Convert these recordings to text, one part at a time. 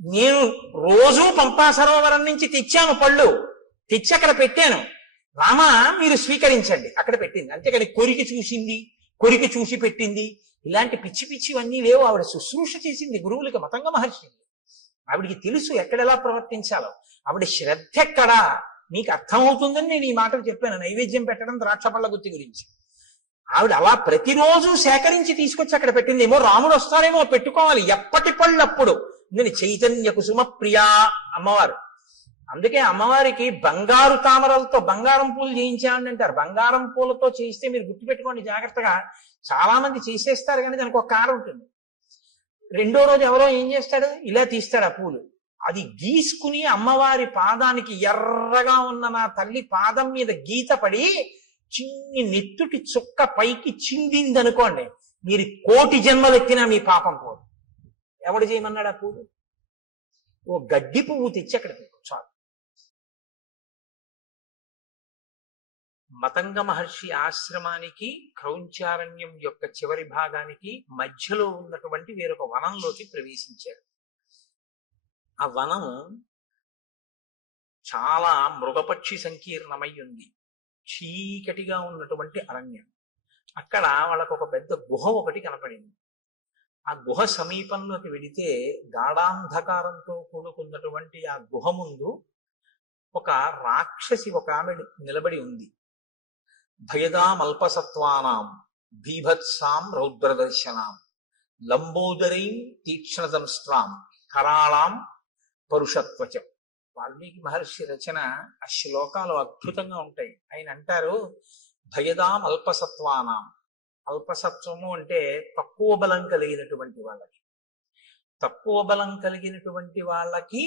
నేను రోజూ పంపా సరోవరం నుంచి తెచ్చాను పళ్ళు, తెచ్చి అక్కడ పెట్టాను. రామా మీరు స్వీకరించండి, అక్కడ పెట్టింది. అంతేకాని కొరికి చూసింది, కొరికి చూసి పెట్టింది, ఇలాంటి పిచ్చి పిచ్చివన్నీ లేవు. ఆవిడ శుశ్రూష చేసింది గురువులకి, మతంగ మహర్షి. ఆవిడికి తెలుసు ఎక్కడెలా ప్రవర్తించాలో. ఆవిడ శ్రద్ధ ఎక్కడా మీకు అర్థమవుతుందని నేను ఈ మాటలు చెప్పాను. నైవేద్యం పెట్టడం ద్రాక్ష పళ్ళ గుత్తి గురించి ఆవిడ అలా ప్రతిరోజు సేకరించి తీసుకొచ్చి అక్కడ పెట్టింది. ఏమో రాముడు వస్తాడేమో పెట్టుకోవాలి, ఎప్పటి పళ్ళప్పుడు. నేను చైతన్య కుసుమ ప్రియా అమ్మవారు. అందుకే అమ్మవారికి బంగారు తామరలతో బంగారం పూలు చేయించాలని అంటారు. బంగారం పూలతో చేయిస్తే మీరు గుర్తుపెట్టుకోండి జాగ్రత్తగా, చాలా మంది చేసేస్తారు కానీ దానికి ఒక కారం ఉంటుంది. రెండో రోజు ఎవరో ఏం చేస్తాడు, ఇలా తీస్తాడు ఆ పూలు. అది గీసుకుని అమ్మవారి పాదానికి ఎర్రగా ఉన్న నా తల్లి పాదం మీద గీత పడి చిన్ని నెత్తుటి చుక్క పైకి చిందిందనుకోండి, మీరు 1,000,000 జన్మలెత్తినా మీ పాపం పోదు. ఎవడు చేయమన్నాడు ఆ పూలు? ఓ గడ్డి పువ్వు తెచ్చి అక్కడ చాలు. మతంగ మహర్షి ఆశ్రమానికి క్రౌంచారణ్యం యొక్క చివరి భాగానికి మధ్యలో ఉన్నటువంటి వేరొక వనంలోకి ప్రవేశించారు. ఆ వనం చాలా మృగపక్షి సంకీర్ణమై ఉంది. చీకటిగా ఉన్నటువంటి అరణ్యం. అక్కడ వాళ్ళకు ఒక పెద్ద గుహ ఒకటి కనపడింది. ఆ గుహ సమీపంలోకి వెడితే గాఢాంధకారంతో కూడుకున్నటువంటి ఆ గుహ ముందు ఒక రాక్షసి ఒక ఆమె నిలబడి ఉంది. భయదామల్పసత్వానాం బీభత్సాం రౌద్రదర్శనాం లంబోదరీం తీక్ష్ణదంస్ట్రాం కరాళాం పరుషత్వచం. వాల్మీకి మహర్షి రచన ఆ శ్లోకాలు అద్భుతంగా ఉంటాయి. ఆయన అంటారు, భయదాం అల్పసత్వానాం. అల్పసత్వము అంటే తక్కువ బలం కలిగినటువంటి వాళ్ళకి, తక్కువ బలం కలిగినటువంటి వాళ్ళకి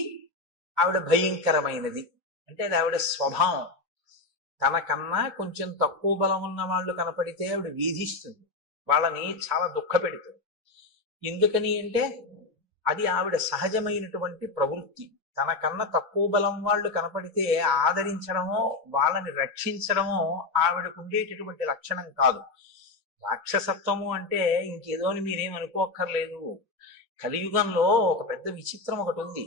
ఆవిడ భయంకరమైనది. అంటే అది ఆవిడ స్వభావం. తనకన్నా కొంచెం తక్కువ బలం ఉన్న వాళ్ళు కనపడితే ఆవిడ వీధిస్తుంది, వాళ్ళని చాలా దుఃఖ పెడుతుంది. ఎందుకని అంటే అది ఆవిడ సహజమైనటువంటి ప్రవృత్తి. తనకన్నా తక్కువ బలం వాళ్ళు కనపడితే ఆదరించడమో వాళ్ళని రక్షించడమో ఆవిడకు ఉండేటటువంటి లక్షణం కాదు. రాక్షసత్వము అంటే ఇంకేదో అని మీరేం అనుకోక్కర్లేదు. కలియుగంలో ఒక పెద్ద విచిత్రం ఒకటి ఉంది.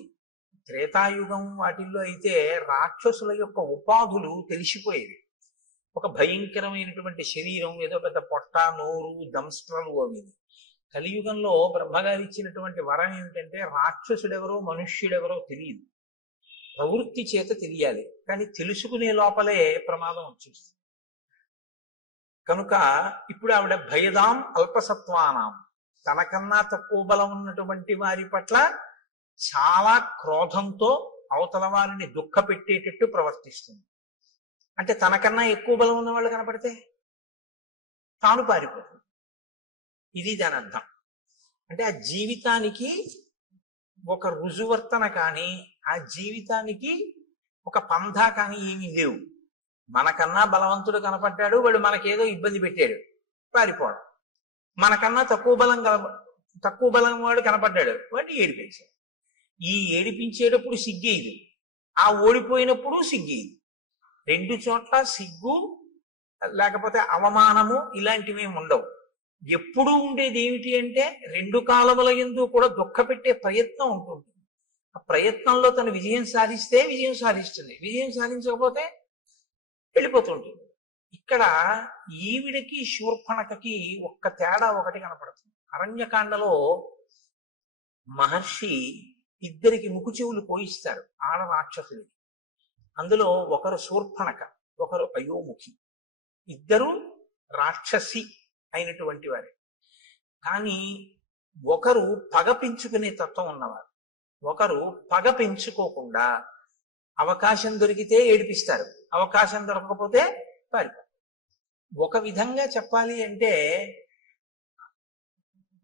త్రేతాయుగం వాటిల్లో అయితే రాక్షసుల యొక్క ఉపాధులు తెలిసిపోయేవి. ఒక భయంకరమైనటువంటి శరీరం, ఏదో పెద్ద పొట్ట, నోరు, దంస్ట్రలు అవి. కలియుగంలో బ్రహ్మగారు ఇచ్చినటువంటి వరం ఏమిటంటే రాక్షసుడెవరో మనుష్యుడెవరో తెలియదు, ప్రవృత్తి చేత తెలియాలి. కానీ తెలుసుకునే లోపలే ప్రమాదం వచ్చేస్తుంది. కనుక ఇప్పుడు ఆవిడ భయదాం అల్పసత్వానాం, తనకన్నా తక్కువ బలం ఉన్నటువంటి వారి పట్ల చాలా క్రోధంతో అవతల వారిని దుఃఖ పెట్టేటట్టు ప్రవర్తిస్తుంది. అంటే తనకన్నా ఎక్కువ బలం ఉన్న వాళ్ళు కనపడితే తాను పారిపోతుంది. ఇది దాని అర్థం. అంటే ఆ జీవితానికి ఒక రుజువర్తన కానీ, ఆ జీవితానికి ఒక పంధా కానీ ఏమీ లేవు. మనకన్నా బలవంతుడు కనపడ్డాడు, వాడు మనకేదో ఇబ్బంది పెట్టాడు, పారిపోవడం. మనకన్నా తక్కువ బలం వాడు కనపడ్డాడు, వాడిని ఏడిపించాడు. ఈ ఏడిపించేటప్పుడు సిగ్గేది, ఆ ఓడిపోయినప్పుడు సిగ్గేది. రెండు చోట్ల సిగ్గు లేకపోతే అవమానము ఇలాంటివి ఉండవు. ఎప్పుడూ ఉండేది ఏమిటి అంటే రెండు కాలముల యందు కూడా దుఃఖ పెట్టే ప్రయత్నం ఉంటుంది. ఆ ప్రయత్నంలో తను విజయం సాధిస్తే విజయం సాధిస్తుంది, విజయం సాధించకపోతే వెళ్ళిపోతుంటుంది. ఇక్కడ ఈవిడకి శూర్పణఖకి ఒక్క తేడా ఒకటి కనపడుతుంది. అరణ్యకాండలో మహర్షి ఇద్దరికి ముక్కు చెవులు పోయిస్తారు ఆడ రాక్షసులకి. అందులో ఒకరు శూర్పణఖ, ఒకరు అయోముఖి. ఇద్దరు రాక్షసి అయినటువంటి వారే. కానీ ఒకరు పగ పెంచుకునే తత్వం ఉన్నవారు, ఒకరు పగ పెంచుకోకుండా అవకాశం దొరికితే ఏడిపిస్తారు, అవకాశం దొరకకపోతే పారిపోతారు. ఒక విధంగా చెప్పాలి అంటే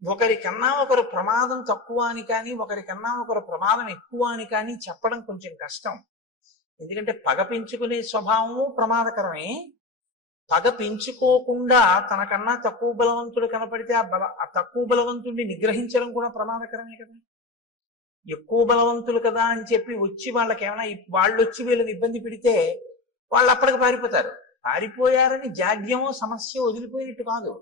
ఒకరికన్నా ఒకరు ప్రమాదం తక్కువ అని కానీ, ఒకరికన్నా ఒకరు ప్రమాదం ఎక్కువ అని కానీ చెప్పడం కొంచెం కష్టం. ఎందుకంటే పగ పెంచుకునే స్వభావము ప్రమాదకరమే. పగ పెంచుకోకుండా తనకన్నా తక్కువ బలవంతుడు కనపడితే ఆ తక్కువ బలవంతుడిని నిగ్రహించడం కూడా ప్రమాదకరమే కదా. ఎక్కువ బలవంతులు కదా అని చెప్పి వచ్చి వాళ్ళకి ఏమైనా వాళ్ళు వచ్చి వీళ్ళని ఇబ్బంది పెడితే వాళ్ళు అప్పటికి పారిపోతారు. పారిపోయారని జాడ్యమో సమస్య వదిలిపోయినట్టు కాదు,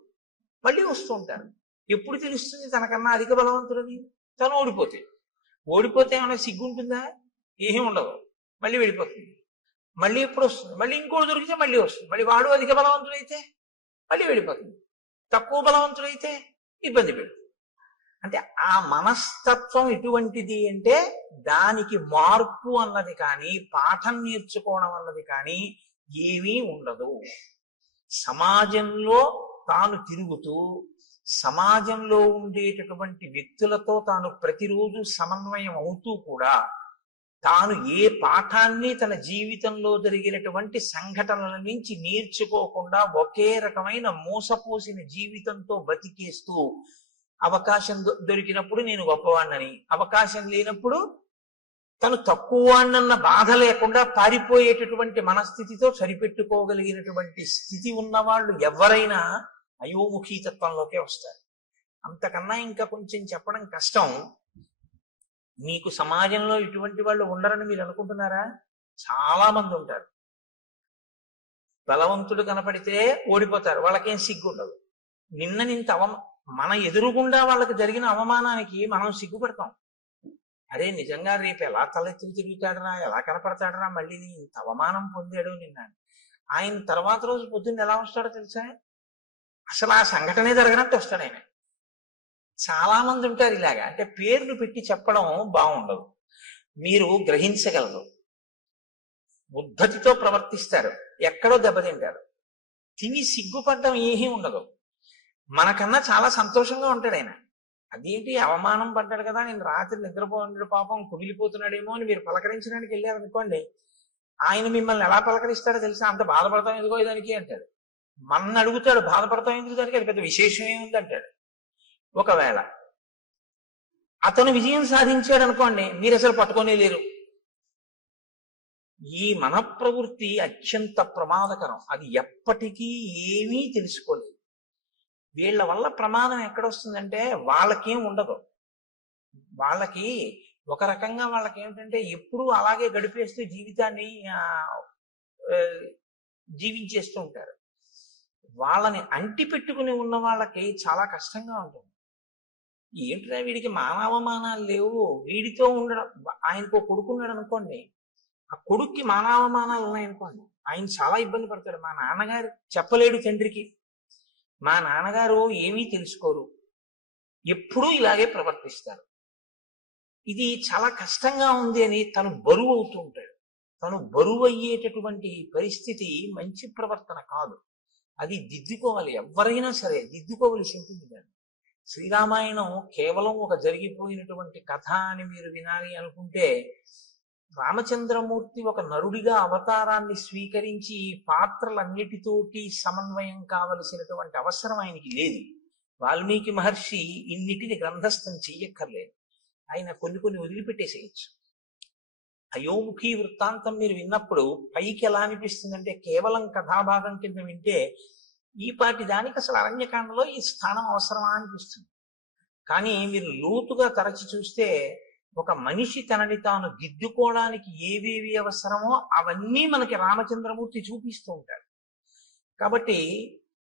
మళ్ళీ వస్తూ ఉంటారు. ఎప్పుడు తెలుస్తుంది తనకన్నా అధిక బలవంతుడని? తను ఓడిపోతే. ఓడిపోతే ఏమైనా సిగ్గు ఉంటుందా? ఏమీ ఉండదు. మళ్ళీ వెళ్ళిపోతుంది. మళ్ళీ ఎప్పుడు వస్తుంది? మళ్ళీ ఇంకోటి దొరికితే మళ్ళీ వస్తుంది. మళ్ళీ వాడు అధిక బలవంతుడైతే మళ్ళీ వెళ్ళిపోతుంది. తక్కువ బలవంతుడైతే ఇబ్బంది పెడుతుంది. అంటే ఆ మనస్తత్వం ఎటువంటిది అంటే దానికి మార్పు అన్నది కానీ పాఠం నేర్చుకోవడం అన్నది కానీ ఏమీ ఉండదు. సమాజంలో తాను తిరుగుతూ సమాజంలో ఉండేటటువంటి వ్యక్తులతో తాను ప్రతిరోజు సమన్వయం అవుతూ కూడా తాను ఏ పాఠాన్ని తన జీవితంలో జరిగినటువంటి సంఘటనల నుంచి నేర్చుకోకుండా ఒకే రకమైన మోసపోసిన జీవితంతో బతికేస్తూ అవకాశం దొరికినప్పుడు నేను గొప్పవాణ్ణని, అవకాశం లేనప్పుడు తను తక్కువ వాణ్ణన్న బాధ లేకుండా పారిపోయేటటువంటి మనస్థితితో సరిపెట్టుకోగలిగినటువంటి స్థితి ఉన్నవాళ్ళు ఎవరైనా అయోముఖీ తత్వంలోకే వస్తారు. అంతకన్నా ఇంకా కొంచెం చెప్పడం కష్టం. మీకు సమాజంలో ఇటువంటి వాళ్ళు ఉండరని మీరు అనుకుంటున్నారా? చాలా మంది ఉంటారు. బలవంతుడు కనపడితే ఓడిపోతారు, వాళ్ళకేం సిగ్గు ఉండదు. నింత మన ఎదురుగుండా వాళ్ళకి జరిగిన అవమానానికి మనం సిగ్గుపడతాం. అరే నిజంగా రేపు ఎలా తలెత్తుకు తిరుగుతాడరా, ఎలా కనపడతాడరా, మళ్ళీ ఇంత అవమానం పొందాడు నిన్న. ఆయన తర్వాత రోజు పొద్దున్న ఎలా వస్తాడో తెలుసా? అసలు ఆ సంఘటనే జరగనట్టు వస్తాడు ఆయన. చాలా మంది ఉంటారు ఇలాగా. అంటే పేర్లు పెట్టి చెప్పడం బాగుండదు. మీరు గ్రహించగలరు. ఉద్ధతితో ప్రవర్తిస్తారు, ఎక్కడో దెబ్బతింటారు. తిని సిగ్గుపడడం ఏమీ ఉండదు. మనకన్నా చాలా సంతోషంగా ఉంటాడు ఆయన. అదేంటి అవమానం పడ్డాడు కదా, నేను రాత్రి నిద్రపోతున్నాడు పాపం కుమిలిపోతున్నాడేమో అని మీరు పలకరించడానికి వెళ్ళారనుకోండి, ఆయన మిమ్మల్ని ఎలా పలకరిస్తాడో తెలుసా? అంత బాధపడతాం ఎందుకో దానికి అంటాడు. మన అడుగుతాడు బాధపడతాం ఎందుకు దానికి, అది పెద్ద విశేషం ఏముంది అంటాడు. ఒకవేళ అతను విజయం సాధించాడు అనుకోండి, మీరు అసలు పట్టుకొనే లేరు. ఈ మన ప్రవృత్తి అత్యంత ప్రమాదకరం. అది ఎప్పటికీ ఏమీ తెలుసుకోలేదు. వీళ్ళ వల్ల ప్రమాదం ఎక్కడొస్తుందంటే వాళ్ళకేం ఉండదు. వాళ్ళకి ఒక రకంగా వాళ్ళకి ఏమిటంటే ఎప్పుడూ అలాగే గడిపేస్తూ జీవితాన్ని జీవించేస్తూ ఉంటారు. వాళ్ళని అంటి పెట్టుకుని ఉన్న వాళ్ళకి చాలా కష్టంగా ఉంటుంది. ఏంటిరా వీడికి మానవమానాలు లేవు, వీడితో ఉండడం. ఆయనకు కొడుకున్నాడు అనుకోండి, ఆ కొడుక్కి మానవమానాలు ఉన్నాయనుకోండి, ఆయన చాలా ఇబ్బంది పడతాడు. మా నాన్నగారు చెప్పలేడు తండ్రికి, మా నాన్నగారు ఏమీ తెలుసుకోరు, ఎప్పుడూ ఇలాగే ప్రవర్తిస్తారు. ఇది చాలా కష్టంగా ఉంది అని తను బరువు అవుతూ ఉంటాడు. తను బరువు అయ్యేటటువంటి పరిస్థితి మంచి ప్రవర్తన కాదు. అది దిద్దుకోవాలి. ఎవరైనా సరే దిద్దుకోవలసి ఉంటుంది. దాన్ని శ్రీరామాయణం కేవలం ఒక జరిగిపోయినటువంటి కథ అని మీరు వినాలి అనుకుంటే, రామచంద్రమూర్తి ఒక నరుడిగా అవతారాన్ని స్వీకరించి ఈ పాత్రలన్నిటితోటి సమన్వయం కావలసినటువంటి అవసరం ఆయనకి లేదు. వాల్మీకి మహర్షి ఇన్నిటిని గ్రంథస్థం చెయ్యక్కర్లేదు. ఆయన కొన్ని కొన్ని వదిలిపెట్టేసేయచ్చు. అయోముఖీ వృత్తాంతం మీరు విన్నప్పుడు పైకి ఎలా అనిపిస్తుందంటే, కేవలం కథాభాగం కింద వింటే ఈ పాటి దానికి అసలు అరణ్యకాండలో ఈ స్థానం అవసరమా అనిపిస్తుంది. కానీ మీరు లోతుగా తరచి చూస్తే ఒక మనిషి తనని తాను దిద్దుకోవడానికి ఏవేవి అవసరమో అవన్నీ మనకి రామచంద్రమూర్తి చూపిస్తూ ఉంటాడు. కాబట్టి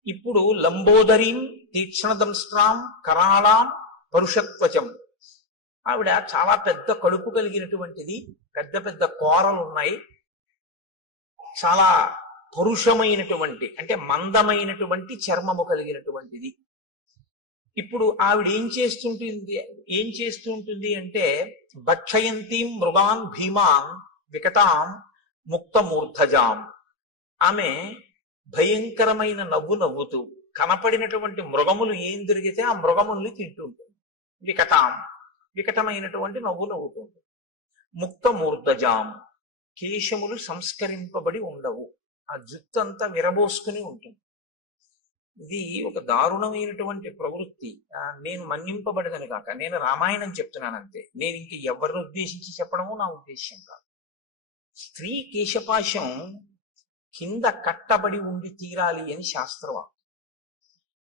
ఇప్పుడు లంబోదరీం తీక్ష్ణదంష్ట్రాం కరాళాం పరుషత్వచం, ఆవిడ చాలా పెద్ద కడుపు కలిగినటువంటిది, పెద్ద పెద్ద కోరలు ఉన్నాయి, చాలా పరుషమైనటువంటి అంటే మందమైనటువంటి చర్మము కలిగినటువంటిది. ఇప్పుడు ఆవిడ ఏం చేస్తూ ఉంటుంది అంటే, భక్షయంతీం మృగాన్ భీమాన్ వికటాం ముక్తమూర్ధజాం. ఆమె భయంకరమైన నవ్వు నవ్వుతూ కనపడినటువంటి మృగములు ఏం దొరికితే ఆ మృగముల్ని తింటూ ఉంటుంది. వికటమైనటువంటి నవ్వు నవ్వుతుంది. ముక్తమూర్ధజాం, కేశములు సంస్కరింపబడి ఉండవు, ఆ జుత్తు అంతా విరబోసుకుని ఉంటుంది. ఇది ఒక దారుణమైనటువంటి ప్రవృత్తి. నేను మన్నింపబడదని కాక, నేను రామాయణం చెప్తున్నానంతే. నేను ఇంక ఎవరిని ఉద్దేశించి చెప్పడము నా ఉద్దేశ్యం కాదు. స్త్రీ కేశపాశం కింద కట్టబడి ఉండి తీరాలి అని శాస్త్రవాక్యం.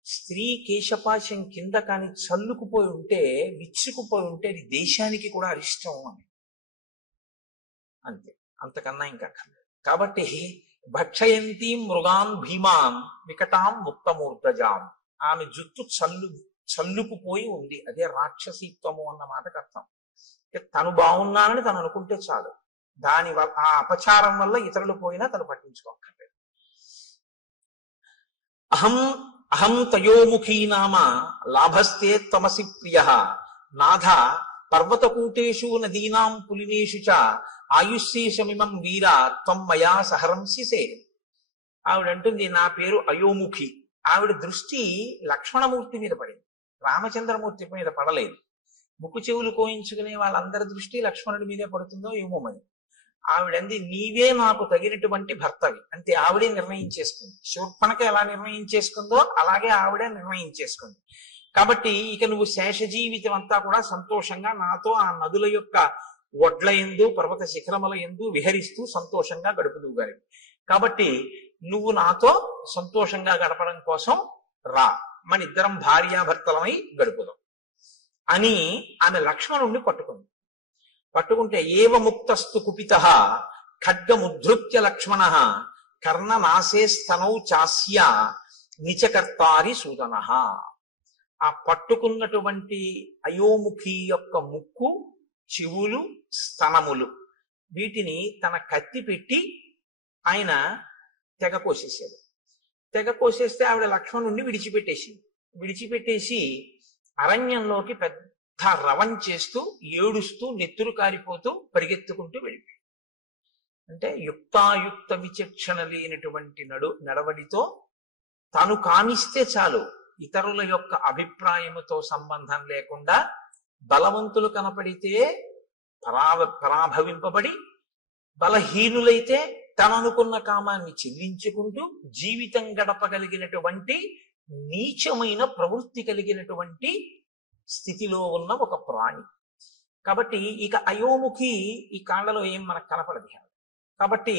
స్త్రీ కేశపాశం కింద కానీ చల్లుకుపోయి ఉంటే, విచ్చుకుపోయి ఉంటే అది దేశానికి కూడా అరిష్టం అని. అంతే, అంతకన్నా ఇంకా అక్కర్లేదు. కాబట్టి భక్షయంతి మృగాన్ భీమాన్ వికటాం ముక్తమూర్ధజాం, ఆమె జుత్తు చల్లుకుపోయి ఉంది. అదే రాక్షసీత్వము అన్న మాటకు అర్థం. తను బాగున్నానని తను అనుకుంటే చాలు. దాని వల్ల ఆ అపచారం వల్ల ఇతరులు పోయినా తను పట్టించుకోక్కర్లేదు. అహం అహం తయోముఖీ నామ లాభస్తే తమసి ప్రియ నాథ పర్వతకూటేషు నదీనాం పులినేషు చ ఆయుష్శేషమిమం వీర త్వం మయా సహరంసిసే. ఆవిడంటుంది, నా పేరు అయోముఖి. ఆవిడ దృష్టి లక్ష్మణమూర్తి మీద పడింది, రామచంద్రమూర్తి మీద పడలేదు. ముక్కు చెవులు కోయించుకునే వాళ్ళందరి దృష్టి లక్ష్మణుడి మీదే పడుతుందో ఏమో మరి. ఆవిడంది, నీవే నాకు తగినటువంటి భర్తవి. అంతే, ఆవిడే నిర్ణయించేసుకుంది. శూర్పణఖ ఎలా నిర్ణయించేసుకుందో అలాగే ఆవిడే నిర్ణయించేసుకుంది. కాబట్టి ఇక నువ్వు శేష జీవితం అంతా కూడా సంతోషంగా నాతో ఆ నదుల యొక్క ఒడ్ల ఎందు పర్వత శిఖరముల ఎందు విహరిస్తూ సంతోషంగా గడుపుదువు గారి. కాబట్టి నువ్వు నాతో సంతోషంగా గడపడం కోసం రా, మన ఇద్దరం భార్యాభర్తలమై గడుపుదాం అని ఆమె లక్ష్మణుణ్ణి పట్టుకుంది. పట్టుకుంటే ఏవ ముక్తస్తు కుపిత ఖడ్గముద్ధృత్య లక్ష్మణ కర్ణనాశే స్తనౌ చాస్య నిచకర్తారి సూదన. ఆ పట్టుకున్నటువంటి అయోముఖి యొక్క ముక్కు, చెవులు, స్తనములు వీటిని తన కత్తి పెట్టి ఆయన తెగ కోసేసాడు. తెగ కోసేస్తే ఆవిడ లక్ష్మణుణ్ణి విడిచిపెట్టేసి అరణ్యంలోకి పెద్ద రవం చేస్తూ ఏడుస్తూ నెత్తురు కారిపోతూ పరిగెత్తుకుంటూ వెళ్ళిపోయాడు. అంటే యుక్తాయుక్త విచక్షణ లేనటువంటి నడవడితో తాను కామిస్తే చాలు, ఇతరుల యొక్క అభిప్రాయముతో సంబంధం లేకుండా బలవంతులు కనపడితే పరాభవింపబడి, బలహీనులైతే తను అనుకున్న కామాన్ని చెల్లించుకుంటూ జీవితం గడపగలిగినటువంటి నీచమైన ప్రవృత్తి కలిగినటువంటి స్థితిలో ఉన్న ఒక ప్రాణి. కాబట్టి ఇక అయోముఖి ఈ కాండలో ఏం మనకు కనపడదు. కాబట్టి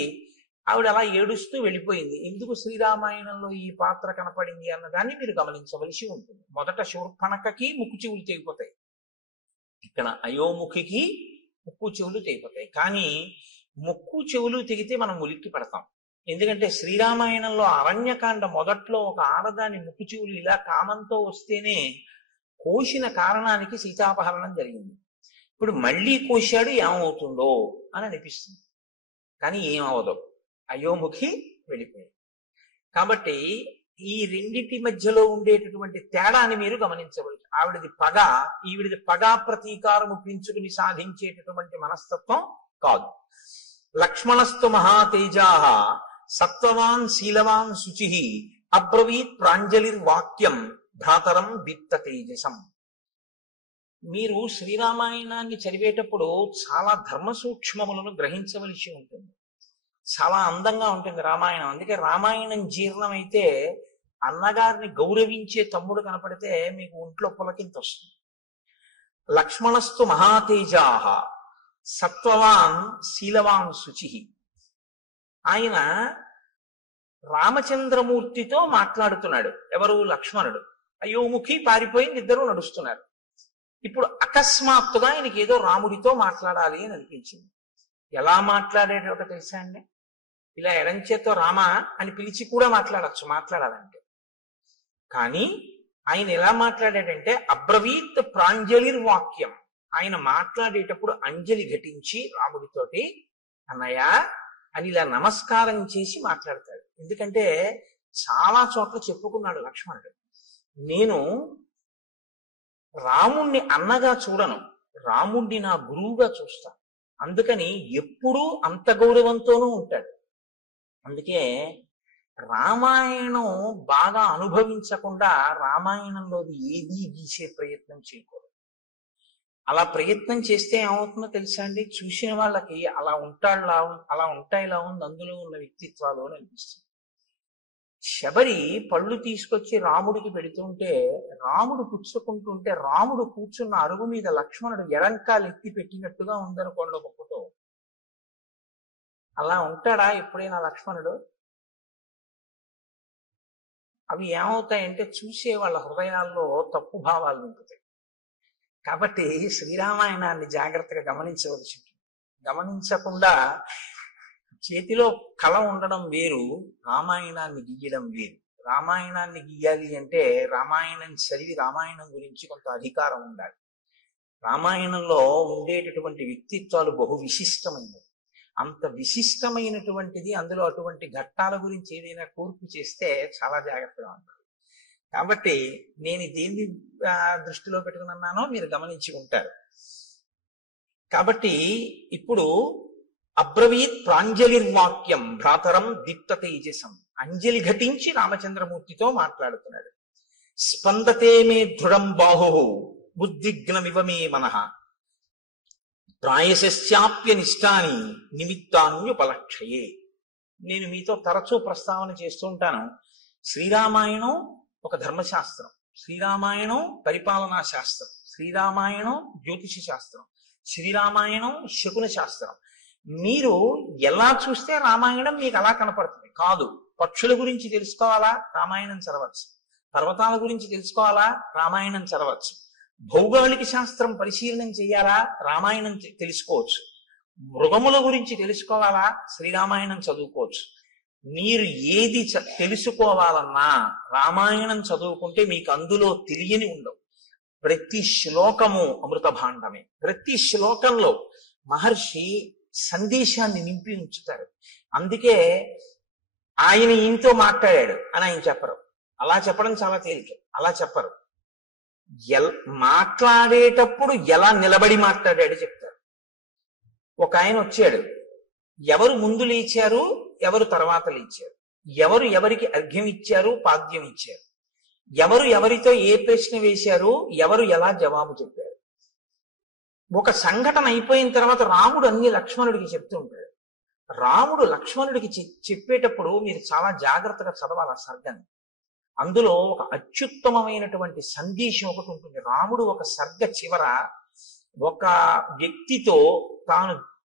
ఆవిడ అలా ఏడుస్తూ వెళ్ళిపోయింది. ఎందుకు శ్రీరామాయణంలో ఈ పాత్ర కనపడింది అన్నదాన్ని మీరు గమనించవలసి ఉంటుంది. మొదట శూర్పణఖకి ముక్కు చెవులు తెగిపోతాయి, ఇక్కడ అయోముఖికి ముక్కు చెవులు తెగిపోతాయి. కానీ ముక్కు చెవులు తెగితే మనం ఉలిక్కి పడతాం. ఎందుకంటే శ్రీరామాయణంలో అరణ్యకాండ మొదట్లో ఒక ఆడదాని ముక్కు చెవులు ఇలా కామంతో వస్తేనే కోసిన కారణానికి సీతాపహరణం జరిగింది. ఇప్పుడు మళ్ళీ కోశాడు, ఏమవుతుందో అని అనిపిస్తుంది. కానీ ఏమవదు, అయోముఖి వెళ్ళిపోయింది. కాబట్టి ఈ రెండింటి మధ్యలో ఉండేటటువంటి తేడాని మీరు గమనించవచ్చు. ఆవిడది పగ, ఈవిడిది పగా ప్రతీకారము పెంచుకుని సాధించేటటువంటి మనస్తత్వం కాదు. లక్ష్మణస్తు మహాతేజాః సత్వవాన్ శీలవాన్ శుచి అబ్రవీత్ ప్రాంజలిర్వాక్యం భ్రాతరం విత్త తేజసం. మీరు శ్రీరామాయణాన్ని చదివేటప్పుడు చాలా ధర్మ సూక్ష్మములను గ్రహించవలసి ఉంటుంది. చాలా అందంగా ఉంటుంది రామాయణం. అందుకే రామాయణం జీర్ణమైతే అన్నగారిని గౌరవించే తమ్ముడు కనపడితే మీకు ఒంట్లో పులకింత వస్తుంది. లక్ష్మణస్తు మహాతేజాః సత్వవాన్ శీలవాన్ శుచి. ఆయన రామచంద్రమూర్తితో మాట్లాడుతున్నాడు. ఎవరు? లక్ష్మణుడు. అయోముఖి పారిపోయింది, ఇద్దరు నడుస్తున్నారు. ఇప్పుడు అకస్మాత్తుగా ఆయనకి ఏదో రాముడితో మాట్లాడాలి అని అనిపించింది. ఎలా మాట్లాడేటో తెలుసా అండి? ఇలా ఎడంచేతో రామ అని పిలిచి కూడా మాట్లాడాలంటే. కానీ ఆయన ఎలా మాట్లాడాడంటే అబ్రవీత్ ప్రాంజలిర్వాక్యం. ఆయన మాట్లాడేటప్పుడు అంజలి ఘటించి రాముడితోటి అన్నయ్య అని ఇలా నమస్కారం చేసి మాట్లాడతాడు. ఎందుకంటే చాలా చోట్ల చెప్పుకున్నాడు లక్ష్మణుడు, నేను రాముణ్ణి అన్నగా చూడను, రాముణ్ణి నా గురువుగా చూస్తాను. అందుకని ఎప్పుడూ అంత గౌరవంతోనూ ఉంటాడు. అందుకే రామాయణం బాగా అనుభవించకుండా రామాయణంలోది ఏదీ గీసే ప్రయత్నం చేయకూడదు. అలా ప్రయత్నం చేస్తే ఏమవుతుందో తెలుసా అండి? చూసిన వాళ్ళకి అలా ఉంటాయిలా ఉంది అందులో ఉన్న వ్యక్తిత్వాలు అని అనిపిస్తుంది. శబరి పళ్ళు తీసుకొచ్చి రాముడికి పెడుతుంటే రాముడు పుచ్చుకుంటుంటే రాముడు కూర్చున్న అరుగు మీద లక్ష్మణుడు ఎడంకాలు ఎత్తి పెట్టినట్టుగా ఉందనుకోండి ఒక ఫోటో. అలా ఉంటాడా ఎప్పుడైనా లక్ష్మణుడు? అవి ఏమవుతాయంటే చూసే వాళ్ళ హృదయాల్లో తప్పు భావాలు నింపుతాయి. కాబట్టి శ్రీరామాయణాన్ని జాగ్రత్తగా గమనించవలసి ఉంటుంది. గమనించకుండా చేతిలో కళ ఉండడం వేరు, రామాయణాన్ని గీయడం వేరు. రామాయణాన్ని గీయాలి అంటే రామాయణం చదివి రామాయణం గురించి కొంత అధికారం ఉండాలి. రామాయణంలో ఉండేటటువంటి వ్యక్తిత్వాలు బహు విశిష్టమైనవి. అంత విశిష్టమైనటువంటిది, అందులో అటువంటి ఘట్టాల గురించి ఏదైనా కూర్పు చేస్తే చాలా జాగ్రత్తగా ఉంటారు. కాబట్టి నేను దేన్ని దృష్టిలో పెట్టుకున్నానో మీరు గమనించి ఉంటారు. కాబట్టి ఇప్పుడు అబ్రవీత్ ప్రాంజలిర్వాక్యం భ్రాతరం దీప్త తేజసం, అంజలి ఘటించి రామచంద్రమూర్తితో మాట్లాడుతున్నాడు. స్పందతే మే దృఢం బాహు బుద్ధిగ్నమివ మే మనః ప్రాయశ్చాప్యనిష్టాని నిమిత్తాన్యుపలక్షయే. నేను మీతో తరచూ ప్రస్తావన చేస్తూ ఉంటాను. శ్రీరామాయణం ఒక ధర్మశాస్త్రం, శ్రీరామాయణం పరిపాలనా శాస్త్రం, శ్రీరామాయణం జ్యోతిష శాస్త్రం, శ్రీరామాయణం శకున శాస్త్రం. మీరు ఎలా చూస్తే రామాయణం మీకు అలా కనపడుతుంది కాదు. పక్షుల గురించి తెలుసుకోవాలా, రామాయణం చదవచ్చు. పర్వతాల గురించి తెలుసుకోవాలా, రామాయణం చదవచ్చు. భౌగోళిక శాస్త్రం పరిశీలనం చేయాలా, రామాయణం తెలుసుకోవచ్చు. మృగముల గురించి తెలుసుకోవాలా, శ్రీరామాయణం చదువుకోవచ్చు. మీరు ఏది తెలుసుకోవాలన్నా రామాయణం చదువుకుంటే మీకు అందులో తెలియని ఉండవు. ప్రతి శ్లోకము అమృత భాండమే. ప్రతి శ్లోకంలో మహర్షి సందేశాన్ని నింపి ఉంచుతారు. అందుకే ఆయన ఈయనతో మాట్లాడాడు అని ఆయన చెప్పరు. అలా చెప్పడం చాలా తేలిక. అలా చెప్పరు. మాట్లాడేటప్పుడు ఎలా నిలబడి మాట్లాడాడు చెప్తారు. ఒక ఆయన వచ్చాడు, ఎవరు ముందు లేచారు, ఎవరు తర్వాత లేచారు, ఎవరు ఎవరికి అర్ఘ్యం ఇచ్చారు, పాద్యం ఇచ్చారు, ఎవరు ఎవరితో ఏ ప్రశ్న వేశారు, ఎవరు ఎలా జవాబు చెప్పారు. ఒక సంఘటన అయిపోయిన తర్వాత రాముడు అన్ని లక్ష్మణుడికి చెప్తూ ఉంటాడు. రాముడు లక్ష్మణుడికి చెప్పేటప్పుడు మీరు చాలా జాగ్రత్తగా చదవాలి ఆ సర్గని. అందులో ఒక అత్యుత్తమమైనటువంటి సందేశం ఒకటి ఉంటుంది. రాముడు ఒక సర్గ చివర ఒక వ్యక్తితో తాను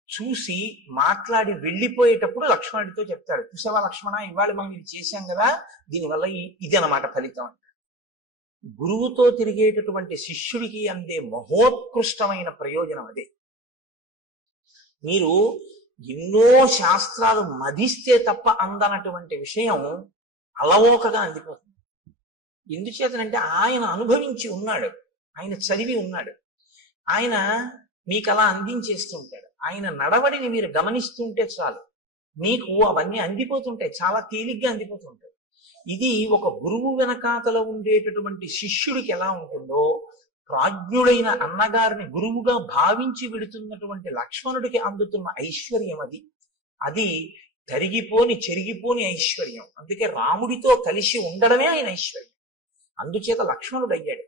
చూసి మాట్లాడి వెళ్ళిపోయేటప్పుడు లక్ష్మణుడితో చెప్తాడు, చూసావా లక్ష్మణ, ఇవాళ మనం ఇది చేశాం కదా, దీనివల్ల ఇది అన్నమాట ఫలితం. గురువుతో తిరిగేటటువంటి శిష్యుడికి అందే మహోత్కృష్టమైన ప్రయోజనం అదే. మీరు ఎన్నో శాస్త్రాలు మదిస్తే తప్ప అందనటువంటి విషయం అలవోకగా అందిపోతుంది. ఎందుచేతనంటే ఆయన అనుభవించి ఉన్నాడు, ఆయన చదివి ఉన్నాడు, ఆయన మీకు అలా అందించేస్తుంటాడు. ఆయన నడవడిని మీరు గమనిస్తుంటే చాలు, మీకు అవన్నీ అందిపోతుంటాయి, చాలా తేలిగ్గా అందిపోతుంటాయి. ఇది ఒక గురువు వెనకాతలో ఉండేటటువంటి శిష్యుడికి ఎలా ఉంటుందో, ప్రాజ్ఞుడైన అన్నగారిని గురువుగా భావించి విడుతున్నటువంటి లక్ష్మణుడికి అందుతున్న ఐశ్వర్యం అది. అది తరిగిపోని చెరిగిపోని ఐశ్వర్యం. అందుకే రాముడితో కలిసి ఉండడమే ఆయన ఐశ్వర్యం. అందుచేత లక్ష్మణుడు అయ్యాడు.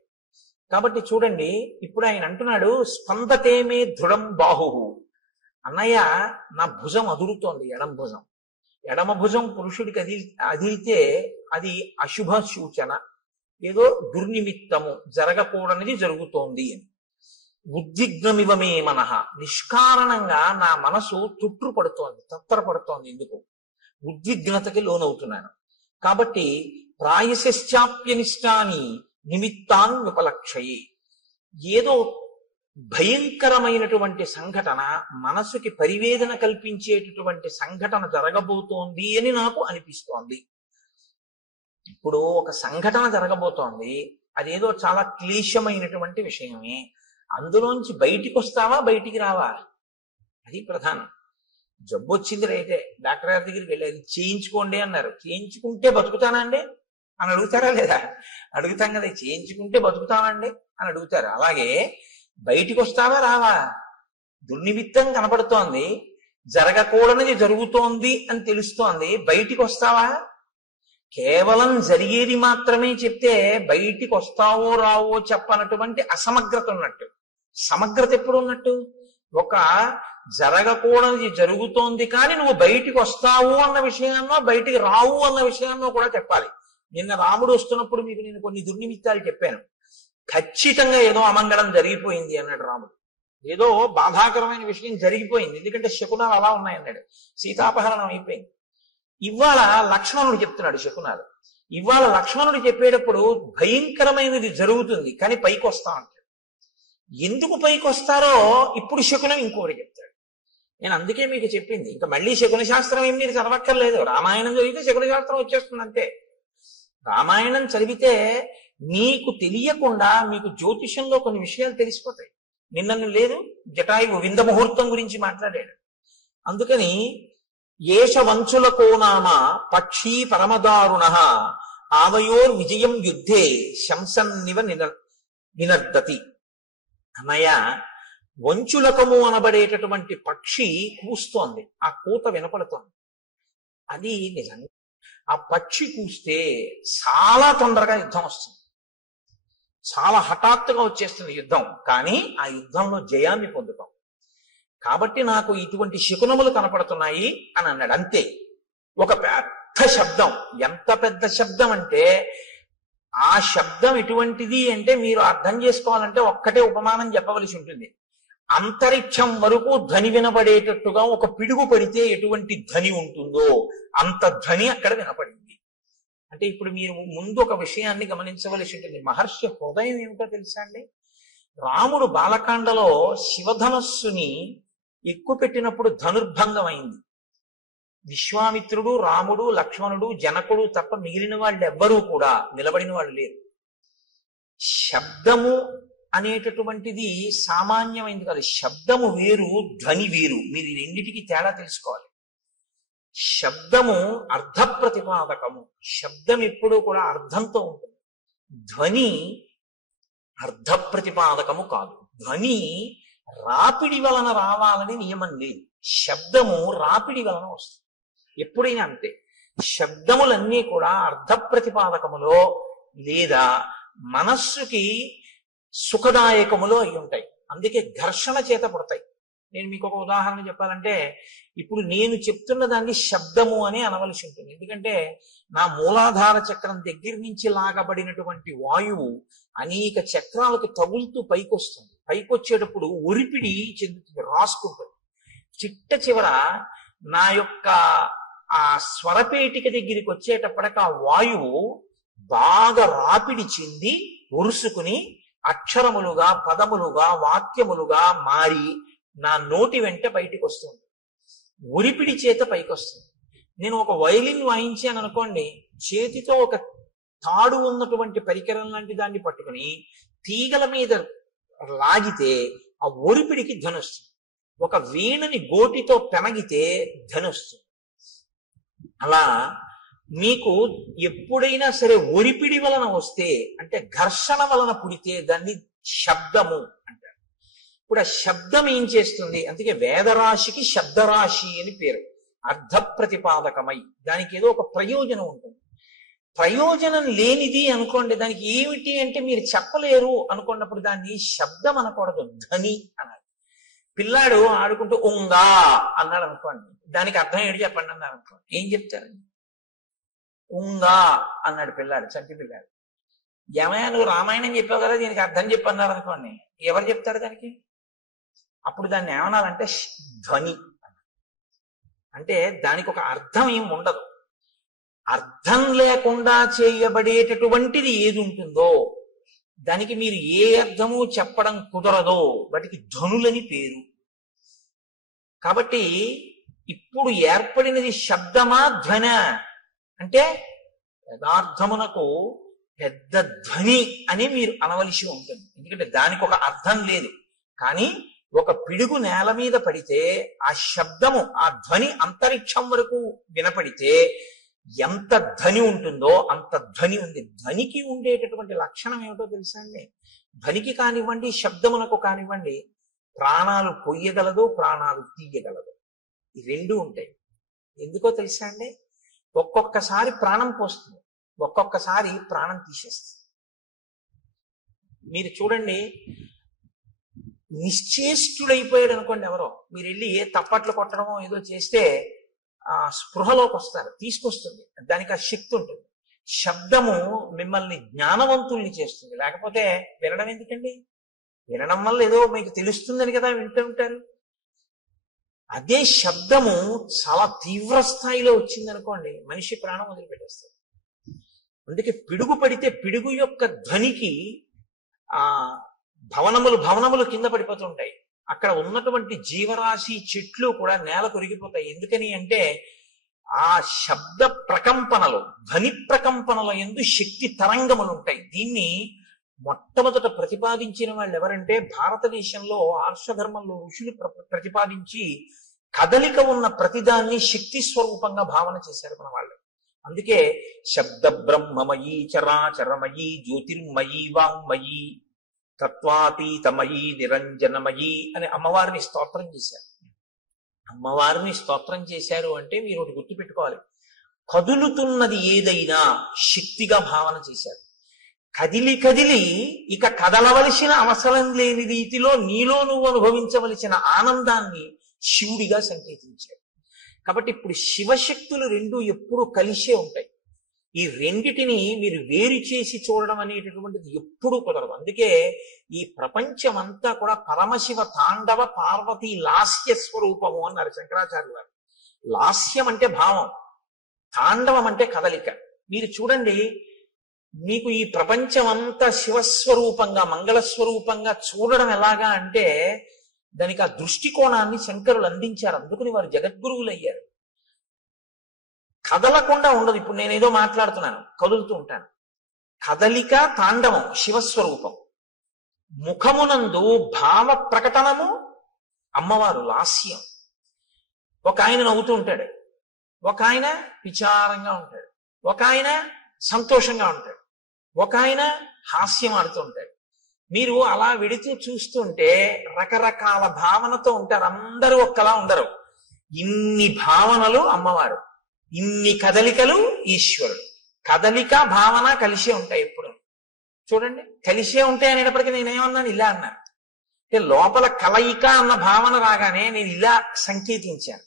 కాబట్టి చూడండి, ఇప్పుడు ఆయన అంటున్నాడు, స్పందతేమే దృఢం బాహు. అన్నయ్య, నా భుజం అదురుతోంది, ఎడం భుజం. ఎడమ భుజం పురుషుడికి అదిరితే అది అశుభ సూచన, ఏదో దుర్నిమిత్తము, జరగకూడనిది జరుగుతోంది అని. ఉద్విగ్నమివమే మనః, నిష్కారణంగా నా మనసు తుట్రుపడుతోంది, తత్తరపడుతోంది. ఎందుకు? ఉద్విగ్నతకి లోనవుతున్నాను. కాబట్టి ప్రాయశ్చాప్యనిష్టాని నిమిత్తాన్ విపలక్షయి. ఏదో భయంకరమైనటువంటి సంఘటన, మనసుకి పరివేదన కల్పించేటటువంటి సంఘటన జరగబోతోంది అని నాకు అనిపిస్తోంది. ఇప్పుడు ఒక సంఘటన జరగబోతోంది, అదేదో చాలా క్లేశమైనటువంటి విషయమే. అందులోంచి బయటికి వస్తావా, బయటికి రావా, అది ప్రధానం. జబ్బు వచ్చింది రైతే, డాక్టర్ గారి దగ్గరికి వెళ్ళేది, చేయించుకోండి అన్నారు. చేయించుకుంటే బతుకుతానా అండి అని అడుగుతారా లేదా? అడుగుతాం కదా, చేయించుకుంటే బతుకుతామండి అని అడుగుతారు. అలాగే బయటికి వస్తావా, రావా? దుర్నిమిత్తం కనపడుతోంది, జరగకూడనిది జరుగుతోంది అని తెలుస్తోంది, బయటికి వస్తావా? కేవలం జరిగేది మాత్రమే చెప్తే బయటికి వస్తావో రావో చెప్పనటువంటి అసమగ్రత ఉన్నట్టు. సమగ్రత ఎప్పుడు ఉన్నట్టు? ఒక జరగకూడనిది జరుగుతోంది కానీ నువ్వు బయటికి వస్తావు అన్న విషయాన్నో బయటికి రావు అన్న విషయాన్నో కూడా చెప్పాలి. నిన్న రాముడు వస్తున్నప్పుడు మీకు నేను కొన్ని దుర్నిమిత్తాలు చెప్పాను. ఖచ్చితంగా ఏదో అమంగళం జరిగిపోయింది అన్నాడు రాముడు. ఏదో బాధాకరమైన విషయం జరిగిపోయింది, ఎందుకంటే శకునాలు అలా ఉన్నాయన్నాడు. సీతాపహరణం అయిపోయింది. ఇవాళ లక్ష్మణుడు చెప్తున్నాడు శకునాలు. ఇవాళ లక్ష్మణుడు చెప్పేటప్పుడు భయంకరమైనది జరుగుతుంది కానీ పైకి వస్తా అంటాడు. ఎందుకు పైకి వస్తారో ఇప్పుడు శకునం ఇంకోటి చెప్తాడు. నేను అందుకే మీకు చెప్పింది, ఇంకా మళ్ళీ శకున శాస్త్రం ఏం మీరు చదవక్కర్లేదు. రామాయణం చదివితే శకున శాస్త్రం వచ్చేస్తుంది అంతే. రామాయణం చదివితే మీకు తెలియకుండా మీకు జ్యోతిషంలో కొన్ని విషయాలు తెలిసిపోతాయి. నిన్నను లేదు జటాయువు వింద ముహూర్తం గురించి మాట్లాడాడు. అందుకని ఏష వంచులకో నామ పక్షీ పరమదారుణ ఆవయోర్ విజయం యుద్ధే శంసన్నివ నినర్దతి. అన్నయ్య, వంచులకము అనబడేటటువంటి పక్షి కూస్తోంది, ఆ కూత వినపడుతోంది. అది నిజంగా ఆ పక్షి కూస్తే చాలా తొందరగా యుద్ధం వస్తుంది, చాలా హఠాత్తుగా వచ్చేస్తుంది యుద్ధం. కానీ ఆ యుద్ధంలో జయాన్ని పొందుతాం. కాబట్టి నాకు ఇటువంటి శకునములు కనపడుతున్నాయి అని అన్నాడు. అంతే. ఒక పెద్ద శబ్దం, ఎంత పెద్ద శబ్దం అంటే, ఆ శబ్దం ఎటువంటిది అంటే మీరు అర్థం చేసుకోవాలంటే ఒక్కటే ఉపమానం చెప్పవలసి ఉంటుంది. అంతరిక్షం వరకు ధ్వని వినబడేటట్టుగా ఒక పిడుగు పడితే ఎటువంటి ధ్వని ఉంటుందో అంత ధ్వని అక్కడ వినపడింది. అంటే ఇప్పుడు మీరు ముందు ఒక విషయాన్ని గమనించవలసి ఉంటుంది. మహర్షి హృదయం ఏమిటో తెలుసా అండి? రాముడు బాలకాండలో శివధనస్సుని ఎక్కుపెట్టినప్పుడు ధనుర్భంగం అయింది. విశ్వామిత్రుడు, రాముడు, లక్ష్మణుడు, జనకుడు తప్ప మిగిలిన వాళ్ళు ఎవ్వరూ కూడా నిలబడిన వాళ్ళు లేరు. శబ్దము అనేటటువంటిది సామాన్యమైంది కాదు. శబ్దము వేరు, ధ్వని వేరు. మీరు ఈ రెండిటికి తేడా తెలుసుకోవాలి. శబ్దము అర్థ ప్రతిపాదకము. శబ్దం ఎప్పుడూ కూడా అర్థంతో ఉంటుంది. ధ్వని అర్థ ప్రతిపాదకము కాదు. ధ్వని రాపిడి వలన రావాలని నియమం లేదు. శబ్దము రాపిడి వలన వస్తుంది. ఎప్పుడైనా అంతే. శబ్దములన్నీ కూడా అర్థ ప్రతిపాదకములో లేదా మనస్సుకి సుఖదాయకములో అయి ఉంటాయి. అందుకే ఘర్షణ చేత పుడతాయి. నేను మీకు ఒక ఉదాహరణ చెప్పాలంటే, ఇప్పుడు నేను చెప్తున్న దాన్ని శబ్దము అని అనవలసి ఉంటుంది. ఎందుకంటే నా మూలాధార చక్రం దగ్గర నుంచి లాగబడినటువంటి వాయువు అనేక చక్రాలకు తగులుతూ పైకొస్తుంది. పైకొచ్చేటప్పుడు ఒరిపిడి చెందుతుంది, రాసుకుంటుంది. చిట్ట చివర నా యొక్క ఆ స్వరపేటిక దగ్గరికి వచ్చేటప్పటికి ఆ వాయువు బాగా రాపిడి చెంది ఉరుసుకుని అక్షరములుగా, పదములుగా, వాక్యములుగా మారి నా నోటి వెంట బయటికి వస్తుంది. ఉరిపిడి చేత పైకి వస్తుంది. నేను ఒక వైలిన్ వాయించాను అనుకోండి, చేతితో ఒక తాడు ఉన్నటువంటి పరికరం లాంటి దాన్ని పట్టుకుని తీగల మీద లాగితే ఆ ఒరిపిడికి ధ్వని వస్తుంది. ఒక వీణని గోటితో పెనగితే ధ్వని వస్తుంది. అలా మీకు ఎప్పుడైనా సరే ఒరిపిడి వలన వస్తే, అంటే ఘర్షణ వలన పుడితే దాన్ని శబ్దము అంటారు. ఇప్పుడు ఆ శబ్దం ఏం చేస్తుంది? అందుకే వేదరాశికి శబ్దరాశి అని పేరు. అర్థ ప్రతిపాదకమై దానికి ఏదో ఒక ప్రయోజనం ఉంటుంది. ప్రయోజనం లేనిది అనుకోండి, దానికి ఏమిటి అంటే మీరు చెప్పలేరు అనుకున్నప్పుడు దాన్ని శబ్దం అనకూడదు, ధ్వని అనాలి. పిల్లాడు ఆడుకుంటూ ఉంగా అన్నాడు అనుకోండి, దానికి అర్థం ఏంటి చెప్పండి అన్నారు అనుకోండి, ఏం చెప్తారండి? ఉంగా అన్నాడు పిల్లాడు, చంటి పిల్లాడు. ఏమయ్యా నువ్వు రామాయణం చెప్పావు కదా, దీనికి అర్థం చెప్పన్నారు అనుకోండి, ఎవరు చెప్తారు దానికి? అప్పుడు దాన్ని ఏమనాలంటే ధ్వని. అంటే దానికి ఒక అర్థం ఏం ఉండదు. అర్థం లేకుండా చేయబడేటటువంటిది ఏది ఉంటుందో దానికి మీరు ఏ అర్థము చెప్పడం కుదరదో వాటికి ధ్వనులని పేరు. కాబట్టి ఇప్పుడు ఏర్పడినది శబ్దమా ధ్వన అంటే యథార్థమునకు పెద్ద ధ్వని అని మీరు అనవలసి ఉంటుంది. ఎందుకంటే దానికి ఒక అర్థం లేదు. కానీ ఒక పిడుగు నేల మీద పడితే ఆ శబ్దము, ఆ ధ్వని అంతరిక్షం వరకు వినపడితే ఎంత ధ్వని ఉంటుందో అంత ధ్వని ఉంది. ధ్వనికి ఉండేటటువంటి లక్షణం ఏమిటో తెలుసా అండి? ధ్వనికి కానివ్వండి, శబ్దమునకు కానివ్వండి, ప్రాణాలు పొయ్యగలదు, ప్రాణాలు తీయగలదు. ఈ రెండు ఉంటాయి. ఎందుకో తెలుసా అండి? ఒక్కొక్కసారి ప్రాణం పోస్తుంది, ఒక్కొక్కసారి ప్రాణం తీసేస్తుంది. మీరు చూడండి, నిశ్చేష్టుడైపోయాడు అనుకోండి ఎవరో, మీరు వెళ్ళి ఏ తప్పట్లు కొట్టడమో ఏదో చేస్తే ఆ స్పృహలోకి వస్తారు, తీసుకొస్తుంది. దానికి ఆ శక్తి ఉంటుంది. శబ్దము మిమ్మల్ని జ్ఞానవంతుల్ని చేస్తుంది. లేకపోతే వినడం ఎందుకండి? వినడం వల్ల ఏదో మీకు తెలుస్తుందని కదా వింటూ ఉంటారు. అదే శబ్దము చాలా తీవ్ర స్థాయిలో వచ్చింది అనుకోండి, మనిషి ప్రాణం వదిలిపెట్టేస్తారు. అందుకే పిడుగు పడితే పిడుగు యొక్క ధ్వనికి ఆ భవనములు కింద పడిపోతుంటాయి. అక్కడ ఉన్నటువంటి జీవరాశి, చెట్లు కూడా నేల కొరిగిపోతాయి. ఎందుకని అంటే ఆ శబ్ద ప్రకంపనలు, ధ్వని ప్రకంపనల యందు శక్తి తరంగములు ఉంటాయి. దీన్ని మొట్టమొదట ప్రతిపాదించిన వాళ్ళు ఎవరంటే భారతదేశంలో ఆర్షధర్మంలో ఋషులు ప్రతిపాదించి కదలిక ఉన్న ప్రతిదాన్ని శక్తి స్వరూపంగా భావన చేశారు మన వాళ్ళు. అందుకే శబ్ద బ్రహ్మమయీ చరాచరమయీ జ్యోతిర్మయీ వాంగ్మయీ తత్వాతీతమయీ నిరంజనమయీ అని అమ్మవారిని స్తోత్రం చేశారు. అమ్మవారిని స్తోత్రం చేశారు అంటే మీరు ఒకటి గుర్తుపెట్టుకోవాలి, కదులుతున్నది ఏదైనా శక్తిగా భావన చేశారు. కదిలి కదిలి ఇక కదలవలసిన అవసరం లేని రీతిలో నీలో నువ్వు అనుభవించవలసిన ఆనందాన్ని శివుడిగా సంకేతించాడు. కాబట్టి ఇప్పుడు శివశక్తులు రెండు ఎప్పుడు కలిసే ఉంటాయి. ఈ రెండిటిని మీరు వేరు చేసి చూడడం అనేటటువంటిది ఎప్పుడూ కుదరదు. అందుకే ఈ ప్రపంచం అంతా కూడా పరమశివ తాండవ పార్వతీ లాస్య స్వరూపము అన్నారు శంకరాచార్యులు వారు. లాస్యం అంటే భావం, తాండవం అంటే కదలిక. మీరు చూడండి, మీకు ఈ ప్రపంచం అంతా శివస్వరూపంగా మంగళస్వరూపంగా చూడడం ఎలాగా అంటే దానికి ఆ దృష్టికోణాన్ని శంకరులు అందించారు. అందుకని వారు జగద్గురువులు అయ్యారు. కదలకుండా ఉండదు. ఇప్పుడు నేనేదో మాట్లాడుతున్నాను, కదులుతూ ఉంటాను. కదలిక తాండవం శివస్వరూపం. ముఖమునందు భావ ప్రకటనము అమ్మవారు లాస్యం. ఒక ఆయన నవ్వుతూ ఉంటాడు, ఒక ఆయన విచారంగా ఉంటాడు, ఒక ఆయన సంతోషంగా ఉంటాడు, ఒక ఆయన హాస్యం ఆడుతూ ఉంటాడు. మీరు అలా విడుతూ చూస్తుంటే రకరకాల భావనతో ఉంటారు. అందరూ ఒక్కలా ఉండరు. ఇన్ని భావనలు అమ్మవారు, ఇన్ని కదలికలు ఈశ్వరుడు. కదలిక భావన కలిసే ఉంటాయి. ఎప్పుడు చూడండి, కలిసే ఉంటాయి అనేటప్పటికీ నేనేమన్నాను, ఇలా అన్నాను. అంటే లోపల కలయిక అన్న భావన రాగానే నేను ఇలా సంకేతించాను.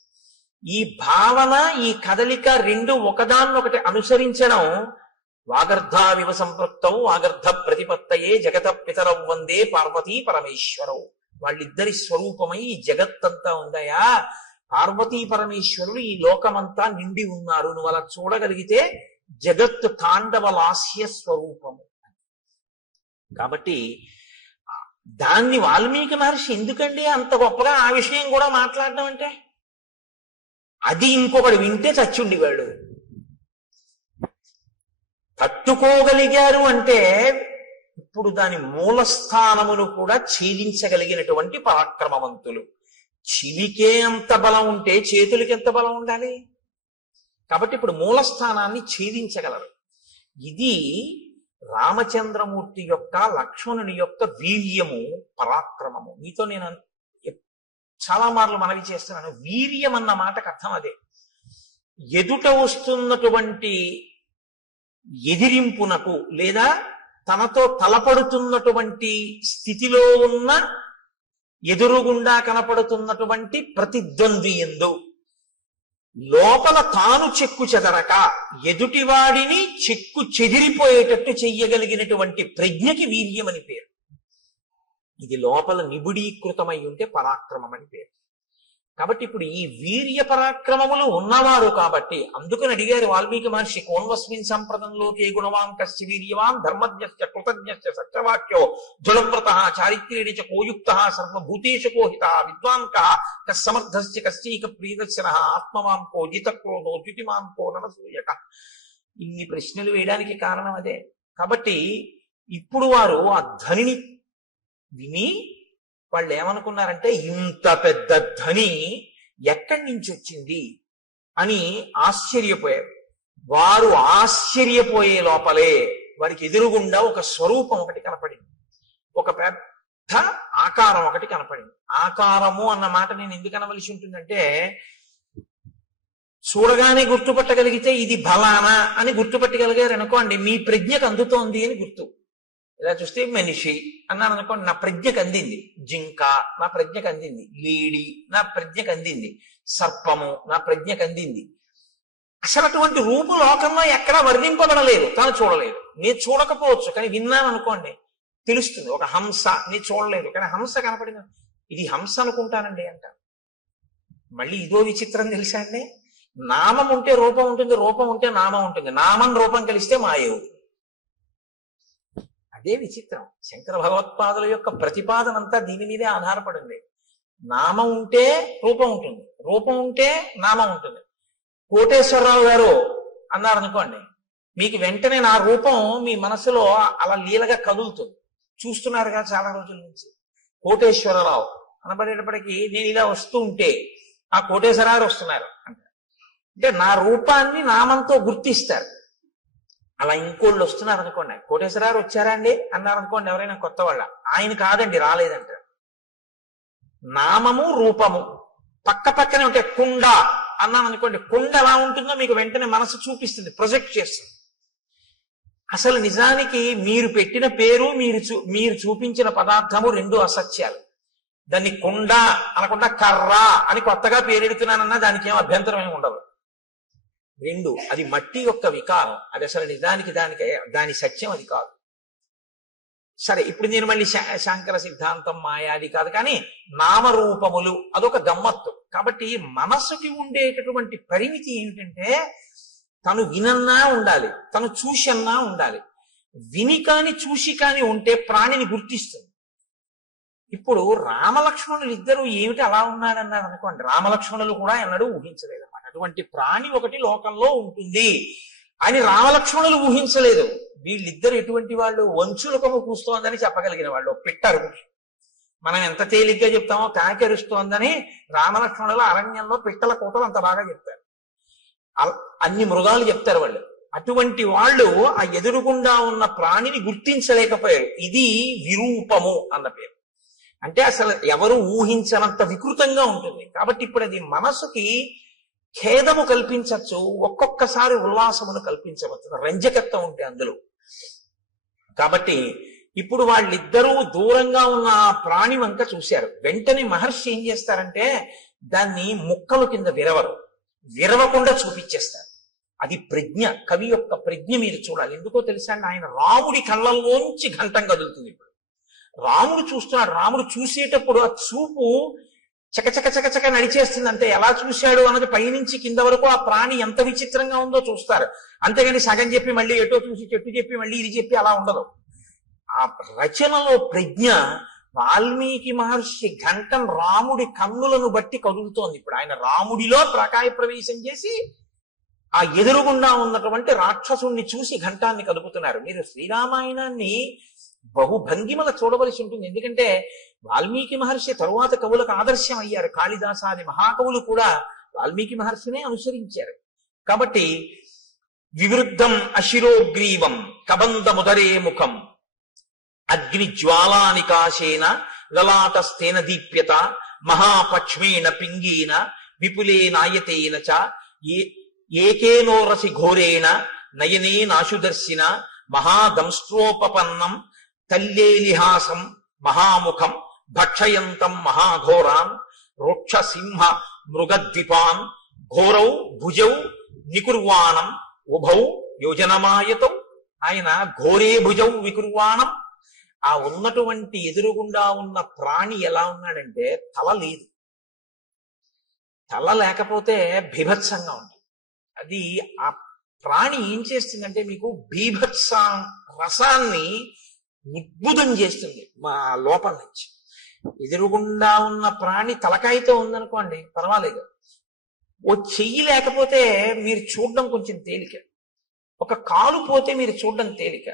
ఈ భావన ఈ కదలిక రెండు ఒకదాన్నొకటి అనుసరించడం. వాగర్ధావివ సంపృక్తౌ వాగర్ధ ప్రతిపత్తయే జగత పితరౌ వందే పార్వతీ పరమేశ్వరౌ. వాళ్ళిద్దరి స్వరూపమై ఈ జగత్తంతా ఉందయా. పార్వతీ పరమేశ్వరుడు ఈ లోకమంతా నిండి ఉన్నారు. నువ్వు అలా చూడగలిగితే జగత్తు తాండవ లాస్య స్వరూపము. కాబట్టి దాన్ని వాల్మీకి మహర్షి ఎందుకండి అంత గొప్పగా ఆ విషయం కూడా మాట్లాడడం అంటే, అది ఇంకొకటి వింటే చచ్చుండివాడు. తట్టుకోగలిగారు అంటే ఇప్పుడు దాని మూలస్థానమును కూడా ఛేదించగలిగినటువంటి పరాక్రమవంతులు. చిలికే అంత బలం ఉంటే చేతులకి ఎంత బలం ఉండాలి. కాబట్టి ఇప్పుడు మూలస్థానాన్ని ఛేదించగలరు. ఇది రామచంద్రమూర్తి యొక్క లక్ష్మణుని యొక్క వీర్యము పరాక్రమము. మీతో నేను చాలా మార్లు మనవి చేస్తున్నాను, వీర్యం అన్న మాటకు అర్థం అదే. ఎదుట వస్తున్నటువంటి ఎదిరింపునకు లేదా తనతో తలపడుతున్నటువంటి స్థితిలో ఉన్న ఎదురుగుండా కనపడుతున్నటువంటి ప్రతిద్వంద్వి యందు లోపల తాను చెక్కు చెదరక ఎదుటివాడిని చెక్కు చెదిరిపోయేటట్టు చెయ్యగలిగినటువంటి ప్రజ్ఞకి వీర్యం అని పేరు. ఇది లోపల నిబిడీకృతమై ఉంటే పరాక్రమం అని పేరు. కాబట్టి ఇప్పుడు ఈ వీర్య పరాక్రమములు ఉన్నవాడు కాబట్టి అందుకని అడిగారు వాల్మీకి మహర్షి, కోన్వస్మిన్ సంప్రదంలోకే గుణవాన్ కశ్చి వీర్యవాన్ ధర్మజ్ఞశ్చ కృతజ్ఞశ్చ సత్యవాక్యో దృఢవ్రతః చారిత్ర్యేణ చ కోయుక్తః సర్వభూతేషు కోహితః విద్వాన్ కః కస్సమర్థస్య కశ్చైక ప్రియదర్శనః ఆత్మవాన్ కో జితక్రోధో ద్యుతిమాన్ కో నరసూయకః. ఇన్ని ప్రశ్నలు వేయడానికి కారణం అదే. కాబట్టి ఇప్పుడు వారు ఆ ధ్వనిని విని వాళ్ళు ఏమనుకున్నారంటే ఇంత పెద్ద ధ్వని ఎక్కడి నుంచి వచ్చింది అని ఆశ్చర్యపోయారు. వారు ఆశ్చర్యపోయే లోపలే వారికి ఎదురుగుండా ఒక స్వరూపం ఒకటి కనపడింది, ఒక పెద్ద ఆకారం ఒకటి కనపడింది. ఆకారము అన్న మాట నేను ఎందుకు అనవలసి ఉంటుందంటే, చూడగానే గుర్తుపట్టగలిగితే ఇది బలానా అని గుర్తుపట్టగలిగారు అనుకోండి, మీ ప్రజ్ఞకు అందుతోంది అని గుర్తు. ఇలా చూస్తే మనిషి అన్నాను అనుకోండి, నా ప్రజ్ఞకు అందింది. జింక నా ప్రజ్ఞకు అందింది, లేడి నా ప్రజ్ఞకు అందింది, సర్పము నా ప్రజ్ఞకు అందింది. అసలు అటువంటి రూపు లోకంలో ఎక్కడా వర్ణింపబడలేదు, తాను చూడలేదు. నేను చూడకపోవచ్చు కానీ విన్నాను అనుకోండి తెలుస్తుంది. ఒక హంస నేను చూడలేదు కానీ హంస కనపడింది, ఇది హంస అనుకుంటానండి అంట. మళ్ళీ ఇదో విచిత్రం తెలుసా అండి, నామం ఉంటే రూపం ఉంటుంది, రూపం ఉంటే నామం ఉంటుంది, నామం రూపం కలిస్తే మాయవు. అదే విచిత్రం. శంకర భగవత్పాదుల యొక్క ప్రతిపాదన అంతా దీని మీదే ఆధారపడింది. నామం ఉంటే రూపం ఉంటుంది, రూపం ఉంటే నామం ఉంటుంది. కోటేశ్వరరావు గారు అన్నారు అనుకోండి, మీకు వెంటనే నా రూపం మీ మనసులో అలా లీలగా కదులుతుంది. చూస్తున్నారుగా చాలా రోజుల నుంచి. కోటేశ్వరరావు అనబడేటప్పటికీ నేను ఇలా వస్తూ ఉంటే ఆ కోటేశ్వరరావు వస్తున్నారు అంటే నా రూపాన్ని నామంతో గుర్తిస్తారు. అలా ఇంకోళ్ళు వస్తున్నారు అనుకోండి, కోటేశ్వరరావు వచ్చారా అండి అన్నారు అనుకోండి, ఎవరైనా కొత్త వాళ్ళ, ఆయన కాదండి రాలేదంటారు. నామము రూపము పక్క పక్కనే ఉంటే కుండ అన్నాను అనుకోండి, కుండ ఎలా ఉంటుందో మీకు వెంటనే మనసు చూపిస్తుంది, ప్రొజెక్ట్ చేస్తుంది. అసలు నిజానికి మీరు పెట్టిన పేరు మీరు చూపించిన పదార్థము రెండు అసత్యాలు. దాన్ని కుండ అనకుండా కర్ర అని కొత్తగా పేరెడుతున్నానన్నా దానికి ఏం అభ్యంతరం ఏమి ఉండదు. రెండు, అది మట్టి యొక్క వికారం, అది అసలు నిజానికి దాని సత్యం అది కాదు. సరే, ఇప్పుడు నేను మళ్ళీ శాంకర సిద్ధాంతం మాయాది కాదు, కానీ నామరూపములు అదొక గమ్మత్తు. కాబట్టి మనసుకి ఉండేటటువంటి పరిమితి ఏమిటంటే తను వినన్నా ఉండాలి, తను చూసన్నా ఉండాలి. విని కాని చూసి కాని ఉంటే ప్రాణిని గుర్తిస్తుంది. ఇప్పుడు రామలక్ష్మణులు ఇద్దరు ఏమిటి అలా ఉన్నాడన్నారు అనుకోండి, రామలక్ష్మణులు కూడా ఎన్నడూ ఊహించలేదు అన్నమాట. అటువంటి ప్రాణి ఒకటి లోకంలో ఉంటుంది అని రామలక్ష్మణులు ఊహించలేదు. వీళ్ళిద్దరు ఎటువంటి వాళ్ళు, వంచులకము కూస్తోందని చెప్పగలిగిన వాళ్ళు. పిట్టరు మనం ఎంత తేలిగ్గా చెప్తామో కాకెరుస్తోందని రామలక్ష్మణుల అరణ్యంలో పిట్టల కోటలు అంత బాగా చెప్తారు. అన్ని మృగాలు చెప్తారు వాళ్ళు. అటువంటి వాళ్ళు ఆ ఎదురుగుండా ఉన్న ప్రాణిని గుర్తించలేకపోయారు. ఇది విరూపము అన్న పేరు. అంటే అసలు ఎవరు ఊహించనంత వికృతంగా ఉంటుంది. కాబట్టి ఇప్పుడు అది మనసుకి ఖేదము కల్పించవచ్చు, ఒక్కొక్కసారి ఉల్లాసమును కల్పించవచ్చు, రంజకత్వం ఉంటే అందులో. కాబట్టి ఇప్పుడు వాళ్ళిద్దరూ దూరంగా ఉన్న ఆ ప్రాణి వంక చూశారు. వెంటనే మహర్షి ఏం చేస్తారంటే దాన్ని ముక్కలు కింద విరవకుండా చూపించేస్తారు. అది ప్రజ్ఞ, కవి యొక్క ప్రజ్ఞ మీరు చూడాలి. ఎందుకో తెలుసా అండి, ఆయన రాముడి కళ్ళల్లోంచి ఘంటం కదులుతుంది. ఇప్పుడు రాముడు చూస్తున్నాడు. రాముడు చూసేటప్పుడు ఆ చూపు చకచక నడిచేస్తుంది. అంతే, ఎలా చూశాడు అన్నది పైనుంచి కింద వరకు ఆ ప్రాణి ఎంత విచిత్రంగా ఉందో చూస్తారు. అంతేగాని సగం చెప్పి మళ్ళీ ఎటో చూసి చెట్టు చెప్పి మళ్ళీ ఇది చెప్పి అలా ఉండదు. ఆ రచనలో ప్రజ్ఞ. వాల్మీకి మహర్షి ఘంటం రాముడి కన్నులను బట్టి కదులుతోంది. ఇప్పుడు ఆయన రాముడిలో ప్రకాయ ప్రవేశం చేసి ఆ ఎదురుగుండా ఉన్నటువంటి రాక్షసుణ్ణి చూసి ఘంటాన్ని కదుపుతున్నారు. మీరు శ్రీరామాయణాన్ని బహుభంగిమల చూడవలసి ఉంటుంది. ఎందుకంటే వాల్మీకి మహర్షి తరువాత కవులకు ఆదర్శం అయ్యారు. కాళిదాసాది మహాకవులు కూడా వాల్మీకి మహర్షినే అనుసరించారు. కాబట్టి వివృద్ధం అశిరోగ్రీవం కబంధముదరే ముఖం అగ్నిజ్వాలానికాశేన లలాటస్థేన దీప్యత మహాపక్ష్మేణ పింగేన విపులే నాయతేన చ ఏకేనోరసి ఘోరేణ నయనే నాశుదర్శిన మహాదంస్ట్రోపపన్నం తల్లేలిహాసం మహాముఖం భక్షయంతం మహాఘోరాన్ రోక్ష సింహ మృగద్విపాన్ ఘోరౌ భుజౌ నికుర్వాణం ఉభౌ యోజనమాయతౌ. ఆయన ఘోరే భుజౌ వికుర్వాణం. ఆ ఉన్నటువంటి ఎదురుగుండా ఉన్న ప్రాణి ఎలా ఉన్నాడంటే తల లేదు. తల లేకపోతే బీభత్సంగా ఉంటుంది. అది ఆ ప్రాణి ఏం చేస్తుందంటే మీకు బీభత్స రసాన్ని ఉద్భుతం చేస్తుంది మా లోపల నుంచి. ఎదురుగుండా ఉన్న ప్రాణి తలకాయతో ఉందనుకోండి పర్వాలేదు, ఓ చెయ్యి లేకపోతే మీరు చూడడం కొంచెం తేలిక, ఒక కాలు పోతే మీరు చూడడం తేలిక.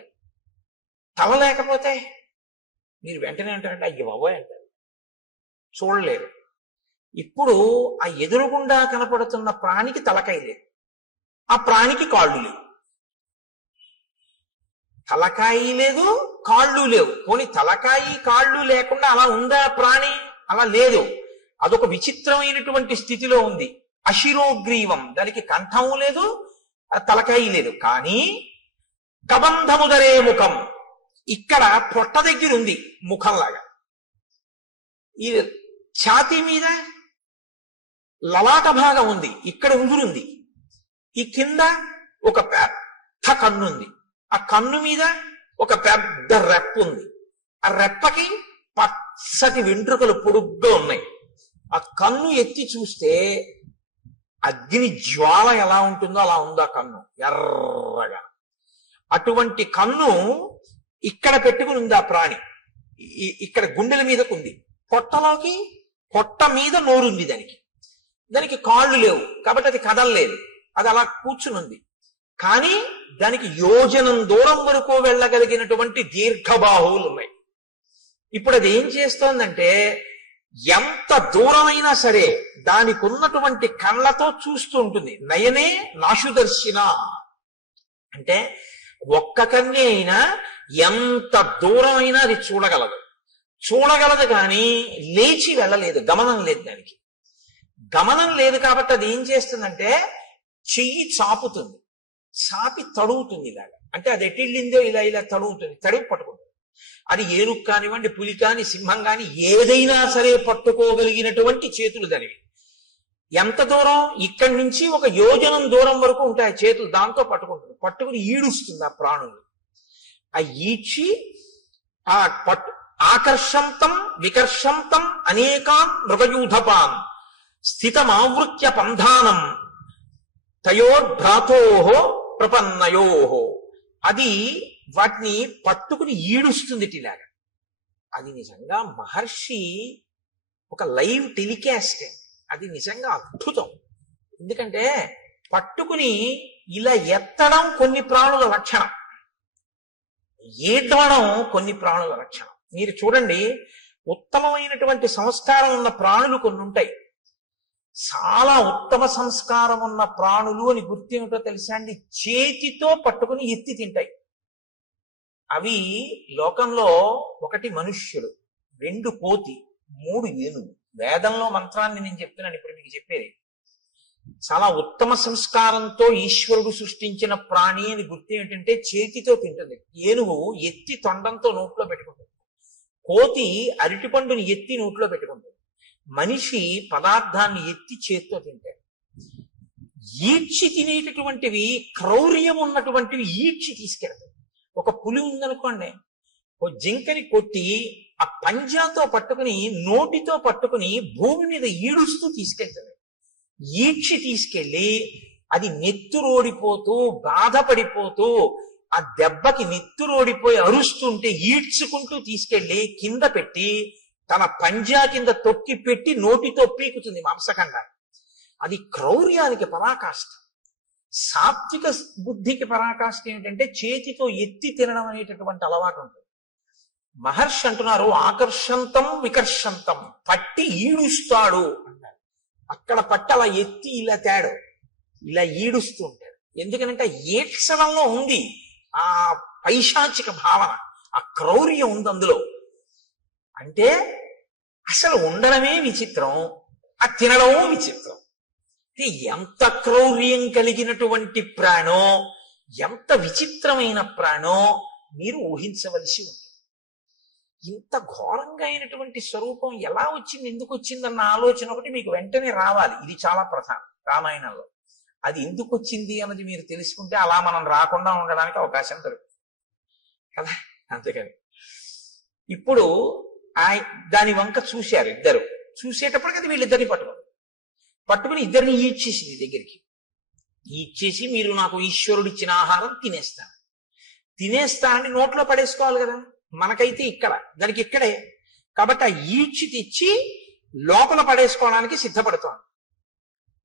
తల లేకపోతే మీరు వెంటనే అంటారంటే అయ్య బాబోయ్ అంటారు, చూడలేరు. ఇప్పుడు ఆ ఎదురుగుండా కనపడుతున్న ప్రాణికి తలకాయ లేదు, ఆ ప్రాణికి కాళ్ళు లేవు. తలకాయి లేదు, కాళ్ళు లేవు. పోనీ తలకాయి కాళ్ళు లేకుండా అలా ఉందా ప్రాణి? అలా లేదు. అదొక విచిత్రమైనటువంటి స్థితిలో ఉంది. అశిరోగ్రీవం, దానికి కంఠము లేదు, తలకాయి లేదు. కానీ కబంధముదరే ముఖం, ఇక్కడ పొట్ట దగ్గర ఉంది ముఖంలాగా. ఈ ఛాతీ మీద లలాట భాగం ఉంది, ఇక్కడ ఉంగురుంది. ఈ కింద ఒక పెద్ద కన్ను ఉంది, ఆ కన్ను మీద ఒక పెద్ద రెప్ప ఉంది. ఆ రెప్పకి పచ్చటి వెంట్రుకలు పొడుగ్గా ఉన్నాయి. ఆ కన్ను ఎత్తి చూస్తే అగ్ని జ్వాల ఎలా ఉంటుందో అలా ఉంది ఆ కన్ను, ఎర్రగా. అటువంటి కన్ను ఇక్కడ పెట్టుకుని ఉంది ఆ ప్రాణి. ఇక్కడ గుండెల మీదకు ఉంది. పొట్టలోకి, పొట్ట మీద నోరుంది దానికి. దానికి కాళ్ళు లేవు కాబట్టి అది కదలలేదు, అది అలా కూర్చుని ఉంది. కానీ దానికి యోజనం దూరం వరకు వెళ్ళగలిగినటువంటి దీర్ఘబాహువులు ఉన్నాయి. ఇప్పుడు అది ఏం చేస్తోందంటే ఎంత దూరమైనా సరే దానికి ఉన్నటువంటి కళ్ళతో చూస్తూ ఉంటుంది. నయనే నాశుదర్శిన అంటే ఒక్క కన్య అయినా ఎంత దూరమైనా అది చూడగలదు కానీ లేచి వెళ్ళలేదు, గమనం లేదు. దానికి గమనం లేదు కాబట్టి అది ఏం చేస్తుందంటే చెయ్యి చాపుతుంది, చాపి తడుగుతుంది. ఇలాగా అంటే అది ఎటిళ్ళిందో ఇలా తడుగుతుంది, తడివి పట్టుకుంటుంది. అది ఏనుగు కానివ్వండి, పులి కాని, సింహం కాని ఏదైనా సరే పట్టుకోగలిగినటువంటి చేతులు దానివి. ఎంత దూరం? ఇక్కడి నుంచి ఒక యోజనం దూరం వరకు ఉంటాయి చేతులు. దాంతో పట్టుకుంటుంది, పట్టుకుని ఈడుస్తుంది ఆ ప్రాణులు. ఆ ఈడ్చి ఆ ఆకర్షంతం వికర్షంతం అనేకాన్ మృగయూధపాన్ స్థితమావృత్య పంధానం తయోర్భ్రాతోహో ప్రపన్నయోహో. అది వాటిని పట్టుకుని ఈడుస్తుంది ఇలాగా. అది నిజంగా మహర్షి ఒక లైవ్ టెలికాస్ట్. అది నిజంగా అద్భుతం. ఎందుకంటే పట్టుకుని ఇలా ఎత్తడం కొన్ని ప్రాణుల లక్షణం, ఏడవడం కొన్ని ప్రాణుల లక్షణం. మీరు చూడండి, ఉత్తమమైనటువంటి సంస్కారం ఉన్న ప్రాణులు కొన్ని ఉంటాయి. చాలా ఉత్తమ సంస్కారం ఉన్న ప్రాణులు అని గుర్తేమిటో తెలుసా అండి? చేతితో పట్టుకుని ఎత్తి తింటాయి. అవి లోకంలో 1 మనుష్యులు, 2 కోతి, 3 ఏనుగు. వేదంలో మంత్రాన్ని నేను చెప్తున్నాను ఇప్పుడు మీకు చెప్పేది. చాలా ఉత్తమ సంస్కారంతో ఈశ్వరుడు సృష్టించిన ప్రాణి అని గుర్తు ఏంటంటే చేతితో తింటుంది. ఏనుగు ఎత్తి తొండంతో నోట్లో పెట్టుకుంటుంది, కోతి అరటిపండుని ఎత్తి నోట్లో పెట్టుకుంటుంది, మనిషి పదార్థాన్ని ఎత్తి చేతితో తింటాడు. ఈడ్చి తినేటటువంటివి, క్రౌర్యం ఉన్నటువంటివి ఈడ్చి తీసుకెళ్తాయి. ఒక పులి ఉందనుకోండి, ఓ జింకని కొట్టి ఆ పంజాతో పట్టుకుని, నోటితో పట్టుకుని భూమి మీద ఈడుస్తూ తీసుకెళ్తాడు. ఈడ్చి తీసుకెళ్లి అది నెత్తురోడిపోతూ బాధపడిపోతూ ఆ దెబ్బకి నెత్తురోడిపోయి అరుస్తుంటే ఈడ్చుకుంటూ తీసుకెళ్లి కింద పెట్టి తన పంజా కింద తొక్కి పెట్టి నోటితో పీకుతుంది మాంసఖండాన్ని. అది క్రౌర్యానికి పరాకాష్ఠ. సాత్విక బుద్ధికి పరాకాష్ఠ ఏమిటంటే చేతితో ఎత్తి తినడం అనేటటువంటి అలవాటు ఉంటుంది. మహర్షి అంటున్నారు ఆకర్షంతం వికర్షంతం, పట్టి ఈడుస్తాడు అన్నారు. అక్కడ పట్టి అలా ఎత్తి ఇలా తేడు, ఇలా ఈడుస్తూ ఉంటాడు. ఎందుకంటే ఈడ్చడంలో ఉంది ఆ పైశాచిక భావన, ఆ క్రౌర్యం ఉంది అందులో. అంటే అసలు ఉండడమే విచిత్రం, ఆ తినడమూ విచిత్రం. ఎంత క్రౌర్యం కలిగినటువంటి ప్రాణో, ఎంత విచిత్రమైన ప్రాణో మీరు ఊహించవలసి ఉంటుంది. ఇంత ఘోరంగా అయినటువంటి స్వరూపం ఎలా వచ్చింది, ఎందుకు వచ్చిందన్న ఆలోచన ఒకటి మీకు వెంటనే రావాలి. ఇది చాలా ప్రధానం రామాయణంలో. అది ఎందుకు వచ్చింది అన్నది మీరు తెలుసుకుంటే అలా మనం రాకుండా ఉండడానికి అవకాశం దొరుకుతుంది కదా. అంతేకాని ఇప్పుడు దాని వంక చూశారు ఇద్దరు. చూసేటప్పటికి అది వీళ్ళిద్దరిని పట్టుకుని ఇద్దరిని ఈడ్చేసింది దగ్గరికి. ఈడ్చేసి మీరు నాకు ఈశ్వరుడు ఇచ్చిన ఆహారం తినేస్తానని నోట్లో పడేసుకోవాలి కదా. మనకైతే ఇక్కడ, దానికి ఇక్కడే. కాబట్టి ఆ ఈడ్చి తెచ్చి లోపల పడేసుకోవడానికి సిద్ధపడుతోంది.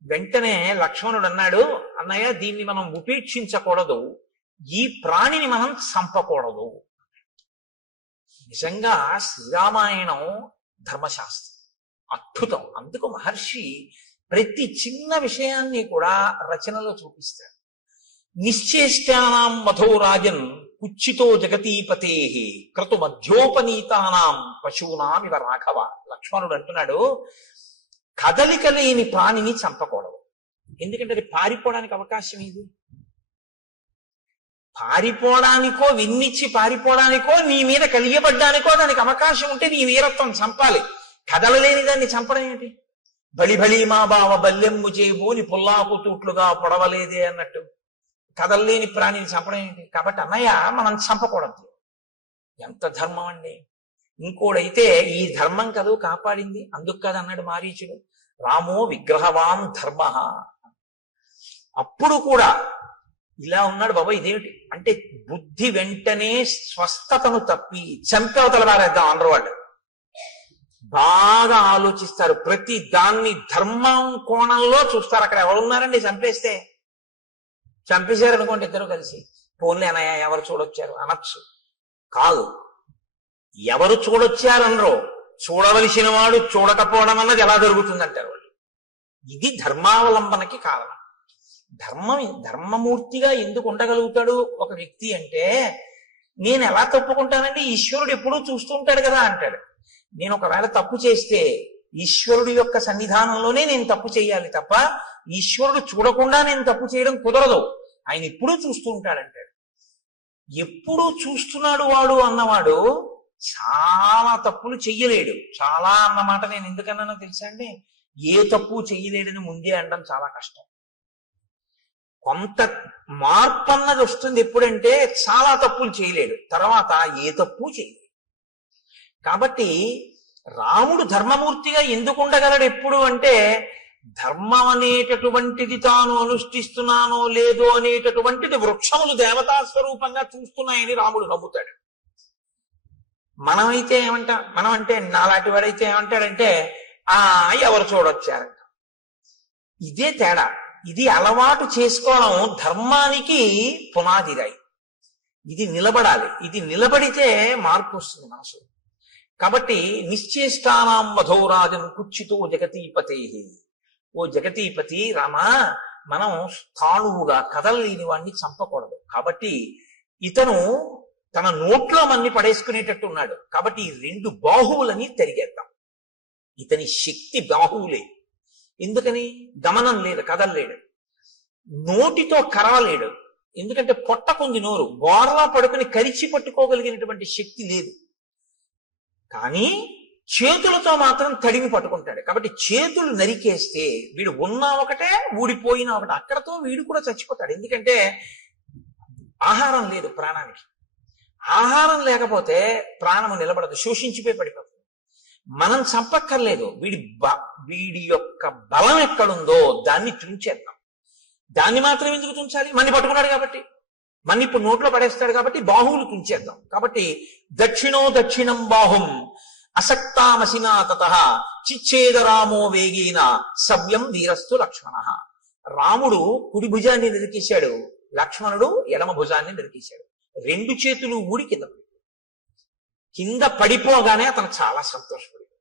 వెంటనే లక్ష్మణుడు అన్నాడు, అన్నయ్య దీన్ని మనం ఉపేక్షించకూడదు, ఈ ప్రాణిని మనం చంపకూడదు. నిజంగా శ్రీరామాయణం ధర్మశాస్త్రం అద్భుతం. అందుకు మహర్షి ప్రతి చిన్న విషయాన్ని కూడా రచనలో చూపిస్తాడు. నిశ్చేష్టానాం మధో రాజన్ కుచ్చితో జగతీపతే క్రతు మధ్యోపనీతానాం పశూనాం ఇవ రాఘవ. లక్ష్మణుడు అంటున్నాడు, కదలిక లేని ప్రాణిని చంపకూడదు. ఎందుకంటే అది పారిపోవడానికి అవకాశం ఇది. పారిపోవడానికో, విన్నిచ్చి పారిపోవడానికో, నీ మీద కలియబడ్డానికో దానికి అవకాశం ఉంటే నీ వీరత్వం చంపాలి. కదలలేని దాన్ని చంపడం ఏంటి? బలి మా బావ బల్లెమ్ము చేయబోని పుల్లాకు తూట్లుగా పొడవలేదే అన్నట్టు కదలలేని ప్రాణిని చంపడం ఏంటి? కాబట్టి అన్నయ్య మనం చంపకూడదు. ఎంత ధర్మం అండి. ఇంకోడైతే ఈ ధర్మం కదూ కాపాడింది, అందుకు కదా అన్నాడు మారీచుడు, రామో విగ్రహవాన్ ధర్మ. అప్పుడు కూడా ఇలా ఉన్నాడు బాబా. ఇదేమిటి అంటే బుద్ధి వెంటనే స్వస్థతను తప్పి చంపవతల వారేద్దాం అందరూ. వాళ్ళు బాగా ఆలోచిస్తారు, ప్రతి దాన్ని ధర్మం కోణంలో చూస్తారు. అక్కడ ఎవరున్నారండి చంపేస్తే? చంపేశారు అనుకోండి ఇద్దరు కలిసి, పోన్లే అనయ్య ఎవరు చూడొచ్చారు అనొచ్చు. కాదు, ఎవరు చూడొచ్చారనరో, చూడవలసిన వాడు చూడకపోవడం అన్నది ఎలా జరుగుతుందంటారు వాళ్ళు. ఇది ధర్మావలంబనకి కారణం. ధర్మమూర్తిగా ఎందుకు ఉండగలుగుతాడు ఒక వ్యక్తి అంటే, నేను ఎలా తప్పుకుంటానండి, ఈశ్వరుడు ఎప్పుడూ చూస్తూ ఉంటాడు కదా అంటాడు. నేను ఒకవేళ తప్పు చేస్తే ఈశ్వరుడు యొక్క సన్నిధానంలోనే నేను తప్పు చేయాలి తప్ప ఈశ్వరుడు చూడకుండా నేను తప్పు చేయడం కుదరదు. ఆయన ఎప్పుడూ చూస్తూ ఉంటాడంటాడు. ఎప్పుడూ చూస్తున్నాడు వాడు అన్నవాడు చాలా తప్పులు చెయ్యలేడు. చాలా అన్నమాట నేను ఎందుకన్నానో తెలుసా అండి, ఏ తప్పు చెయ్యలేడని ముందే అనడం చాలా కష్టం. కొంత మార్పు అన్నది వస్తుంది ఎప్పుడంటే చాలా తప్పులు చేయలేడు, తర్వాత ఏ తప్పు చేయలేడు. కాబట్టి రాముడు ధర్మమూర్తిగా ఎందుకు ఉండగలడు ఎప్పుడు అంటే, ధర్మం అనేటటువంటిది తాను అనుష్ఠిస్తున్నానో లేదో అనేటటువంటిది వృక్షములు దేవతా స్వరూపంగా చూస్తున్నాయని రాముడు నమ్ముతాడు. మనం అంటే నాలాంటి వాడైతే ఏమంటాడంటే, ఎవరు చూడొచ్చారంట. ఇదే తేడా. ఇది అలవాటు చేసుకోవడం ధర్మానికి పునాదిరాయి. ఇది నిలబడాలి. ఇది నిలబడితే మార్పు వస్తుంది మనసు. కాబట్టి నిశ్చేష్టానాం వధోరాజం కుచ్చితో జగతీపతే. ఓ జగతీపతి రామా, మనం స్థాణువుగా కదలలేని వాడిని చంపకూడదు. కాబట్టి ఇతను తన నోట్లో మన్ని పడేసుకునేటట్టు ఉన్నాడు. కాబట్టి ఈ 2 బాహువులని తరిగేద్దాం. ఇతని శక్తి బాహువులే. ఎందుకని? గమనం లేదు, కదలలేడు. నోటితో కరవలేడు, ఎందుకంటే పొట్టకుంది నోరు. గోరలా పడుకుని కరిచి పట్టుకోగలిగినటువంటి శక్తి లేదు. కానీ చేతులతో మాత్రం తడిమి పట్టుకుంటాడు. కాబట్టి చేతులు నరికేస్తే వీడు ఉన్నా ఒకటే, ఊడిపోయినా ఒకటే. అక్కడతో వీడు కూడా చచ్చిపోతాడు. ఎందుకంటే ఆహారం లేదు ప్రాణానికి. ఆహారం లేకపోతే ప్రాణము నిలబడదు, శోషించిపోయి పడిపోతుంది. మనం చంపక్కర్లేదు, వీడి యొక్క బలం ఎక్కడుందో దాన్ని తుంచేద్దాం. దాన్ని మాత్రం ఎందుకు తుంచాలి? మన్ని పట్టుకున్నాడు కాబట్టి, మన్ని ఇప్పుడు నోట్లో పడేస్తాడు కాబట్టి బాహువులు తుంచేద్దాం. కాబట్టి దక్షిణం బాహుం అసక్తామసినా తతః చిచ్ఛేద రామో వేగేన సవ్యం వీరస్తు లక్ష్మణ. రాముడు కుడి భుజాన్ని నరికేశాడు, లక్ష్మణుడు ఎడమ భుజాన్ని నరికేశాడు. 2 చేతులు ఊడి కింద పడిపోగానే అతను చాలా సంతోషపడ్డాడు.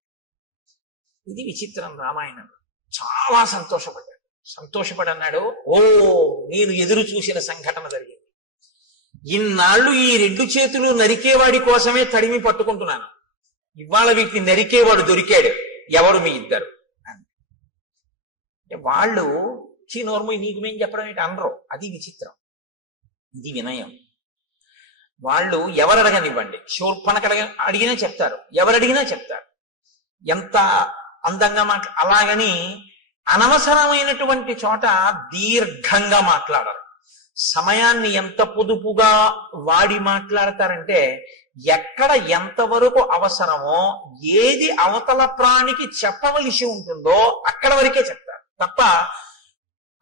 ఇది విచిత్రం. రామాయణం చాలా సంతోషపడి అన్నాడు, ఓ నేను ఎదురు చూసిన సంఘటన జరిగింది. ఇన్నాళ్ళు ఈ 2 చేతులు నరికేవాడి కోసమే తడిమి పట్టుకుంటున్నాను, ఇవాళ వీటిని నరికేవాడు దొరికాడు. ఎవరు? మీ ఇద్దరు. అంటే వాళ్ళు నోర్ము నీకు మేం చెప్పడం ఏంటి అనరు. అది విచిత్రం, ఇది వినయం. వాళ్ళు ఎవరు అడగనివ్వండి, శూర్పణఖ అడిగినా చెప్తారు, ఎవరు అడిగినా చెప్తారు. ఎంత అందంగా అలాగని అనవసరమైనటువంటి చోట దీర్ఘంగా మాట్లాడరు. సమయాన్ని ఎంత పొదుపుగా వాడి మాట్లాడతారంటే, ఎక్కడ ఎంతవరకు అవసరమో, ఏది అవతల ప్రాణికి చెప్పవలసి ఉంటుందో అక్కడ వరకే చెప్తారు తప్ప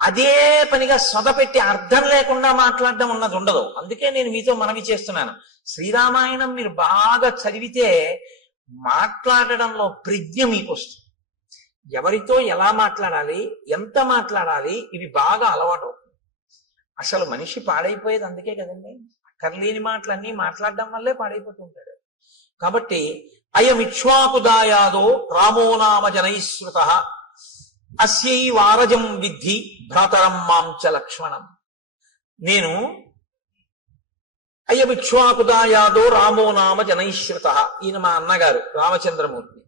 అదే పనిగా సొదపెట్టి అర్థం లేకుండా మాట్లాడడం ఉన్నది ఉండదు. అందుకే నేను మీతో మనవి చేస్తున్నాను, శ్రీరామాయణం మీరు బాగా చదివితే మాట్లాడడంలో ప్రజ్ఞ మీకు వస్తుంది. ఎవరితో ఎలా మాట్లాడాలి, ఎంత మాట్లాడాలి, ఇవి బాగా అలవాటు అవుతుంది. అసలు మనిషి పాడైపోయేది అందుకే కదండి. అక్కర్లేని మాటలన్నీ మాట్లాడడం వల్లే పాడైపోతుంటాడు. కాబట్టి అయమిక్ష్వాకుదాయాదో రామో నామ జనైశ్రుత అస్యైవారజం విద్ధి భ్రాతరం మాంచ లక్ష్మణం. నేను అయమిక్ష్వాకుదాయాదో రామో నామ జనైశ్రుత, ఈయన మా అన్నగారు రామచంద్రమూర్తి.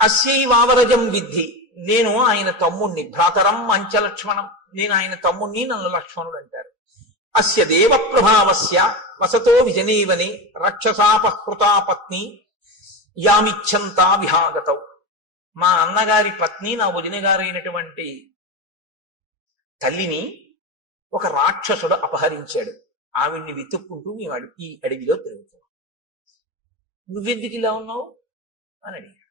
అస్యైవావరజం విద్ధి, నేను ఆయన తమ్ముణ్ణి. భ్రాతరం అంచ లక్ష్మణం, నేను ఆయన తమ్ముణ్ణి, నన్ను లక్ష్మణుడు అంటారు. అస్య దేవ ప్రభావస్య వసతో విజనీవని రక్షసాపహృతా పత్ని యామిచ్చంతా విహాగతౌ. మా అన్నగారి పత్ని, నా వదిన గారైనటువంటి తల్లిని ఒక రాక్షసుడు అపహరించాడు. ఆవిడ్ని వెతుక్కుంటూ ఈ అడవిలో తిరుగుతున్నావు. నువ్వెందుకు ఇలా ఉన్నావు అని అడిగాడు.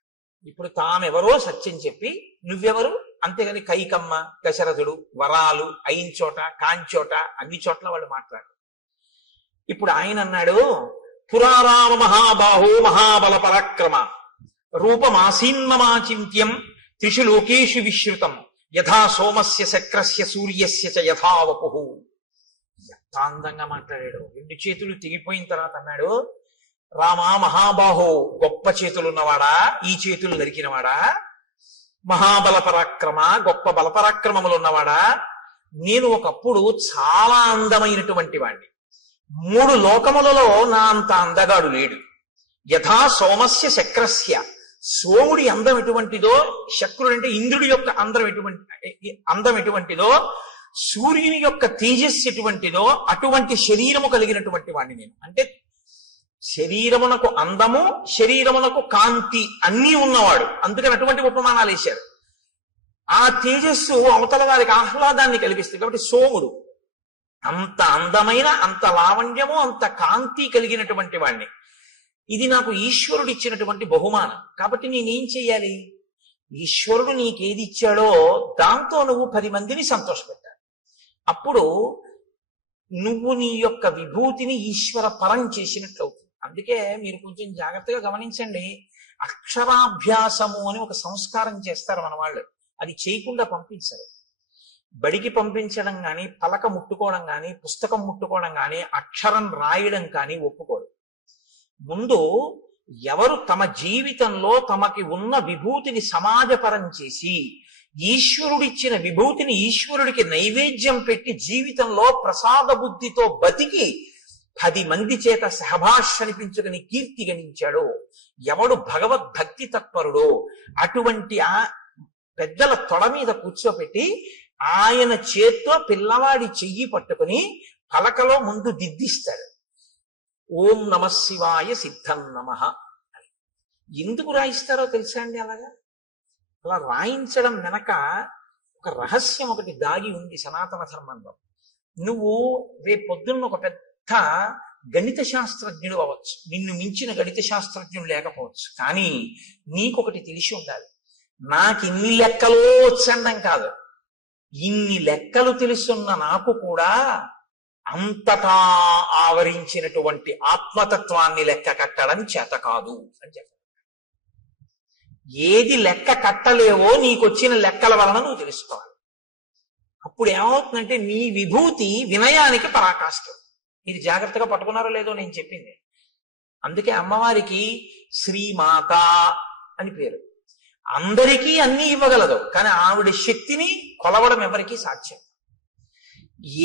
ఇప్పుడు తామెవరో సత్యం చెప్పి నువ్వెవరు, అంతేగాని కైకమ్మ, దశరథుడు, వరాలు అయిన చోట కాంచోట అన్ని చోట్ల వాళ్ళు మాట్లాడారు. ఇప్పుడు ఆయన అన్నాడు, పురారామ మహాబాహో మహాబల పరాక్రమ రూపమాసీన్మమాచింత్యం త్రిషు లోకేషు విశ్రుతం యథా సోమస్య శక్రస్య సూర్యస్య చ యథా వపుః. అందంగా మాట్లాడాడు. 2 చేతులు తెగిపోయిన తర్వాత అన్నాడు, రామా మహాబాహో, గొప్ప చేతులు ఉన్నవాడా, ఈ చేతులు నరికినవాడా, మహాబల పరాక్రమ, గొప్ప బలపరాక్రమములు ఉన్నవాడా, నేను ఒకప్పుడు చాలా అందమైనటువంటి వాణ్ణి. 3 లోకములలో నా అంత అందగాడు లేడు. యథా సోమస్య శక్రస్య, సోముడి అందం ఎటువంటిదో, శక్రుడు అంటే ఇంద్రుడి యొక్క అందం ఎటువంటిదో, సూర్యుని యొక్క తేజస్సు ఎటువంటిదో అటువంటి శరీరము కలిగినటువంటి వాడిని నేను. అంటే శరీరమునకు అందము, శరీరమునకు కాంతి అన్నీ ఉన్నవాడు. అందుకని అటువంటి ఉపమానాలు వేశారు. ఆ తేజస్సు అవతల వారికి ఆహ్లాదాన్ని కల్పిస్తుంది. కాబట్టి సోముడు అంత అందమైన, అంత లావణ్యము, అంత కాంతి కలిగినటువంటి వాణ్ణి. ఇది నాకు ఈశ్వరుడు ఇచ్చినటువంటి బహుమానం. కాబట్టి నేనేం చెయ్యాలి? ఈశ్వరుడు నీకేది ఇచ్చాడో దాంతో నువ్వు 10 మందిని సంతోషపెట్టాలి. అప్పుడు నువ్వు నీ యొక్క విభూతిని ఈశ్వర పరం చేసినట్లు అవుతుంది. అందుకే మీరు కొంచెం జాగ్రత్తగా గమనించండి. అక్షరాభ్యాసము అని ఒక సంస్కారం చేస్తారు మన వాళ్ళు. అది చేయకుండా పంపించరు. బడికి పంపించడం కానీ, పలక ముట్టుకోవడం కానీ, పుస్తకం ముట్టుకోవడం కానీ, అక్షరం రాయడం కానీ ఒప్పుకోరు. ముందు ఎవరు తమ జీవితంలో తమకి ఉన్న విభూతిని సమాజపరం చేసి ఈశ్వరుడిచ్చిన విభూతిని ఈశ్వరుడికి నైవేద్యం పెట్టి జీవితంలో ప్రసాద బుద్ధితో బతికి 10 మంది చేత సహభాష అనిపించుకుని కీర్తి గణించాడో, ఎవడు భగవద్భక్తి తత్పరుడో అటువంటి ఆ పెద్దల తొడ మీద కూర్చోపెట్టి ఆయన చేత్తో పిల్లవాడి చెయ్యి పట్టుకుని పలకలో ముందు దిద్దిస్తాడు. ఓం నమ శివాయ సిద్ధం నమః. ఎందుకు రాయిస్తారో తెలుసా అండి? అలా రాయించడం వెనక ఒక రహస్యం ఒకటి దాగి ఉంది సనాతన ధర్మంలో. నువ్వు రేపొద్దున్న ఒక పెద్ద గణిత శాస్త్రజ్ఞుడు అవ్వచ్చు, నిన్ను మించిన గణిత శాస్త్రజ్ఞుడు లేకపోవచ్చు, కానీ నీకొకటి తెలిసి ఉండాలి. నాకు ఇన్ని లెక్కలో వచ్చండం కాదు, ఇన్ని లెక్కలు తెలుసున్న నాకు కూడా అంతటా ఆవరించినటువంటి ఆత్మతత్వాన్ని లెక్క కట్టడం చేత కాదు అని చెప్పారు. ఏది లెక్క కట్టలేవో నీకొచ్చిన లెక్కల వలన నువ్వు తెలుసుకోవాలి. అప్పుడు ఏమవుతుందంటే నీ విభూతి వినయానికి పరాకాష్ఠం. ఇది జాగ్రత్తగా పట్టుకున్నారో లేదో నేను చెప్పింది. అందుకే అమ్మవారికి శ్రీమాత అని పేరు. అందరికీ అన్ని ఇవ్వగలదు, కానీ ఆవిడ శక్తిని కొలవడం ఎవరికీ సాధ్యం.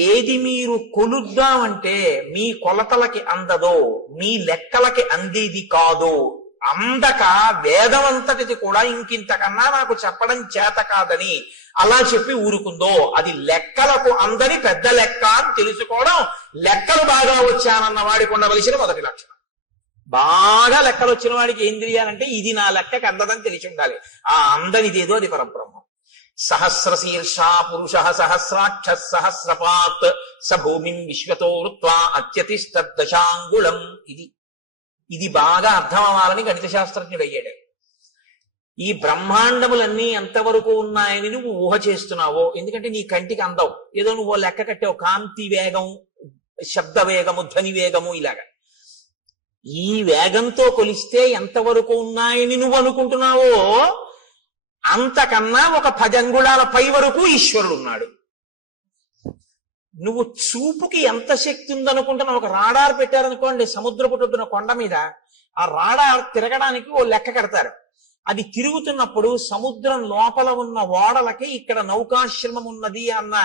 ఏది మీరు కొలుద్దామంటే మీ కొలతలకి అందదో, మీ లెక్కలకి అందేది కాదో, అందక వేదమంతటిది కూడా ఇంకింతకన్నా నాకు చెప్పడం చేత కాదని అలా చెప్పి ఊరుకుందో, అది లెక్కలకు అందని పెద్ద లెక్క అని తెలుసుకోవడం లెక్కలు బాగా వచ్చానన్న వాడికి ఉండవలసిన మొదటి లక్షణం. బాగా లెక్కలు వచ్చిన వాడికి ఏం తెలియాలంటే ఇది నా లెక్కకి అందదని తెలిసి ఉండాలి. ఆ అందనిదేదో అది పరబ్రహ్మం. సహస్రశీర్ష పురుష సహస్రాక్ష సహస్రపాత్ స భూమిం విశ్వతో వృత్వా అత్యతిష్టదశాంగుళం. ఇది బాగా అర్థం అవ్వాలని గణిత శాస్త్రజ్ఞుడు అయ్యాడు. ఈ బ్రహ్మాండములన్నీ ఎంతవరకు ఉన్నాయని నువ్వు ఊహ చేస్తున్నావో, ఎందుకంటే నీ కంటికి అందవు, ఏదో నువ్వు లెక్క కట్టావు, కాంతి వేగం, శబ్ద వేగము, ధ్వని వేగము, ఇలాగా ఈ వేగంతో కొలిస్తే ఎంతవరకు ఉన్నాయని నువ్వు అనుకుంటున్నావో అంతకన్నా ఒక 10 అంగుళాల పై వరకు ఈశ్వరుడు ఉన్నాడు. నువ్వు చూపుకి ఎంత శక్తి ఉందనుకుంటున్నావు? ఒక రాడార్ పెట్టారనుకోండి సముద్రపు ఒడ్డున కొండ మీద, ఆ రాడార్ తిరగడానికి ఓ లెక్క కడతారు. అది తిరుగుతున్నప్పుడు సముద్రం లోపల ఉన్న ఓడలకి ఇక్కడ నౌకాశ్రమం ఉన్నది అన్న,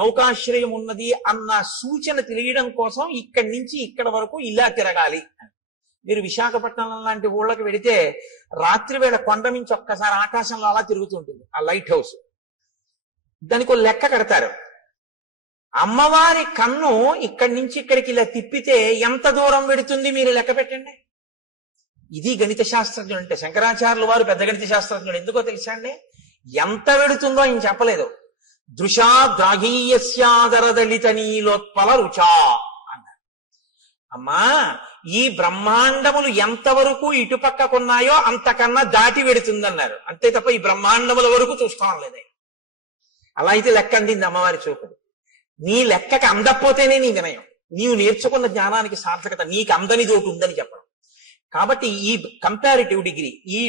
నౌకాశ్రయం ఉన్నది అన్న సూచన తెలియడం కోసం ఇక్కడి నుంచి ఇక్కడ వరకు ఇలా తిరగాలి. మీరు విశాఖపట్నం లాంటి ఊళ్ళకి వెడితే రాత్రి వేళ కొండ నుంచి ఒక్కసారి ఆకాశంలో అలా తిరుగుతుంటుంది ఆ లైట్ హౌస్. దానికి లెక్క కడతారు. అమ్మవారి కన్ను ఇక్కడి నుంచి ఇక్కడికి ఇలా తిప్పితే ఎంత దూరం పెడుతుంది మీరు లెక్క పెట్టండి. ఇది గణిత శాస్త్రజ్ఞుడు అంటే. శంకరాచార్యుల వారు పెద్ద గణిత శాస్త్రజ్ఞుడు. ఎందుకో తెలుసా అండి? ఎంత పెడుతుందో ఆయన చెప్పలేదు. దృశా ద్రాఘీయస్యాదరదళిత నీలోత్పల రుచా అన్నారు. అమ్మా, ఈ బ్రహ్మాండములు ఎంతవరకు ఇటుపక్కకున్నాయో అంతకన్నా దాటి పెడుతుందన్నారు. అంతే తప్ప ఈ బ్రహ్మాండముల వరకు చూస్తాం లేదు. అలా అయితే లెక్క అందింది అమ్మవారి చూపుడు. నీ లెక్కకి అందకపోతేనే నీ వినయం, నీవు నేర్చుకున్న జ్ఞానానికి సార్థకత. నీకు అందని ఒకటి ఉందని చెప్పడం. కాబట్టి ఈ కంపారిటివ్ డిగ్రీ, ఈ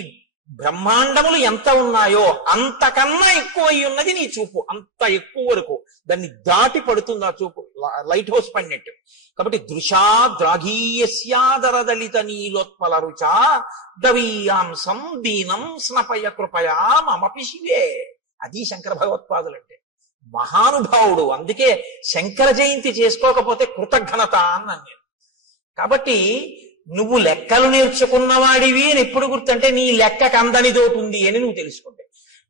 బ్రహ్మాండములు ఎంత ఉన్నాయో అంతకన్నా ఎక్కువ అయి ఉన్నది నీ చూపు. అంత ఎక్కువ వరకు దాన్ని దాటి పడుతుంది ఆ చూపు. లైట్ హౌస్ పడినట్టు. కాబట్టి దృశా ద్రాఘీయస్యాదరదళిత నీలోత్పల రుచా దవీయాంసం దీనం స్నపయ కృపయా మమపి శివే. అది శంకర భగవత్పాదులు అంటే. మహానుభావుడు. అందుకే శంకర జయంతి చేసుకోకపోతే కృతజ్ఞత అన్నాను నేను. కాబట్టి నువ్వు లెక్కలు నేర్చుకున్నవాడివి అని ఎప్పుడు గుర్తంటే నీ లెక్కకు అందనిదోటి ఉంది అని నువ్వు తెలుసుకుంటే.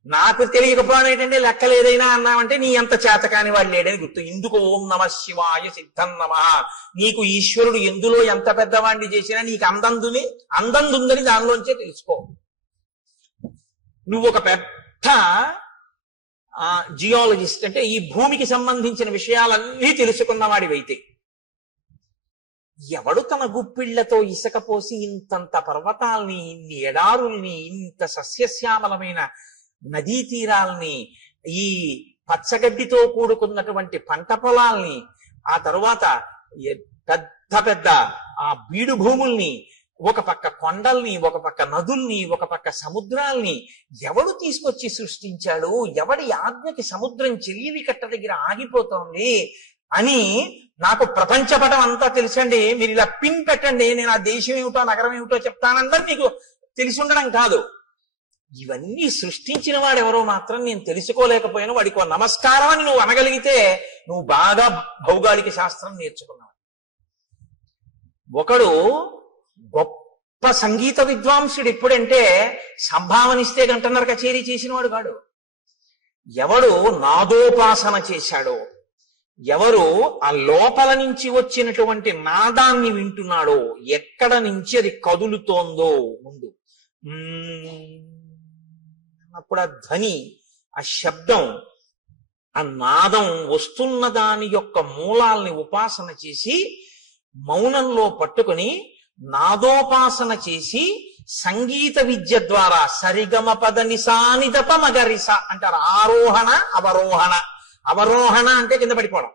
నాకు తెలియకపోవడం ఏంటంటే లెక్కలు ఏదైనా అన్నావంటే నీ అంత చేతకాని వాడు లేడని గుర్తు. ఇందుకు ఓం నమ శివాయ సిద్ధం నమ. నీకు ఈశ్వరుడు ఎందులో ఎంత పెద్దవాడిని చేసినా నీకు అందందుందని దానిలోంచే తెలుసుకో. నువ్వు ఒక పెద్ద జియాలజిస్ట్ అంటే ఈ భూమికి సంబంధించిన విషయాలన్నీ తెలుసుకున్నవాడివైతే ఎవడు తన గుప్పిళ్లతో ఇసుక పోసి ఇంతంత పర్వతాల్ని, ఇన్ని ఎడారుల్ని, ఇంత సస్యశ్యామలమైన నదీ తీరాల్ని, ఈ పచ్చగడ్డితో కూడుకున్నటువంటి పంట పొలాల్ని, ఆ తరువాత పెద్ద పెద్ద ఆ బీడు భూముల్ని, ఒక పక్క కొండల్ని, ఒక పక్క నదుల్ని, ఒక పక్క సముద్రాల్ని ఎవడు తీసుకొచ్చి సృష్టించాడు? ఎవడి ఆజ్ఞకి సముద్రం చెలియవి కట్ట దగ్గర ఆగిపోతోంది అని నాకు ప్రపంచపటం అంతా తెలుసండి. మీరు ఇలా పిన్ పెట్టండి, నేను ఆ దేశం ఏమిటో నగరం ఏమిటో చెప్తానందరూ నీకు తెలిసి ఉండడం కాదు. ఇవన్నీ సృష్టించిన వాడెవరో మాత్రం నేను తెలుసుకోలేకపోయినా వాడికి నమస్కారం అని నువ్వు అనగలిగితే నువ్వు బాగా భౌగోళిక శాస్త్రం నేర్చుకున్నావు. ఒకడు గొప్ప సంగీత విద్వాంసుడు ఎప్పుడంటే సంభావనిస్తే గంటన్నర కచేరీ చేసినవాడు కాడు. ఎవడు నాదోపాసన చేశాడో, ఎవరు ఆ లోపల నుంచి వచ్చినటువంటి నాదాన్ని వింటున్నాడో, ఎక్కడ నుంచి అది కదులుతోందో ముందు అప్పుడు ఆ ధ్వని, ఆ శబ్దం, ఆ నాదం వస్తున్న దాని యొక్క మూలాల్ని ఉపాసన చేసి మౌనంలో పట్టుకుని నాదోపాసన చేసి సంగీత విద్య ద్వారా సరిగమ పద నిసానిదప మగరిస అంటారు. ఆరోహణ అవరోహణ. అవరోహణ అంటే కింద పడిపోవడం,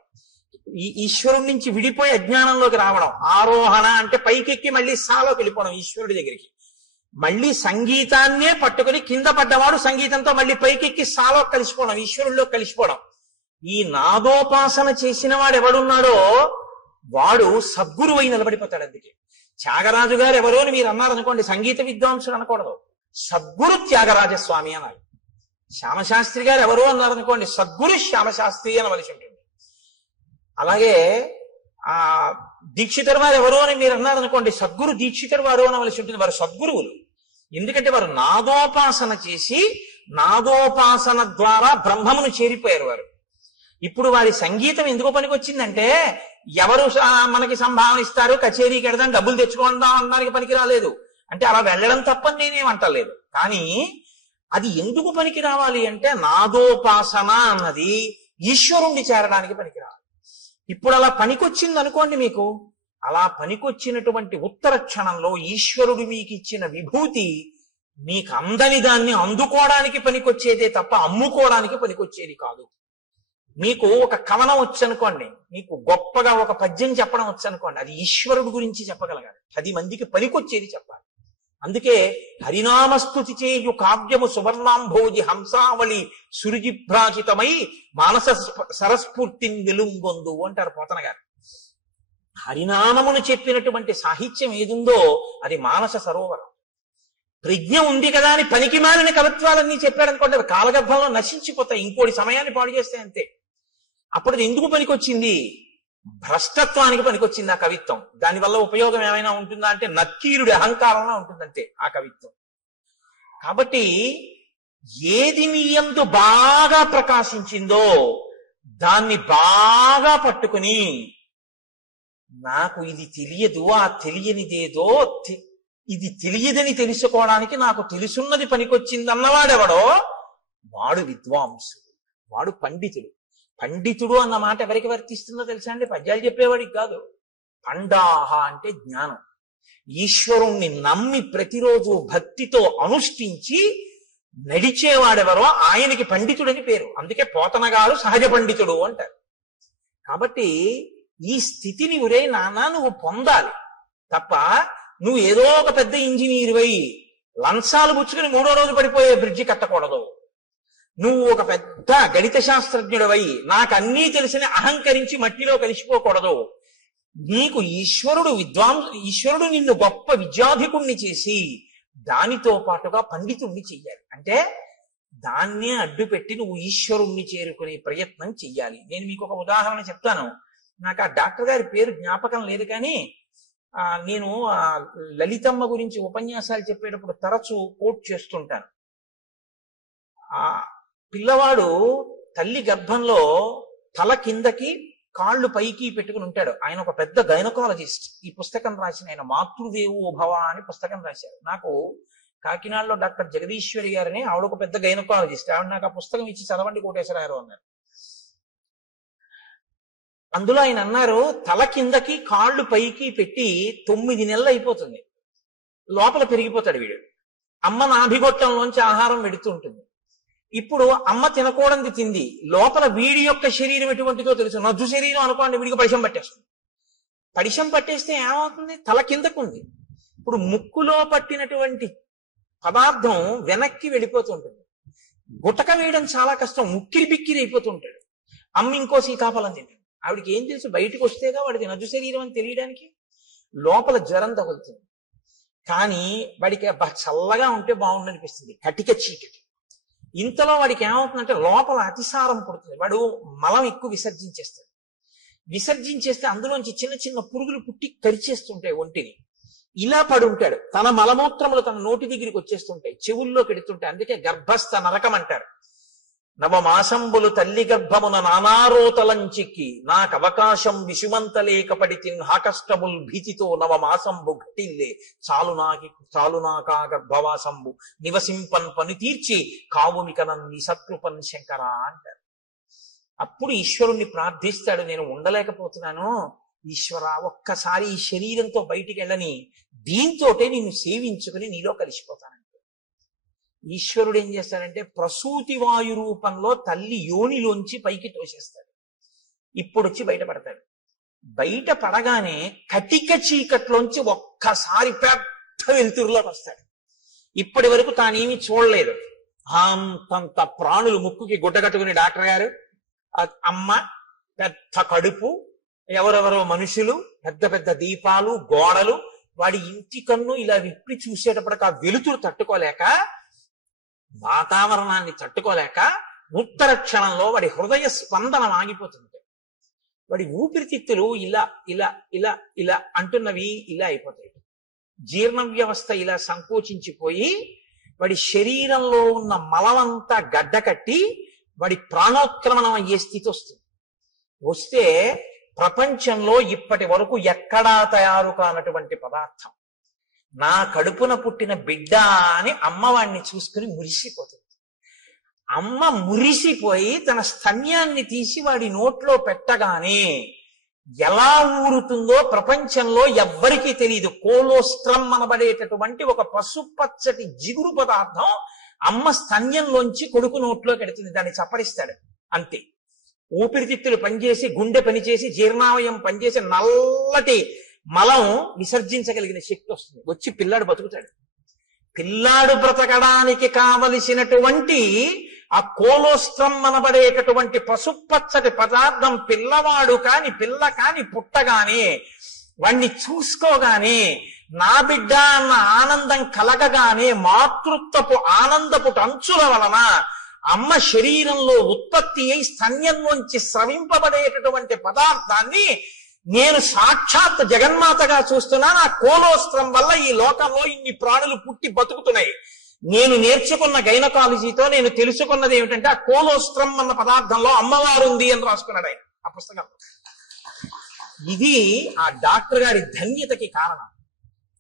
ఈ ఈశ్వరుడి నుంచి విడిపోయి అజ్ఞానంలోకి రావడం. ఆరోహణ అంటే పైకెక్కి మళ్ళీ సాలోకి వెళ్ళిపోవడం ఈశ్వరుడి దగ్గరికి. మళ్ళీ సంగీతాన్నే పట్టుకుని కింద పడ్డవాడు సంగీతంతో మళ్ళీ పైకెక్కి సాలో కలిసిపోవడం, ఈశ్వరుల్లో కలిసిపోవడం. ఈ నాదోపాసన చేసిన వాడు ఎవడున్నాడో వాడు సద్గురువు అయి నిలబడిపోతాడు. అందుకే త్యాగరాజు గారు ఎవరో అని మీరు అన్నారనుకోండి, సంగీత విద్వాంసుడు అనకూడదు, సద్గురు త్యాగరాజస్వామి అనాలి. శ్యామశాస్త్రి గారు ఎవరో అన్నారనుకోండి, సద్గురు శ్యామశాస్త్రి అనవలసి ఉంటుంది. అలాగే ఆ దీక్షితర్ వారు ఎవరో అని మీరు అన్నారనుకోండి, సద్గురు దీక్షితర్ వారు అనవలసి ఉంటుంది. వారు సద్గురువులు. ఎందుకంటే వారు నాదోపాసన చేసి నాదోపాసన ద్వారా బ్రహ్మమును చేరిపోయారు వారు. ఇప్పుడు వారి సంగీతం ఎందుకు పనికొచ్చిందంటే ఎవరు మనకి సంభావన ఇస్తారు, కచేరీకి వెడదాం, డబ్బులు తెచ్చుకుందాం అనడానికి పనికి రాలేదు. అంటే అలా వెళ్ళడం తప్పని నేనేమంటలేదు. కానీ అది ఎందుకు పనికి రావాలి అంటే నాదోపాసన అన్నది ఈశ్వరుణ్ణి చేరడానికి పనికి రావాలి. ఇప్పుడు అలా పనికొచ్చింది అనుకోండి, మీకు అలా పనికొచ్చినటువంటి ఉత్తర క్షణంలో ఈశ్వరుడు మీకు ఇచ్చిన విభూతి మీకు అందని దాన్ని అందుకోవడానికి పనికొచ్చేదే తప్ప అమ్ముకోవడానికి పనికొచ్చేది కాదు. మీకు ఒక కవనం వచ్చనుకోండి, మీకు గొప్పగా ఒక పద్యం చెప్పడం వచ్చనుకోండి, అది ఈశ్వరుడు గురించి చెప్పగలగాలి. 10 మందికి పనికొచ్చేది చెప్పాలి. అందుకే హరినామస్తుతి చేయు కావ్యము సువర్ణాంభోజి హంసావళి సురుజిభ్రాజితమై మానస సరస్ఫూర్తిని వెలుంగొందు అంటారు పోతన గారు. హరినామమును చెప్పినటువంటి సాహిత్యం ఏదుందో అది మానస సరోవరం. ప్రజ్ఞ ఉంది కదా అని పనికి మాలిన కవిత్వాలన్నీ చెప్పాడనుకోండి, కాలగర్భంలో నశించిపోతాయి, ఇంకోటి సమయాన్ని పాడు చేస్తాయి అంతే. అప్పుడు అది ఎందుకు పనికొచ్చింది? భ్రష్టత్వానికి పనికొచ్చింది ఆ కవిత్వం. దానివల్ల ఉపయోగం ఏమైనా ఉంటుందా అంటే నక్కీరుడి అహంకారంలో ఉంటుందంతే ఆ కవిత్వం. కాబట్టి ఏది మీ యందు బాగా ప్రకాశించిందో దాన్ని బాగా పట్టుకుని నాకు ఇది తెలియదు, ఆ తెలియనిదేదో ఇది తెలియదని తెలుసుకోవడానికి నాకు తెలుసున్నది పనికొచ్చింది అన్నవాడెవడో వాడు విద్వాంసుడు, వాడు పండితుడు. పండితుడు అన్న మాట ఎవరికి వర్తిస్తుందో తెలుసా అండి? పద్యాలు చెప్పేవాడికి కాదు. పండాహ అంటే జ్ఞానం. ఈశ్వరుణ్ణి నమ్మి ప్రతిరోజు భక్తితో అనుష్ఠించి నడిచేవాడెవరో ఆయనకి పండితుడని పేరు. అందుకే పోతన గారు సహజ పండితుడు అంటారు. కాబట్టి ఈ స్థితిని ఒరే నాన్న నువ్వు పొందాలి తప్ప నువ్వు ఏదో ఒక పెద్ద ఇంజనీర్ వై లంచాలు పుచ్చుకుని 3వ రోజు పడిపోయే బ్రిడ్జి కట్టకూడదు. నువ్వు ఒక పెద్ద గణిత శాస్త్రజ్ఞుడవై నాకు అన్నీ తెలిసిన అహంకరించి మట్టిలో కలిసిపోకూడదు. నీకు ఈశ్వరుడు నిన్ను గొప్ప విద్యాధికుణ్ణి చేసి దానితో పాటుగా పండితుణ్ణి చెయ్యాలి. అంటే దాన్నే అడ్డు పెట్టి నువ్వు ఈశ్వరుణ్ణి చేరుకునే ప్రయత్నం చెయ్యాలి. నేను మీకు ఒక ఉదాహరణ చెప్తాను. నాకు ఆ డాక్టర్ గారి పేరు జ్ఞాపకం లేదు, కానీ నేను లలితమ్మ గురించి ఉపన్యాసాలు చెప్పేటప్పుడు తరచూ కోట్ చేస్తుంటాను. ఆ పిల్లవాడు తల్లి గర్భంలో తల కిందకి కాళ్ళు పైకి పెట్టుకుని ఉంటాడు. ఆయన ఒక పెద్ద గైనకాలజిస్ట్. ఈ పుస్తకం రాసిన ఆయన మాతృదేవో భవ అని పుస్తకం రాశారు. నాకు కాకినాడలో డాక్టర్ జగదీశ్వరి గారని ఆవిడ ఒక పెద్ద గైనకాలజిస్ట్. ఆవిడ నాకు ఆ పుస్తకం ఇచ్చి చదవండి కోటేశ్వరరావు అన్నారు. అందులో ఆయన అన్నారు, తల కిందకి కాళ్ళు పైకి పెట్టి 9 నెలలు అయిపోతుంది, లోపల పెరిగిపోతాడు వీడు. అమ్మ నాభిగొట్టంలోంచి ఆహారం పెడుతూ ఉంటుంది. ఇప్పుడు అమ్మ తినకూడదు తింది, లోపల వీడి యొక్క శరీరం ఎటువంటిదో తెలుసు. నజ్జు శరీరం అనుకోండి, వీడికి పరిశం పట్టేస్తుంది. పరిశం పట్టేస్తే ఏమవుతుంది? తల కిందకు ఉంది. ఇప్పుడు ముక్కులో పట్టినటువంటి పదార్థం వెనక్కి వెళ్ళిపోతుంటుంది. గుటక వేయడం చాలా కష్టం, ఉక్కిరి బిక్కిరి అయిపోతుంటాడు. అమ్మ ఇంకో సీతాఫలం తింటుంది. ఆవిడికి ఏం తెలుసు? బయటకు వస్తేగా వాడికి నజ్జు శరీరం అని తెలియడానికి. లోపల జ్వరం తగులుతుంది. కానీ వాడికి చల్లగా ఉంటే బాగుండనిపిస్తుంది, కటిక చీకటి. ఇంతలో వాడికి ఏమవుతుందంటే లోపల అతిసారం పుడుతుంది. వాడు మలం ఎక్కువ విసర్జించేస్తాడు. విసర్జించేస్తే అందులోంచి చిన్న చిన్న పురుగులు పుట్టి కరిచేస్తుంటాయి ఒంటిని. ఇలా పడుంటాడు. తన మలమూత్రములు తన నోటి దగ్గరికి వచ్చేస్తుంటాయి, చెవుల్లో పెడుతుంటాయి. అందుకే గర్భస్థ నరకం అంటారు. నవమాసంబులు తల్లి గర్భమున నానారోతలంచిక్కి నాకు అవకాశం విషుమంతలేకపడి హాకష్టముల్ భీతితో నవమాసంబు ఘటిల్లే చాలు నాకా గర్భవాసంబు నివసింపన్ పని తీర్చి కావుమికనన్ నిసత్కృపన్ శంకర అంటారు. అప్పుడు ఈశ్వరుణ్ణి ప్రార్థిస్తాడు, నేను ఉండలేకపోతున్నాను ఈశ్వర, ఒక్కసారి ఈ శరీరంతో బయటికి వెళ్ళని, దీంతోటే నిన్ను సేవించుకుని నీలో కలిసిపోతాను. ఈశ్వరుడు ఏం చేస్తాడంటే ప్రసూతి వాయు రూపంలో తల్లి యోనిలోంచి పైకి తోసేస్తాడు. ఇప్పుడు వచ్చి బయటపడతాడు. బయట పడగానే కటిక చీకట్లోంచి ఒక్కసారి పెద్ద వెలుతురులోకి వస్తాడు. ఇప్పటి వరకు తానేమి చూడలేదు. అంతంత ప్రాణులు ముక్కుకి గుడ్డ కట్టుకుని డాక్టర్ గారు, అమ్మ, పెద్ద కడుపు, ఎవరెవరో మనుషులు, పెద్ద పెద్ద దీపాలు, గోడలు. వాడి ఇంటి కన్ను ఇలా విప్పి చూసేటప్పటికి ఆ వెలుతురు తట్టుకోలేక, వాతావరణాన్ని తట్టుకోలేక ఉత్తర క్షణంలో వాడి హృదయ స్పందనం ఆగిపోతుంది. వాడి ఊపిరితిత్తులు ఇలా ఇలా ఇలా ఇలా అంటున్నవి ఇలా అయిపోతాయి. జీర్ణ వ్యవస్థ ఇలా సంకోచించిపోయి వాడి శరీరంలో ఉన్న మలమంతా గడ్డ కట్టి వాడి ప్రాణోత్క్రమణం అయ్యే స్థితి వస్తుంది. వస్తే ప్రపంచంలో ఇప్పటి వరకు ఎక్కడా తయారు కానటువంటి పదార్థం, నా కడుపున పుట్టిన బిడ్డ అని అమ్మవాడిని చూసుకుని మురిసిపోతుంది. అమ్మ మురిసిపోయి తన స్తన్యాన్ని తీసి వాడి నోట్లో పెట్టగానే ఎలా ఊరుతుందో ప్రపంచంలో ఎవ్వరికీ తెలియదు. కోలోస్ట్రమ్ అనబడేటటువంటి ఒక పసుపచ్చటి జిగురు పదార్థం అమ్మ స్తన్యంలోంచి కొడుకు నోట్లో పెడుతుంది. దాన్ని చప్పరిస్తాడు అంతే. ఊపిరితిత్తులు పనిచేసి, గుండె పనిచేసి, జీర్ణావయం పనిచేసి నల్లటి మలం విసర్జించగలిగిన శక్తి వస్తుంది. వచ్చి పిల్లాడు బతుకుతాడు. పిల్లాడు బ్రతకడానికి కావలసినటువంటి ఆ కోలోస్ట్రమ్ అనబడేటటువంటి పసుపచ్చటి పదార్థం పిల్లవాడు కాని పిల్ల కాని పుట్టగానే వాణ్ణి చూసుకోగానే నా బిడ్డ అన్న ఆనందం కలగగానే మాతృత్వపు ఆనందపు అంచుల వలన అమ్మ శరీరంలో ఉత్పత్తి అయి స్తన్యంలోంచి స్రవింపబడేటటువంటి పదార్థాన్ని నేను సాక్షాత్ జగన్మాతగా చూస్తున్నాను. ఆ కోలోస్ట్రం వల్ల ఈ లోకంలో ఇన్ని ప్రాణులు పుట్టి బతుకుతున్నాయి. నేను నేర్చుకున్న గైనకాలజీతో నేను తెలుసుకున్నది ఏమిటంటే ఆ కోలోస్ట్రం అన్న పదార్థంలో అమ్మవారు ఉంది అని రాసుకున్నాడు ఆయన ఆ పుస్తకం. ఇది ఆ డాక్టర్ గారి ధన్యతకి కారణం.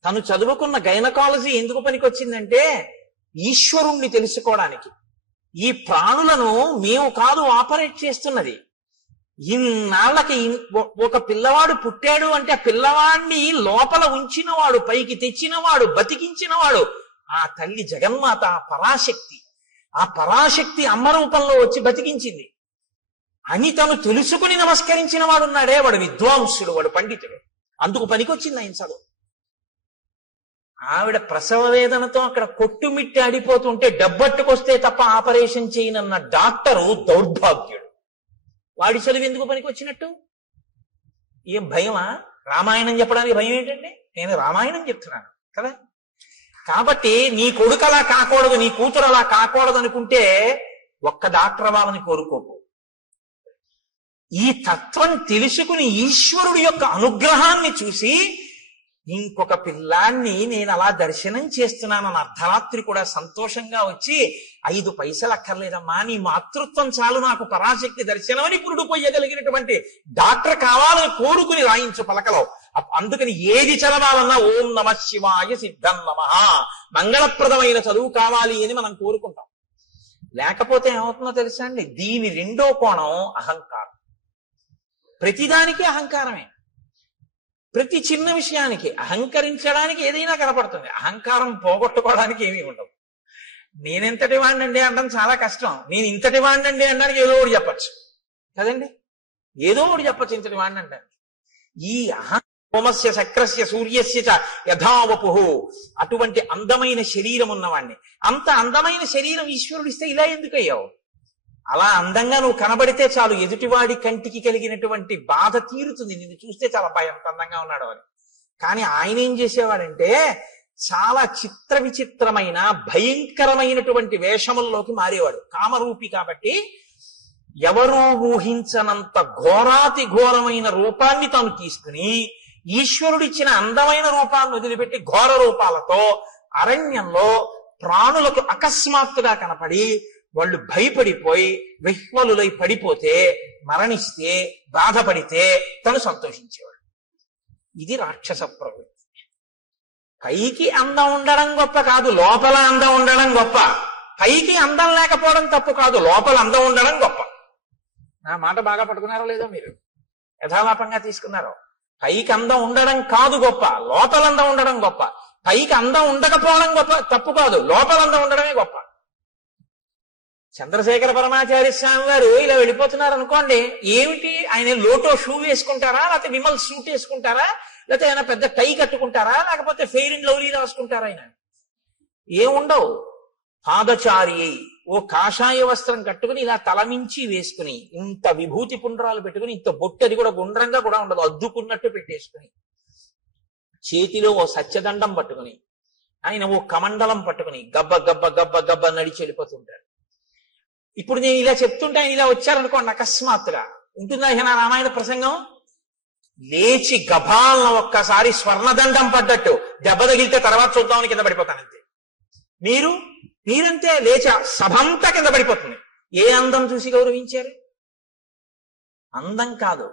తను చదువుకున్న గైనకాలజీ ఎందుకు పనికొచ్చిందంటే ఈశ్వరుణ్ణి తెలుసుకోవడానికి. ఈ ప్రాణులను మేము కాదు ఆపరేట్ చేస్తున్నది. ఇన్నాళ్ళకి ఒక పిల్లవాడు పుట్టాడు అంటే ఆ పిల్లవాడిని లోపల ఉంచినవాడు, పైకి తెచ్చినవాడు, బతికించినవాడు ఆ తల్లి జగన్మాత, ఆ పరాశక్తి. ఆ పరాశక్తి అమ్మ రూపంలో వచ్చి బతికించింది అని తను తెలుసుకుని నమస్కరించిన వాడున్నాడే, వాడు విద్వాంసుడు, వాడు పండితుడు. అందుకు పనికొచ్చింది ఆయన చదువు. ఆవిడ ప్రసవ వేదనతో అక్కడ కొట్టుమిట్టి ఆడిపోతుంటే డబ్బట్టుకొస్తే తప్ప ఆపరేషన్ చేయనన్న డాక్టరు దౌర్భాగ్యుడు. వాడి చదువు ఎందుకు పనికి వచ్చినట్టు? ఏం భయమా? రామాయణం చెప్పడానికి భయం ఏంటండి? నేను రామాయణం చెప్తున్నాను కదా. కాబట్టి నీ కొడుకు అలా కాకూడదు, నీ కూతురు అలా కాకూడదు అనుకుంటే ఒక్క డాక్టర్ వాళ్ళని కోరుకోకు. ఈ తత్వం తెలుసుకుని ఈశ్వరుడి యొక్క అనుగ్రహాన్ని చూసి ఇంకొక పిల్లాన్ని నేను అలా దర్శనం చేస్తున్నానని అర్ధరాత్రి కూడా సంతోషంగా వచ్చి 5 పైసలు అక్కర్లేదమ్మా, నీ మాతృత్వం చాలు నాకు పరాశక్తి దర్శనం అని పురుడు పోయగలిగినటువంటి డాక్టర్ కావాలని కోరుకుని రాయించు పలకలో. అందుకని ఏది చదవాలన్నా ఓం నమ శివాయ సిద్ధం నమః మంగళప్రదమైన చదువు కావాలి అని మనం కోరుకుంటాం. లేకపోతే ఏమవుతుందో తెలుసా అండి? దీని రెండో కోణం అహంకారం. ప్రతిదానికి అహంకారమే. ప్రతి చిన్న విషయానికి అహంకరించడానికి ఏదైనా కనపడుతుంది. అహంకారం పోగొట్టుకోవడానికి ఏమీ ఉండదు. నేనెంతటి వాడినండి అనడం చాలా కష్టం. నేను ఇంతటి వాడినండి అనడానికి ఏదో ఒకటి చెప్పచ్చు కదండి. ఏదో ఒకటి చెప్పచ్చు ఇంతటి వాడిని అనడానికి. ఈ హోమస్య చక్రస్య సూర్యస్య చ యథావపు, అటువంటి అందమైన శరీరం ఉన్నవాణ్ణి, అంత అందమైన శరీరం ఈశ్వరుడు ఇస్తే ఇలా ఎందుకయ్యావు? అలా అందంగా నువ్వు కనబడితే చాలు ఎదుటివాడి కంటికి కలిగినటువంటి బాధ తీరుతుంది. నిన్ను చూస్తే చాలా ఎంత అందంగా ఉన్నాడు అని. కానీ ఆయన ఏం చేసేవాడంటే చాలా చిత్ర విచిత్రమైన భయంకరమైనటువంటి వేషముల్లోకి మారేవాడు. కామరూపి కాబట్టి ఎవరూ ఊహించనంత ఘోరాతి ఘోరమైన రూపాన్ని తాను తీసుకుని ఈశ్వరుడిచ్చిన అందమైన రూపాన్ని వదిలిపెట్టి ఘోర రూపాలతో అరణ్యంలో ప్రాణులకు అకస్మాత్తుగా కనపడి వాళ్ళు భయపడిపోయి విహ్వలులై పడిపోతే, మరణిస్తే, బాధపడితే తను సంతోషించేవాడు. ఇది రాక్షస ప్రవృత్తి. పైకి అందం ఉండడం గొప్ప కాదు, లోపల అందం ఉండడం గొప్ప. పైకి అందం లేకపోవడం తప్పు కాదు, లోపల అందం ఉండడం గొప్ప. నా మాట బాగా పట్టుకున్నారో లేదో మీరు? యథాలాపంగా తీసుకున్నారో? పైకి అందం ఉండడం కాదు గొప్ప, లోపల అందం ఉండడం గొప్ప. పైకి అందం ఉండకపోవడం గొప్ప తప్పు కాదు, లోపల అందం ఉండడమే గొప్ప. చంద్రశేఖర పరమాచార్య స్వామి గారు ఇలా వెళ్ళిపోతున్నారు అనుకోండి, ఏమిటి ఆయన లోటో షూ వేసుకుంటారా, లేకపోతే విమల్ సూట్ వేసుకుంటారా, లేకపోతే ఆయన పెద్ద టై కట్టుకుంటారా, లేకపోతే ఫెయిర్ అండ్ లవ్లీ రాసుకుంటారా? ఆయన ఏముండవు. పాదచారి ఓ కాషాయ వస్త్రం కట్టుకుని ఇలా తలమించి వేసుకుని, ఇంత విభూతి పుండ్రాలు పెట్టుకుని, ఇంత బొట్టు, అది కూడా గుండ్రంగా కూడా ఉండదు, అద్దుకున్నట్టు పెట్టేసుకుని, చేతిలో ఓ సత్యదండం పట్టుకుని, ఆయన ఓ కమండలం పట్టుకుని గబ్బ గబ్బ గబ్బ గబ్బ నడిచి వెళ్ళిపోతుంటాడు. ఇప్పుడు నేను ఇలా చెప్తుంటే ఆయన ఇలా వచ్చారనుకోండి, అకస్మాత్తుగా ఉంటుందా నా రామాయణ ప్రసంగం? లేచి గభాలను ఒక్కసారి స్వర్ణదండం పడ్డట్టు దెబ్బ తగిలితే తర్వాత చూద్దామని కింద పడిపోతానంతే. మీరంతే లేచి సభంతా కింద పడిపోతుంది. ఏ అందం చూసి గౌరవించారు? అందం కాదు,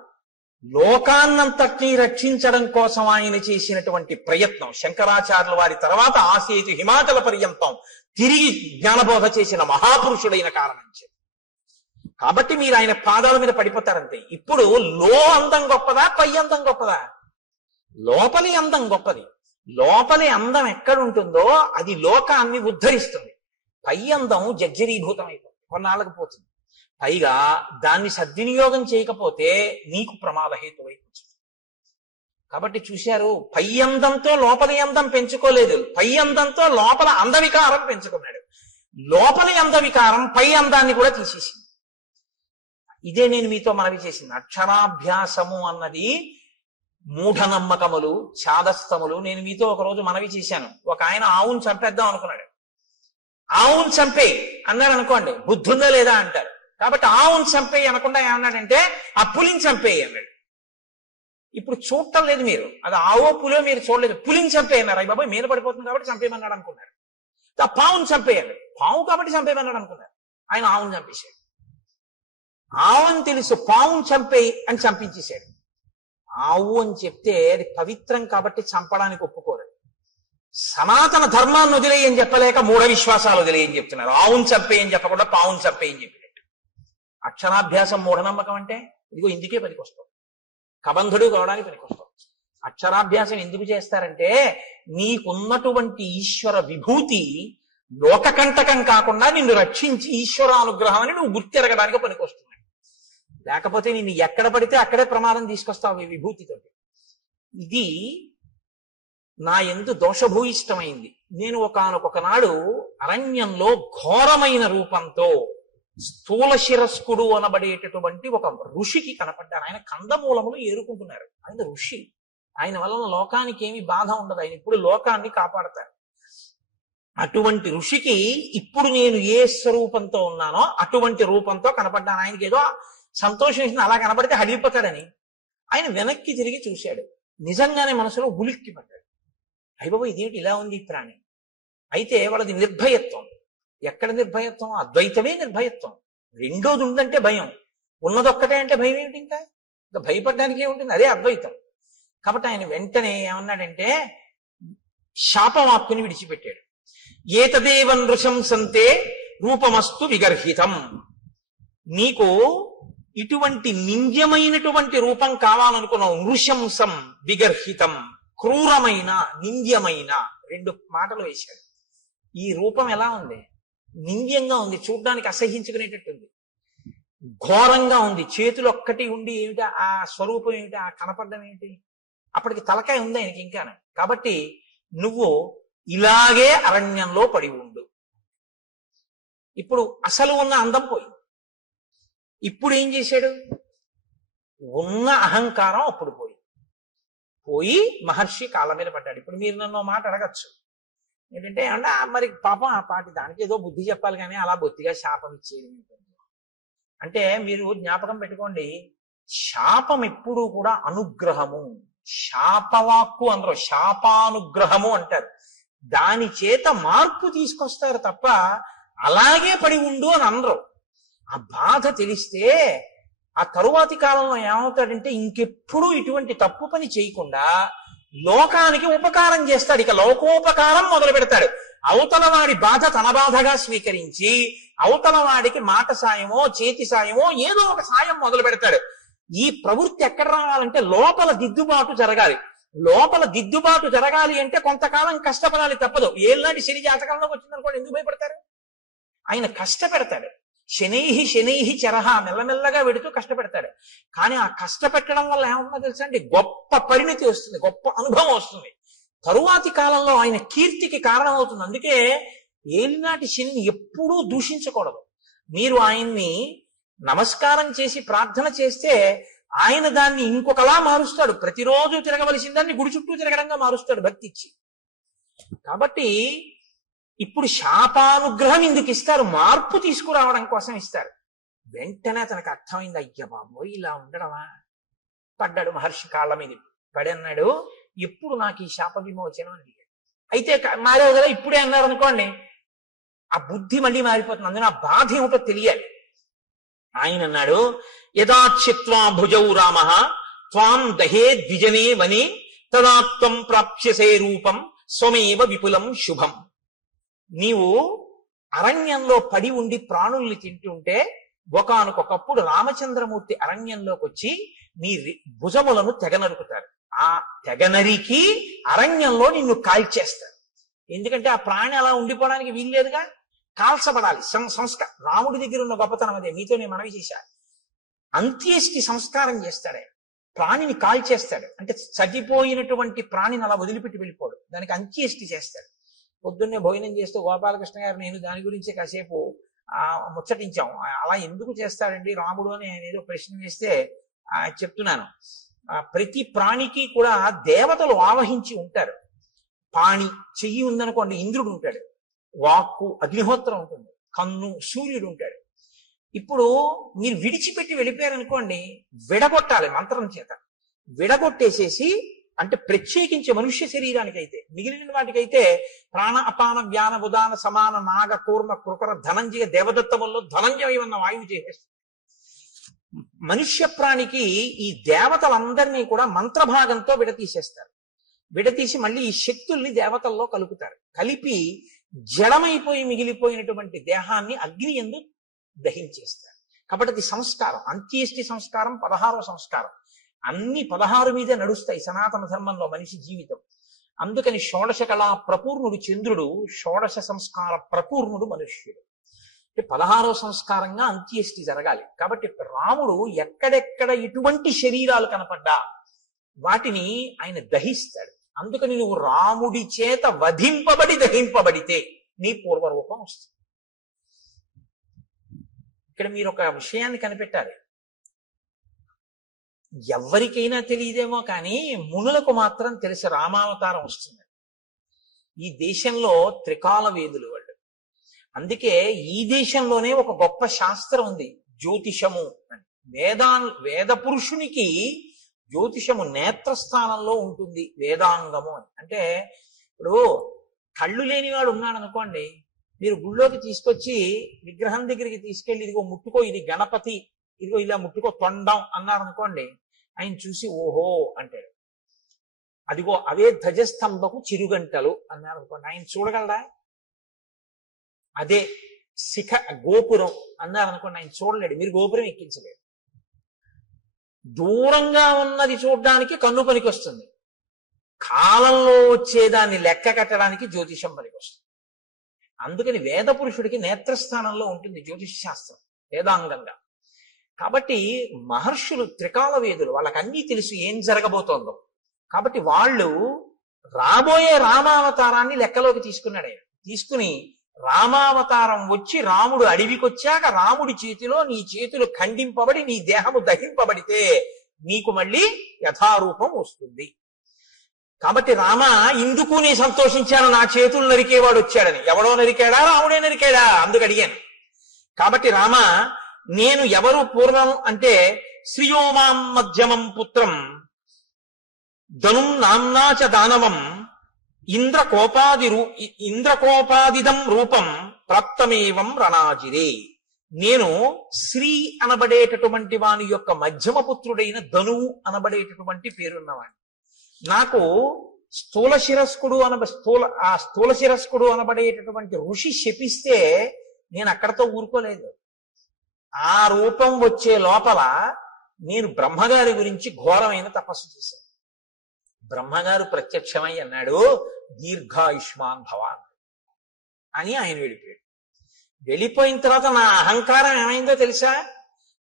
లోకాన్నంతటినీ రక్షించడం కోసం ఆయన చేసినటువంటి ప్రయత్నం. శంకరాచార్యుల వారి తర్వాత ఆసేతు హిమాచల పర్యంతం తిరిగి జ్ఞానబోధ చేసిన మహాపురుషుడైన కారణం. కాబట్టి మీరు ఆయన పాదాల మీద పడిపోతారంతే. ఇప్పుడు అందం గొప్పదా, పై అందం గొప్పదా? లోపలి అందం గొప్పది. లోపలి అందం ఎక్కడుంటుందో అది లోకాన్ని ఉద్ధరిస్తుంది. పై అందం జర్జరీభూతం అయిపోతుంది, కొన్నాళ్ళకు పోతుంది. పైగా దాన్ని సద్వినియోగం చేయకపోతే నీకు ప్రమాదహేతువైపోతుంది. కాబట్టి చూశారు, పై అందంతో లోపలి అందం పెంచుకోలేదు, పై అందంతో లోపల అందవికారం పెంచుకున్నాడు. లోపలి అందవికారం పై అందాన్ని కూడా తీసేసింది. ఇదే నేను మీతో మనవి చేసింది. అక్షరాభ్యాసము అన్నది మూఢనమ్మకములు, చాదస్తములు. నేను మీతో ఒకరోజు మనవి చేశాను. ఒక ఆయన ఆవును చంపేద్దాం అనుకున్నాడు. ఆవును చంపే అన్నాడు అనుకోండి, బుద్ధి ఉందా లేదా అంటారు. కాబట్టి ఆవును చంపేయి అనకుండా ఏమన్నాడంటే ఆ పులిని చంపేయి అన్నాడు. ఇప్పుడు చూడటం లేదు మీరు, అది ఆవో పులో మీరు చూడలేదు. పులిని చంపేయి అన్నారు. అయ్యి బాబాయ్ మీద పడిపోతుంది కాబట్టి చంపేయమన్నాడు అనుకున్నారు. ఆ పావును చంపేయండి, పావు కాబట్టి చంపేయమన్నాడు అనుకున్నారు. ఆయన ఆవును చంపేశాడు. ఆవుని తెలుసు, పావును చంపేయి అని చంపించేశాడు. ఆవు అని చెప్తే అది పవిత్రం కాబట్టి చంపడానికి ఒప్పుకోరు. సనాతన ధర్మాన్ని వదిలేయని చెప్పలేక మూఢ విశ్వాసాలు వదిలేయని చెప్తున్నారు. ఆవును చంపేయని చెప్పకుండా పావును చంపేయని చెప్పినట్టు. అక్షరాభ్యాసం మూఢనమ్మకం అంటే ఇదిగో ఇందుకే పనికొస్తాం, కబంధుడు కావడానికి పనికొస్తాం. అక్షరాభ్యాసం ఎందుకు చేస్తారంటే నీకున్నటువంటి ఈశ్వర విభూతి లోకకంటకం కాకుండా నిన్ను రక్షించి ఈశ్వరానుగ్రహం అని నువ్వు గుర్తెరగడానికి పనికొస్తుంది. లేకపోతే నిన్ను ఎక్కడ పడితే అక్కడే ప్రమాదం తీసుకొస్తావు ఈ విభూతితో. ఇది నా యందు దోషభూయిష్టమైంది. నేను ఒకానొకనాడు అరణ్యంలో ఘోరమైన రూపంతో స్థూల శిరస్కుడు అనబడేటటువంటి ఒక ఋషికి కనపడ్డాను. ఆయన కందమూలములు ఏరుకుంటున్నారు. ఆయన ఋషి. ఆయన వలన లోకానికి ఏమి బాధ ఉండదు. ఆయన ఇప్పుడు లోకాన్ని కాపాడతారు. అటువంటి ఋషికి ఇప్పుడు నేను ఏ స్వరూపంతో ఉన్నానో అటువంటి రూపంతో కనపడ్డాను. ఆయనకి ఏదో సంతోషం వేసింది, అలా కనపడితే హడిలిపోతాడని. ఆయన వెనక్కి తిరిగి చూశాడు. నిజంగానే మనసులో ఉలిక్కి పడ్డాడు. అయ్యబాబు, ఇదేంటి ఇలా ఉంది ఈ ప్రాణి? అయితే వాళ్ళది నిర్భయత్వం. ఎక్కడ నిర్భయత్వం? అద్వైతమే నిర్భయత్వం. రెండోది ఉందంటే భయం, ఉన్నదొక్కటే అంటే భయం ఏమిటి? ఇంకా భయపడడానికి ఏముంటుంది? అదే అద్వైతం. కాబట్టి ఆయన వెంటనే ఏమన్నాడంటే శాపవాక్కుని విడిచిపెట్టాడు. ఏతదేవ నృశంసంతే రూపమస్తు విగర్హితం. నీకు ఇటువంటి నింద్యమైనటువంటి రూపం కావాలనుకున్నావు. నృశంసం విగర్హితం, క్రూరమైన నింద్యమైన, రెండు మాటలు వేశాడు. ఈ రూపం ఎలా ఉంది? నింద్యంగా ఉంది, చూడ్డానికి అసహించుకునేటట్టుంది, ఘోరంగా ఉంది. చేతులు ఒక్కటి ఉండి ఏమిటి ఆ స్వరూపం ఏమిటి, ఆ కనపడడం ఏమిటి? అప్పటికి తలకాయ ఉంది ఆయనకి ఇంకా. కాబట్టి నువ్వు ఇలాగే అరణ్యంలో పడి ఉండు. ఇప్పుడు అసలు ఉన్న అందం పోయింది. ఇప్పుడు ఏం చేశాడు? ఉన్న అహంకారం అప్పుడు పోయి మహర్షి కాళ్ళ మీద పడ్డాడు. ఇప్పుడు మీరు నన్ను మాట అడగచ్చు ఏంటంటే, అంటే మరి పాపం ఆ పాటి దానికి ఏదో బుద్ధి చెప్పాలి కానీ అలా బొత్తిగా శాపం ఇచ్చేది అంటే, మీరు జ్ఞాపకం పెట్టుకోండి, శాపం ఎప్పుడూ కూడా అనుగ్రహము. శాపవాక్కు అందరూ శాపానుగ్రహము అంటారు. దాని చేత మార్పు తీసుకొస్తారు తప్ప అలాగే పడి ఉండు అని అందరూ. ఆ బాధ తెలిస్తే ఆ తరువాతి కాలంలో ఏమవుతాడంటే ఇంకెప్పుడు ఇటువంటి తప్పు పని చేయకుండా లోకానికి ఉపకారం చేస్తాడు. ఇక లోకోపకారం మొదలు పెడతాడు. అవతల వాడి బాధ తన బాధగా స్వీకరించి అవతల వాడికి మాట సాయమో చేతి సాయమో ఏదో ఒక సాయం మొదలు పెడతాడు. ఈ ప్రవృత్తి ఎక్కడ రావాలంటే లోపల దిద్దుబాటు జరగాలి. లోపల దిద్దుబాటు జరగాలి అంటే కొంతకాలం కష్టపడాలి, తప్పదు. ఏళ్ళనాటి శని జాతకంలోకి వచ్చిందనుకోండి, ఎందుకు భయపడతారు? ఆయన కష్టపెడతాడు. శనైహి చరహ, మెల్లమెల్లగా వెడుతూ కష్టపెడతాడు. కానీ ఆ కష్టపెట్టడం వల్ల ఏమవుతుందో తెలుసా అండి? గొప్ప పరిణతి వస్తుంది, గొప్ప అనుభవం వస్తుంది. తరువాతి కాలంలో ఆయన కీర్తికి కారణం అవుతుంది. అందుకే ఏలినాటి శనిని ఎప్పుడూ దూషించకూడదు. మీరు ఆయన్ని నమస్కారం చేసి ప్రార్థన చేస్తే ఆయన దాన్ని ఇంకొకలా మారుస్తాడు. ప్రతిరోజు తిరగవలసిన దాన్ని గుడి చుట్టూ తిరగడంగా మారుస్తాడు భక్తి ఇచ్చి. కాబట్టి ఇప్పుడు శాపానుగ్రహం ఎందుకు ఇస్తారు? మార్పు తీసుకురావడం కోసం ఇస్తారు. వెంటనే తనకు అర్థమైంది, అయ్య బాబోయ్ ఇలా ఉండడమా? పడ్డాడు మహర్షి కాళ్ళ మీద పడి అన్నాడు, ఎప్పుడు నాకు ఈ శాప విమోచనం అని అడిగాడు. అయితే మారేవు కదా, ఇప్పుడే అన్నారు అనుకోండి, ఆ బుద్ధి మళ్ళీ మారిపోతుంది. అందులో ఆ బాధ ఏమిటో తెలియాలి. ఆయన అన్నాడు, యదాచిత్వా భుజౌ రామ త్వాం దహే ద్విజనే వనే తదాత్వం ప్రాప్స్యసే రూపం స్వమేవ విపులం శుభం. నీవు అరణ్యంలో పడి ఉండి ప్రాణుల్ని తింటుంటే ఒకానొకప్పుడు రామచంద్రమూర్తి అరణ్యంలోకి వచ్చి నీ భుజములను తెగనరుకుతారు. ఆ తెగనరికి అరణ్యంలో నిన్ను కాల్చేస్తారు. ఎందుకంటే ఆ ప్రాణి అలా ఉండిపోవడానికి వీల్లేదుగా, కాల్చబడాలి. సంస్కారం రాముడి దగ్గర ఉన్న గొప్పతనం అదే. మీతో నేను మనవి చేశాను. అంత్యేష్టి సంస్కారం చేస్తాడే, ప్రాణిని కాల్చేస్తాడు. అంటే చనిపోయినటువంటి ప్రాణిని అలా వదిలిపెట్టి వెళ్ళిపోడు, దానికి అంత్యేష్టి చేస్తాడు. పొద్దున్నే భోజనం చేస్తూ గోపాలకృష్ణ గారు నేను దాని గురించి కాసేపు ముచ్చటించాం. అలా ఎందుకు చేస్తాడండి రాముడు అని ఆయన ఏదో ప్రశ్న వేస్తే చెప్తున్నాను. ప్రతి ప్రాణికి కూడా దేవతలు ఆవహించి ఉంటారు. పాణి చెయ్యి ఉందనుకోండి, ఇంద్రుడు ఉంటాడు. వాక్కు అగ్నిహోత్రం ఉంటుంది. కన్ను సూర్యుడు ఉంటాడు. ఇప్పుడు మీరు విడిచిపెట్టి వెళ్ళిపోయారనుకోండి, విడగొట్టాలి మంత్రం చేత. విడగొట్టేసేసి, అంటే ప్రత్యేకించే మనుష్య శరీరానికి అయితే, మిగిలిన వాటికైతే ప్రాణ అపాన వ్యాన ఉదాన సమాన నాగ కూర్మ కృకర ధనంజయ దేవదత్తముల్లో ధనంజయ ఉన్న వాయువు చేసేస్తుంది. మనుష్య ప్రాణికి ఈ దేవతలందరినీ కూడా మంత్రభాగంతో విడతీసేస్తారు. విడతీసి మళ్ళీ ఈ శక్తుల్ని దేవతల్లో కలుపుతారు. కలిపి జడమైపోయి మిగిలిపోయినటువంటి దేహాన్ని అగ్ని యందు దహించేస్తారు. కాబట్టి అది సంస్కారం. అంత్యేష్టి సంస్కారం 16వ సంస్కారం. అన్ని 16 మీదే నడుస్తాయి సనాతన ధర్మంలో మనిషి జీవితం. అందుకని షోడశ కళా ప్రపూర్ణుడు చంద్రుడు, షోడశ సంస్కార ప్రపూర్ణుడు మనుష్యుడు. 16వ సంస్కారంగా అంత్యేష్టి జరగాలి. కాబట్టి రాముడు ఎక్కడెక్కడ ఇటువంటి శరీరాలు కనపడ్డా వాటిని ఆయన దహిస్తాడు. అందుకని నువ్వు రాముడి చేత వధింపబడి దహింపబడితే నీ పూర్వరూపం వస్తుంది. ఇక్కడ మీరు ఒక విషయాన్ని కనిపెట్టాలి. ఎవరికైనా తెలియదేమో కానీ మునులకు మాత్రం తెలిసి రామావతారం వస్తుంది. ఈ దేశంలో త్రికాల వేదులు వాళ్ళు. అందుకే ఈ దేశంలోనే ఒక గొప్ప శాస్త్రం ఉంది, జ్యోతిషము అని. వేద పురుషునికి జ్యోతిషము నేత్రస్థానంలో ఉంటుంది, వేదాంగము అని. అంటే ఇప్పుడు కళ్ళు లేనివాడు ఉన్నాడు అనుకోండి, మీరు గుళ్ళోకి తీసుకొచ్చి విగ్రహం దగ్గరికి తీసుకెళ్ళి ఇదిగో ముట్టుకో, ఇది గణపతి, ఇదిగో ఇలా ముట్టుకో తొండం అన్నారు అనుకోండి, ఆయన చూసి ఓహో అంటాడు. అదిగో అవే ధ్వజస్తంభకు చిరుగంటలు అన్నారు అనుకోండి, ఆయన చూడగలరా? అదే శిఖ గోపురం అన్నారు అనుకోండి, ఆయన చూడలేడు, మీరు గోపురం ఎక్కించలేడు. దూరంగా ఉన్నది చూడడానికి కన్ను పనికి వస్తుంది, కాలంలో వచ్చేదాన్ని లెక్క కట్టడానికి జ్యోతిషం పనికి వస్తుంది. అందుకని వేద పురుషుడికి నేత్రస్థానంలో ఉంటుంది జ్యోతిష శాస్త్రం వేదాంగంగా. కాబట్టి మహర్షులు త్రికాల వేదులు, వాళ్ళకి అన్నీ తెలుసు ఏం జరగబోతోందో. కాబట్టి వాళ్ళు రాబోయే రామావతారాన్ని లెక్కలోకి తీసుకున్నాడు. ఆయన తీసుకుని రామావతారం వచ్చి రాముడు అడవికొచ్చాక రాముడి చేతిలో నీ చేతులు ఖండింపబడి నీ దేహము దహింపబడితే నీకు మళ్ళీ యథారూపం వస్తుంది. కాబట్టి రామ ఇందుకు నీ సంతోషించాను, నా చేతులు నరికేవాడు వచ్చాడని. ఎవడో నరికాడా? రాముడే నరికాడా? అందుకు అడిగాను. కాబట్టి రామ నేను ఎవరు పూర్వం అంటే శ్రియోమాం మధ్యమం పుత్రం ధనుం నామ్నాచ దానవం ఇంద్రకోపాదిదం రూపం ప్రాప్తమేవం రణాజిరే. నేను శ్రీ అనబడేటటువంటి వాని యొక్క మధ్యమ పుత్రుడైన ధనువు అనబడేటటువంటి పేరున్నవాడిని. నాకు స్థూల శిరస్కుడు అనబడేటటువంటి ఋషి శపిస్తే నేను అక్కడతో ఊరుకోలేదు. ఆ రూపం వచ్చే లోపల నేను బ్రహ్మగారి గురించి ఘోరమైన తపస్సు చేశాను. బ్రహ్మగారు ప్రత్యక్షమై అన్నాడు, దీర్ఘాయుష్మాన్ భవాన్ అని. ఆయన వెళ్ళిపోయాడు. వెళ్ళిపోయిన తర్వాత నా అహంకారం ఏమైందో తెలుసా?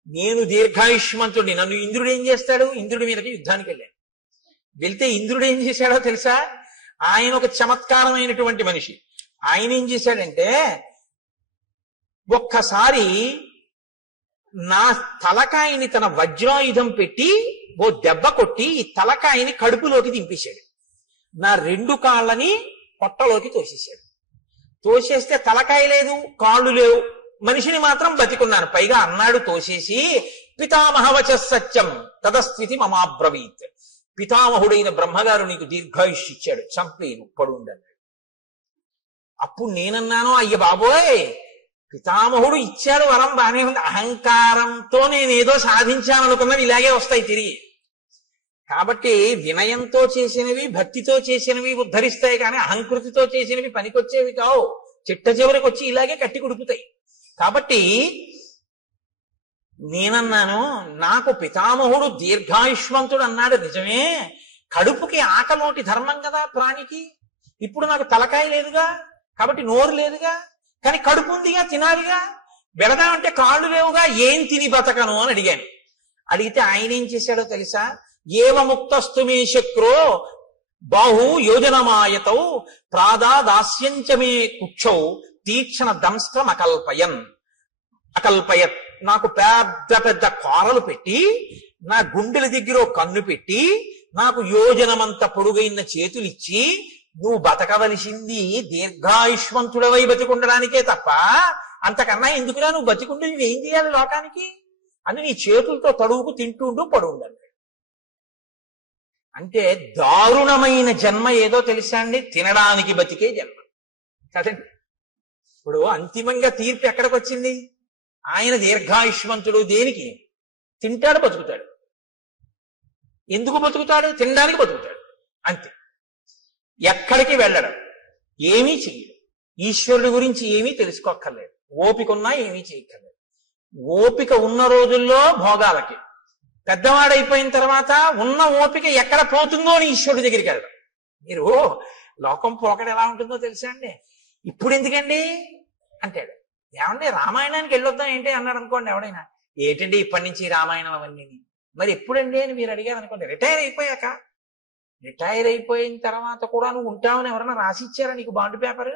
నేను దీర్ఘాయుష్మంతుడిని, నన్ను ఇంద్రుడు ఏం చేస్తాడు? ఇంద్రుడి మీదకి యుద్ధానికి వెళ్ళాను. వెళ్తే ఇంద్రుడు ఏం చేశాడో తెలుసా? ఆయన ఒక చమత్కారమైనటువంటి మనిషి. ఆయన ఏం చేశాడంటే ఒక్కసారి నా తలకాయని తన వజ్రాయుధం పెట్టి ఓ దెబ్బ కొట్టి ఈ తలకాయని కడుపులోకి దింపేశాడు. నా 2 కాళ్ళని పొట్టలోకి తోసేశాడు. తోసేస్తే తలకాయ లేదు, కాళ్ళు లేవు, మనిషిని మాత్రం బతికున్నాను. పైగా అన్నాడు తోసేసి, పితామహవచ సత్యం తదస్థితి మమాబ్రవీత్. పితామహుడైన బ్రహ్మగారు నీకు దీర్ఘాయుష్ ఇచ్చాడు, చంపేను పడుండన్నాడు. అప్పుడు నేనన్నాను, అయ్య బాబోయ్, పితామహుడు ఇచ్చాడు వరం బానే ఉంది, అహంకారంతో నేనేదో సాధించాననుకున్నవి ఇలాగే వస్తాయి తిరిగి. కాబట్టి వినయంతో చేసినవి, భక్తితో చేసినవి ఉద్ధరిస్తాయి, కానీ అహంకృతితో చేసినవి పనికొచ్చేవి కావు. చిట్ట చివరికి వచ్చి ఇలాగే కట్టి కుడుపుతాయి. కాబట్టి నేనన్నాను, నాకు పితామహుడు దీర్ఘాయుష్మంతుడు అన్నాడు నిజమే, కడుపుకి ఆకలోటి ధర్మం కదా ప్రాణికి. ఇప్పుడు నాకు తలకాయ లేదుగా, కాబట్టి నోరు లేదుగా, కానీ కడుపు ఉందిగా, తినాలిగా. వెళదామంటే కాళ్ళు లేవుగా, ఏం తిని బతకను అని అడిగాను. అడిగితే ఆయన ఏం చేశాడో తెలుసా? ఏవముక్తస్తు మే శక్రో బాహు యోజనమాయతౌ ప్రాదాదాస్యంచమే కుక్షౌ తీక్షణ దంస్ట్రం అకల్పయత్. నాకు పెద్ద పెద్ద కోరలు పెట్టి, నా గుండెల దగ్గర కన్ను పెట్టి, నాకు యోజనమంత పొడుగైన చేతులు ఇచ్చి, నువ్వు బతకవలసింది దీర్ఘాయుష్మంతుడవై బతికుండడానికే తప్ప అంతకన్నా ఎందుకురా నువ్వు బతికుండి నువ్వేం చేయాలి లోకానికి అని నీ చేతులతో తడువుకు తింటుండు పడుండండి. అంటే దారుణమైన జన్మ ఏదో తెలుసా అండి? తినడానికి బతికే జన్మ కదండి. ఇప్పుడు అంతిమంగా తీర్పు ఎక్కడికి వచ్చింది? ఆయన దీర్ఘాయుష్మంతుడు దేనికి? తింటాడు, బతుకుతాడు. ఎందుకు బతుకుతాడు? తినడానికి బతుకుతాడు, అంతే. ఎక్కడికి వెళ్ళడం, ఏమీ చెయ్యడు. ఈశ్వరుడి గురించి ఏమీ తెలుసుకోక్కర్లేదు. ఓపిక ఉన్నా ఏమీ చేయక్కర్లేదు. ఓపిక ఉన్న రోజుల్లో భోగాలకి, పెద్దవాడైపోయిన తర్వాత ఉన్న ఓపిక ఎక్కడ పోతుందో అని ఈశ్వరుడి దగ్గరికి వెళ్ళడం. మీరు లోకం పోకడ ఎలా ఉంటుందో తెలుసా అండి? ఇప్పుడు ఎందుకండి అంటాడు. ఏమండి రామాయణానికి వెళ్ళొద్దాం ఏంటి అన్నాడు అనుకోండి ఎవడైనా. ఏంటండి ఇప్పటి నుంచి రామాయణం అవన్నీ, మరి ఎప్పుడండి అని మీరు అడిగారు అనుకోండి, రిటైర్ అయిపోయాక. రిటైర్ అయిపోయిన తర్వాత కూడా నువ్వు ఉంటావని ఎవరైనా రాసిచ్చారా నీకు బాండ్ పేపర్?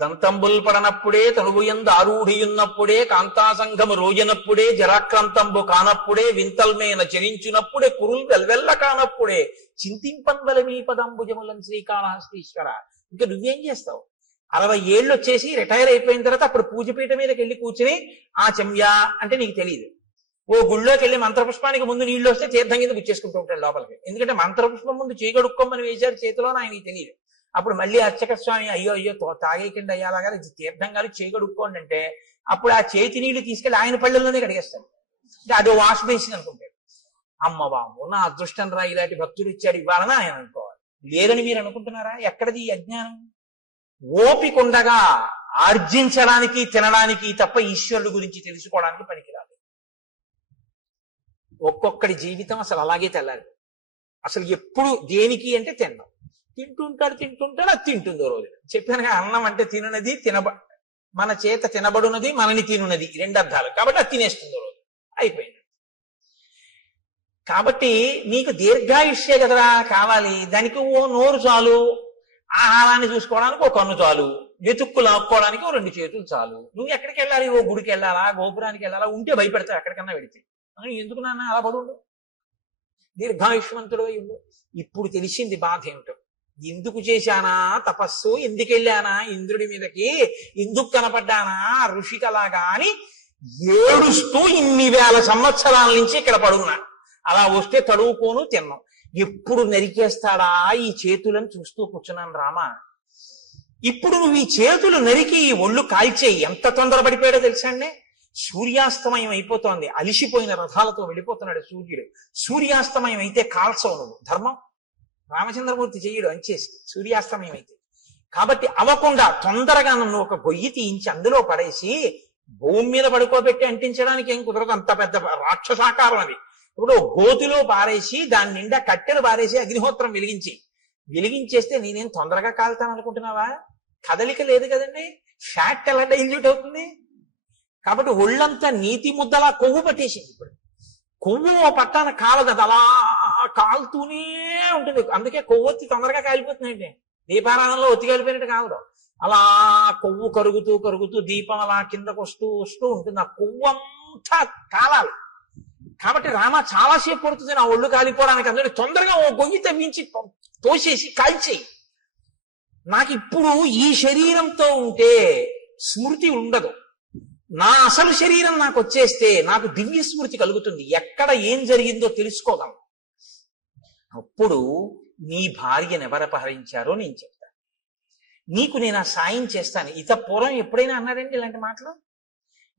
దంతంబుల్ పడనప్పుడే తనుగుయందు ఆరూఢియున్నప్పుడే కాంతాసంఘము రోజనప్పుడే జరాక్రాంతంబు కానప్పుడే వింతల్మేన చరించునప్పుడే కురుల్ వెల్వెల్ల కానప్పుడే చింతింపన్వల మీ పదంబుజములను శ్రీకాళహస్తీశ్వర. ఇంకా నువ్వేం చేస్తావు? 60 ఏళ్ళు వచ్చేసి రిటైర్ అయిపోయిన తర్వాత అప్పుడు పూజపీఠ మీదకి వెళ్ళి కూర్చుని ఆ చెమ్యా అంటే నీకు తెలియదు. ఓ గుళ్ళోకి వెళ్ళి మంత్రపుష్పానికి ముందు నీళ్లు వస్తే తీర్థం కింద గుచ్చేసుకుంటూ ఉంటాడు లోపలికి. ఎందుకంటే మంత్రపుష్పం ముందు చేయగడుక్కోమని వేశారు చేతిలో, ఆయనకి తెలియదు. అప్పుడు మళ్ళీ అర్చక స్వామి అయ్యో అయ్యో తాగేకండి అయ్యాలాగా తీర్థం గారు చేయగడుక్కోండి అంటే అప్పుడు ఆ చేతి నీళ్లు తీసుకెళ్లి ఆయన పళ్ళల్లోనే కడిగేస్తాడు. అంటే అదో వాష్ బేసిన్ అనుకుంటాడు. అమ్మ బాబు నా అదృష్టం రా, ఇలాంటి భక్తుడు ఇచ్చాడు ఇవ్వాలని ఆయన అనుకోవాలి. లేదని మీరు అనుకుంటున్నారా? ఎక్కడది ఈ అజ్ఞానం? ఓపికండగా ఆర్జించడానికి తినడానికి తప్ప ఈశ్వరుడు గురించి తెలుసుకోవడానికి పనికిరాదు. ఒక్కొక్కడి జీవితం అసలు అలాగే తెల్లాలి. అసలు ఎప్పుడు దేనికి అంటే తినడం. తింటుంటాడు అది తింటుందో రోజు. చెప్పానుగా, అన్నం అంటే తినున్నది మన చేత తినబడున్నది మనని తినున్నది, 2 అర్థాలు. కాబట్టి అది తినేస్తుందో రోజు అయిపోయింది. కాబట్టి నీకు దీర్ఘాయుష్యే కదరా కావాలి. దానికి ఓ నోరు చాలు, ఆహారాన్ని చూసుకోవడానికి ఓ కన్ను చాలు, వెతుక్కు లాక్కోవడానికి ఓ 2 చేతులు చాలు. నువ్వు ఎక్కడికి వెళ్ళాలి? ఓ గుడికి వెళ్ళాలా, గోపురానికి వెళ్ళాలా? ఉంటే భయపెడతావు ఎక్కడికన్నా వెళితే. ఎందుకు నాన్న అలా పడుండు, దీర్ఘాయుష్మంతుడు ఉండు. ఇప్పుడు తెలిసింది బాధ ఏమిటో. ఎందుకు చేశానా తపస్సు, ఎందుకు వెళ్ళానా ఇంద్రుడి మీదకి, ఎందుకు కనపడ్డానా ఋషికలాగా అని ఏడుస్తూ ఇన్ని వేల సంవత్సరాల నుంచి ఇక్కడ పడున్నా. అలా వస్తే తడువుకోను తిన్నాం. ఎప్పుడు నరికేస్తాడా ఈ చేతులను చూస్తూ కూర్చున్నాను రామా. ఇప్పుడు నువ్వు ఈ చేతులు నరికి ఈ ఒళ్ళు కాల్చేయి. ఎంత తొందరపడిపోయాడో తెలుసా అండి? సూర్యాస్తమయం అయిపోతోంది, అలిసిపోయిన రథాలతో వెళ్ళిపోతున్నాడు సూర్యుడు. సూర్యాస్తమయం అయితే కాల్చవు నువ్వు, ధర్మం రామచంద్రమూర్తి చెయ్యడు అంచేసి సూర్యాస్తమయం అయితే. కాబట్టి అవ్వకుండా తొందరగా నన్ను ఒక గొయ్యి తీయించి అందులో పడేసి భూమి మీద పడుకోబెట్టి అంటించడానికి ఏం కుదరదు, అంత పెద్ద రాక్షసాకారం అది. ఇప్పుడు గోతిలో పారేసి దాని నిండా కట్టెలు పారేసి అగ్నిహోత్రం వెలిగించేస్తే నేనేం తొందరగా కాలుతాను అనుకుంటున్నావా? కదలిక లేదు కదండి, ఫ్యాట్ ఎలా డైల్యూట్ అవుతుంది? కాబట్టి ఒళ్ళంతా నీతి ముద్దలా కొవ్వు పట్టేసింది. ఇప్పుడు కొవ్వు పట్టాన కాలదు, అది అలా కాలుతూనే ఉంటుంది. అందుకే కొవ్వొత్తి తొందరగా కాలిపోతుందండి. దీపారాధనలో ఒత్తి కాలిపోయినట్టు కాదు, అలా కొవ్వు కరుగుతూ కరుగుతూ దీపం అలా కిందకు వస్తూ ఉంటుంది. ఆ కొవ్వు అంతా కాలాలి. కాబట్టి రామ చాలాసేపు పడుతుంది నా ఒళ్ళు కాలిపోవడానికి. అందులో తొందరగా ఓ గొయ్యి తవ్వించి తోసేసి కాల్చేయి. నాకు ఇప్పుడు ఈ శరీరంతో ఉంటే స్మృతి ఉండదు. నా అసలు శరీరం నాకు వచ్చేస్తే నాకు దివ్య స్మృతి కలుగుతుంది, ఎక్కడ ఏం జరిగిందో తెలుసుకోగలను. అప్పుడు నీ భార్యను ఎవరపహరించారో నేను చెప్తాను, నీకు నేను ఆ సాయం చేస్తాను. ఇత పూర్వం ఎప్పుడైనా అన్నాడండి ఇలాంటి మాటలు?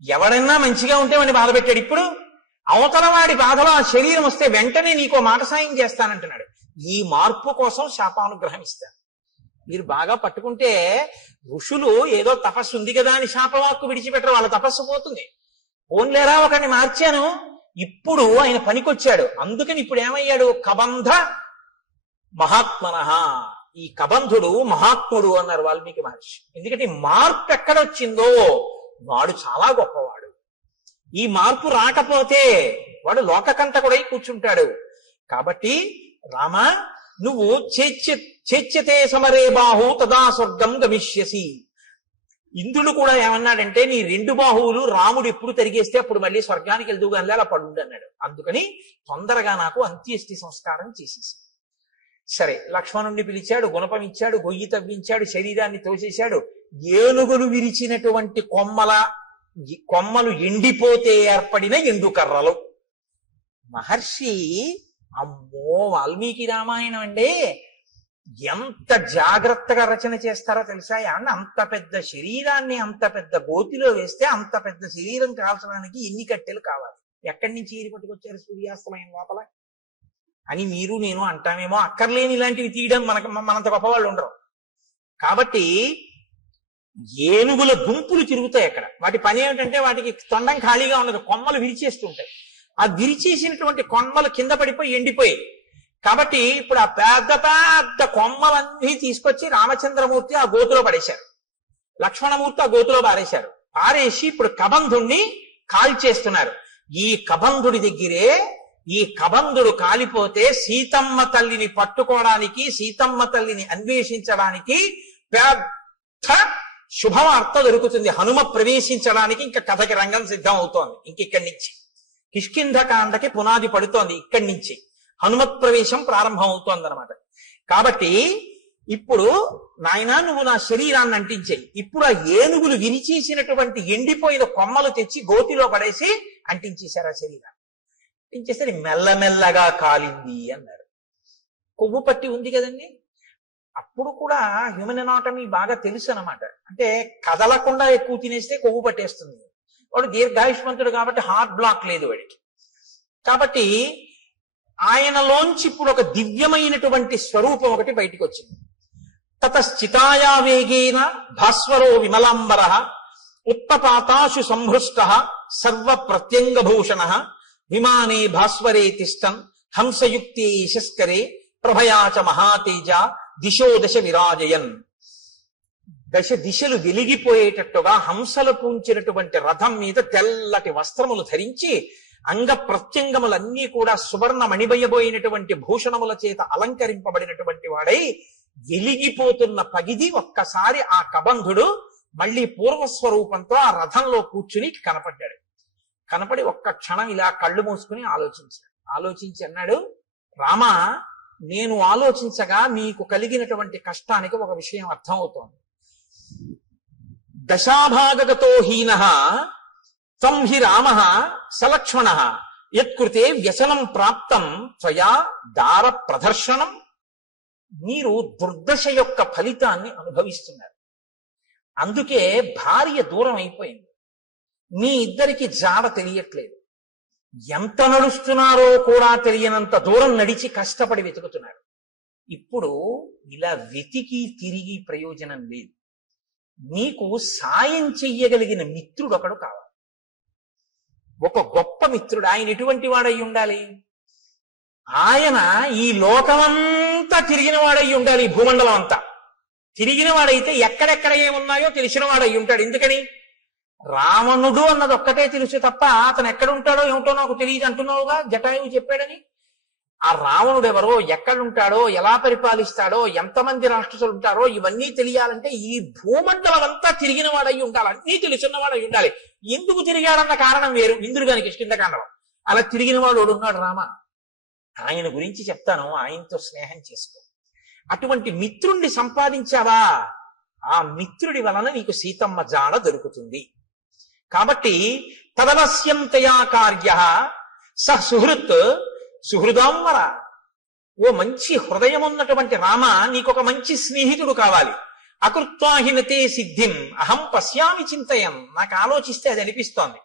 ఎవడన్నా మంచిగా ఉంటే వాడిని బాధ పెట్టాడు. ఇప్పుడు అవతల వాడి బాధలో ఆ శరీరం వస్తే వెంటనే నీకో మాట సాయం చేస్తానంటున్నాడు. ఈ మార్పు కోసం శాపానుగ్రహం ఇస్తాను. మీరు బాగా పట్టుకుంటే ఋషులు ఏదో తపస్సు ఉంది కదా అని శాపవాక్కు విడిచిపెట్టరు, వాళ్ళ తపస్సు పోతుంది. ఓన్లేరా ఒకరిని మార్చాను, ఇప్పుడు ఆయన పనికొచ్చాడు. అందుకని ఇప్పుడు ఏమయ్యాడు? కబంధ మహాత్మనః. ఈ కబంధుడు మహాత్ముడు అన్నారు వాల్మీకి మహర్షి. ఎందుకంటే మార్పు ఎక్కడొచ్చిందో వాడు చాలా గొప్పవాడు. ఈ మార్పు రాకపోతే వాడు లోకకంటకుడై కూర్చుంటాడు. కాబట్టి రామ నువ్వు చేచ్యతే సమరే బాహు తదా స్వర్గం గమిష్యసి. ఇంద్రుడు కూడా ఏమన్నాడంటే నీ 2 బాహువులు రాముడు ఎప్పుడు తిరిగేస్తే అప్పుడు మళ్ళీ స్వర్గానికి వెళ్దుగా అలా పడుండి అన్నాడు. అందుకని తొందరగా నాకు అంత్యేష్టి సంస్కారం చేసేసి. సరే, లక్ష్మణుణ్ణి పిలిచాడు, గుణపం ఇచ్చాడు, గొయ్యి తవ్వించాడు, శరీరాన్ని తోసేశాడు. ఏనుగులు విరిచినటువంటి కొమ్మలు ఎండిపోతే ఏర్పడిన ఎండుకర్రలు. మహర్షి అమ్మో, వాల్మీకి రామాయణం అంటే ఎంత జాగ్రత్తగా రచన చేస్తారో తెలుసా? అంత పెద్ద శరీరాన్ని అంత పెద్ద గోతిలో వేస్తే అంత పెద్ద శరీరం కాల్చడానికి ఎన్ని కట్టెలు కావాలి, ఎక్కడి నుంచి ఏరి పట్టుకొచ్చారు సూర్యాస్తమయం లోపల అని మీరు నేను అంటామేమో. అక్కర్లేని ఇలాంటివి తీయడం మనంత గొప్పవాళ్ళు ఉండరు. కాబట్టి ఏనుగుల గుంపులు తిరుగుతాయి అక్కడ. వాటి పని ఏమిటంటే వాటికి తొండం ఖాళీగా ఉండదు, కొమ్మలు విరిచేస్తుంటాయి. ఆ విరిచేసినటువంటి కొమ్మలు కింద పడిపోయి ఎండిపోయి. కాబట్టి ఇప్పుడు ఆ పెద్ద పెద్ద కొమ్మలన్నీ తీసుకొచ్చి రామచంద్రమూర్తి ఆ గోతులో పడేశారు, లక్ష్మణమూర్తి ఆ గోతులో పారేశారు. పారేసి ఇప్పుడు కబంధుణ్ణి కాల్చేస్తున్నారు. ఈ కబంధుడి దగ్గరే ఈ కబంధుడు కాలిపోతే సీతమ్మ తల్లిని పట్టుకోవడానికి, సీతమ్మ తల్లిని అన్వేషించడానికి పెద్ద శుభవార్త దొరుకుతుంది. హనుమ ప్రవేశించడానికి ఇంకా కథకి రంగం సిద్ధం అవుతోంది. ఇంకిక్కడి నుంచి కిష్కింధకాండకి పునాది పడుతోంది. ఇక్కడి నుంచి హనుమత్ ప్రవేశం ప్రారంభం అవుతోంది అనమాట. కాబట్టి ఇప్పుడు నాయనా నువ్వు నా శరీరాన్ని అంటించేయి. ఇప్పుడు ఆ ఏనుగులు విరిచేసినటువంటి ఎండిపోయిన కొమ్మలు తెచ్చి గోతిలో పడేసి అంటించేశారు ఆ శరీరాన్ని. అంటించేసరి మెల్లమెల్లగా కాలింది అన్నారు. కొవ్వు పట్టి ఉంది కదండి. అప్పుడు కూడా హ్యూమన్ ఎనాటమీ బాగా తెలుసు అనమాట. అంటే కదలకుండా ఎక్కువ తినేస్తే కొవ్వు పట్టేస్తుంది. వాడు దీర్ఘాయుష్మంతుడు కాబట్టి హార్ట్ బ్లాక్ లేదు వాడికి. కాబట్టి ఆయనలోంచి ఇప్పుడు ఒక దివ్యమైనటువంటి స్వరూపం ఒకటి బయటికి వచ్చింది. తతశ్చితాయా వేగేన భాస్వరో విమలాంబర ఉత్పపాతాశు సంహృష్ట సర్వ ప్రత్యంగభూషణ విమానే భాస్వరే తిష్టన్ హంసయుక్తే యశస్కరే ప్రభయాచ మహాతేజ దిశో దశ విరాజయన్. దశ దిశలు వెలిగిపోయేటట్టుగా హంసలు పూంచినటువంటి రథం మీద తెల్లటి వస్త్రములు ధరించి అంగ ప్రత్యంగములన్నీ కూడా సువర్ణ మణిబయబోయినటువంటి భూషణముల చేత అలంకరింపబడినటువంటి వాడై వెలిగిపోతున్న పగిది ఒక్కసారి ఆ కబంధుడు మళ్ళీ పూర్వస్వరూపంతో ఆ రథంలో కూర్చుని కనపడ్డాడు. కనపడి ఒక్క క్షణం ఇలా కళ్ళు మూసుకుని ఆలోచించి అన్నాడు, రామా, నేను ఆలోచించగా మీకు కలిగినటువంటి కష్టానికి ఒక విషయం అర్థం అవుతోంది. దశాభాగగతో హీనః త్వం హి రామః సలక్ష్మణః యత్కృతే వ్యసనం ప్రాప్తం త్వయా దార ప్రదర్శనం. మీరు దుర్దశ యొక్క ఫలితాన్ని అనుభవిస్తున్నారు. అందుకే భార్య దూరం అయిపోయింది. మీ ఇద్దరికి జాడ తెలియట్లేదు. ఎంత నడుస్తున్నారో కూడా తెలియనంత దూరం నడిచి కష్టపడి వెతుకుతున్నారు. ఇప్పుడు ఇలా వెతికి తిరిగి ప్రయోజనం లేదు. నీకు సాయం చెయ్యగలిగిన మిత్రుడు ఒకడు కావాలి. ఒక గొప్ప మిత్రుడు. ఆయన ఎటువంటి వాడై ఉండాలి? ఆయన ఈ లోకమంతా తిరిగిన వాడై ఉండాలి. ఈ భూమండలం అంతా తిరిగిన వాడైతే ఎక్కడెక్కడ ఏమున్నాయో తెలిసిన వాడై ఉంటాడు. ఎందుకని? రావణుడు అన్నది ఒక్కటే తెలుసు తప్ప అతను ఎక్కడుంటాడో ఏమిటో నాకు తెలియదు అంటున్నావుగా, జటాయువు చెప్పాడని. ఆ రావణుడు ఎవరో, ఎక్కడుంటాడో, ఎలా పరిపాలిస్తాడో, ఎంతమంది రాక్షసులు ఉంటారో ఇవన్నీ తెలియాలంటే ఈ భూమండలం అంతా తిరిగిన వాడై ఉండాలి. అన్నీ తెలుసున్నవాడై ఉండాలి. ఎందుకు తిరిగాడన్న కారణం వేరు. ఇంద్రుగానికి కిష్కింధకాండలో అలా తిరిగిన వాడు ఉన్నాడు రామ. ఆయన గురించి చెప్తాను, ఆయనతో స్నేహం చేసుకో. అటువంటి మిత్రుణ్ణి సంపాదించావా, ఆ మిత్రుడి వలన నీకు సీతమ్మ జాడ దొరుకుతుంది. కాబట్టి తదవశ్యంతయా కార్య స సుహృత్ సుహృదాంవర. ఓ మంచి హృదయం ఉన్నటువంటి రామ, నీకొక మంచి స్నేహితుడు కావాలి. అకృత్వాహినతే సిద్ధిం అహం పశ్యామి చింతయం. నాకు ఆలోచిస్తే అది అనిపిస్తోంది.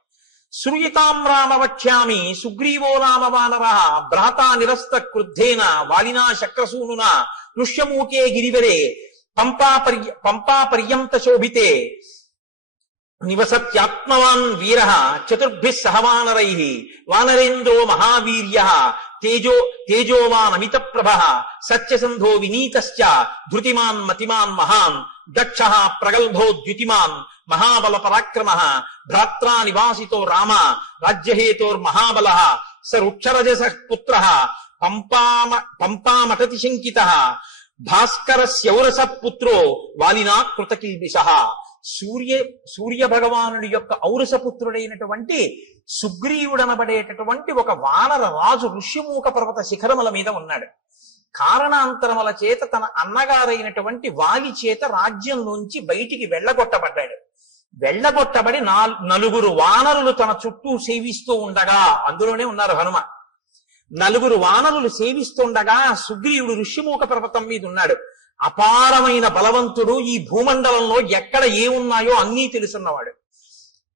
శ్రూయతాం రామ వక్ష్యామి సుగ్రీవో రామ వానర భ్రాతా నిరస్త క్రుద్ధేన వాలినా శక్రసూనునా ఋష్యమూకే గిరివరే పంపా పర్యంత శోభితే నివసత్యాత్మవాన్ వీర చతుర్భిః సహ వానరైః వానరేంద్రో మహావీర్య తేజోవాన్ అమిత ప్రభ సత్యసంధో వినీతశ్చ ధృతిమాన్ మతిమాన్ మహాన్ దక్షః ప్రగల్భో ద్యుతిమాన్ మహాబల పరాక్రమ భ్రాత్రా నివాసితో రామ రాజ్యహేతోర్మహాబల స రుక్షరజస పుత్ర పంపామటతి శంకిత భాస్కరస్యౌరస పుత్రో వాలినా కృతకిల్బిష. సూర్య భగవానుడి యొక్క ఔరసపుత్రుడైనటువంటి సుగ్రీవుడనబడేటటువంటి ఒక వానర రాజు ఋష్యమూక పర్వత శిఖరముల మీద ఉన్నాడు. కారణాంతరముల చేత తన అన్నగారైనటువంటి వాలి చేత రాజ్యంలోంచి బయటికి వెళ్ళగొట్టబడ్డాడు. వెళ్ళగొట్టబడి 4 వానరులు తన చుట్టూ సేవిస్తూ ఉండగా, అందులోనే ఉన్నారు హనుమ. 4 వానరులు సేవిస్తుండగా సుగ్రీవుడు ఋష్యమూక పర్వతం మీద ఉన్నాడు. అపారమైన బలవంతుడు. ఈ భూమండలంలో ఎక్కడ ఏమున్నాయో అన్నీ తెలుసున్నవాడు.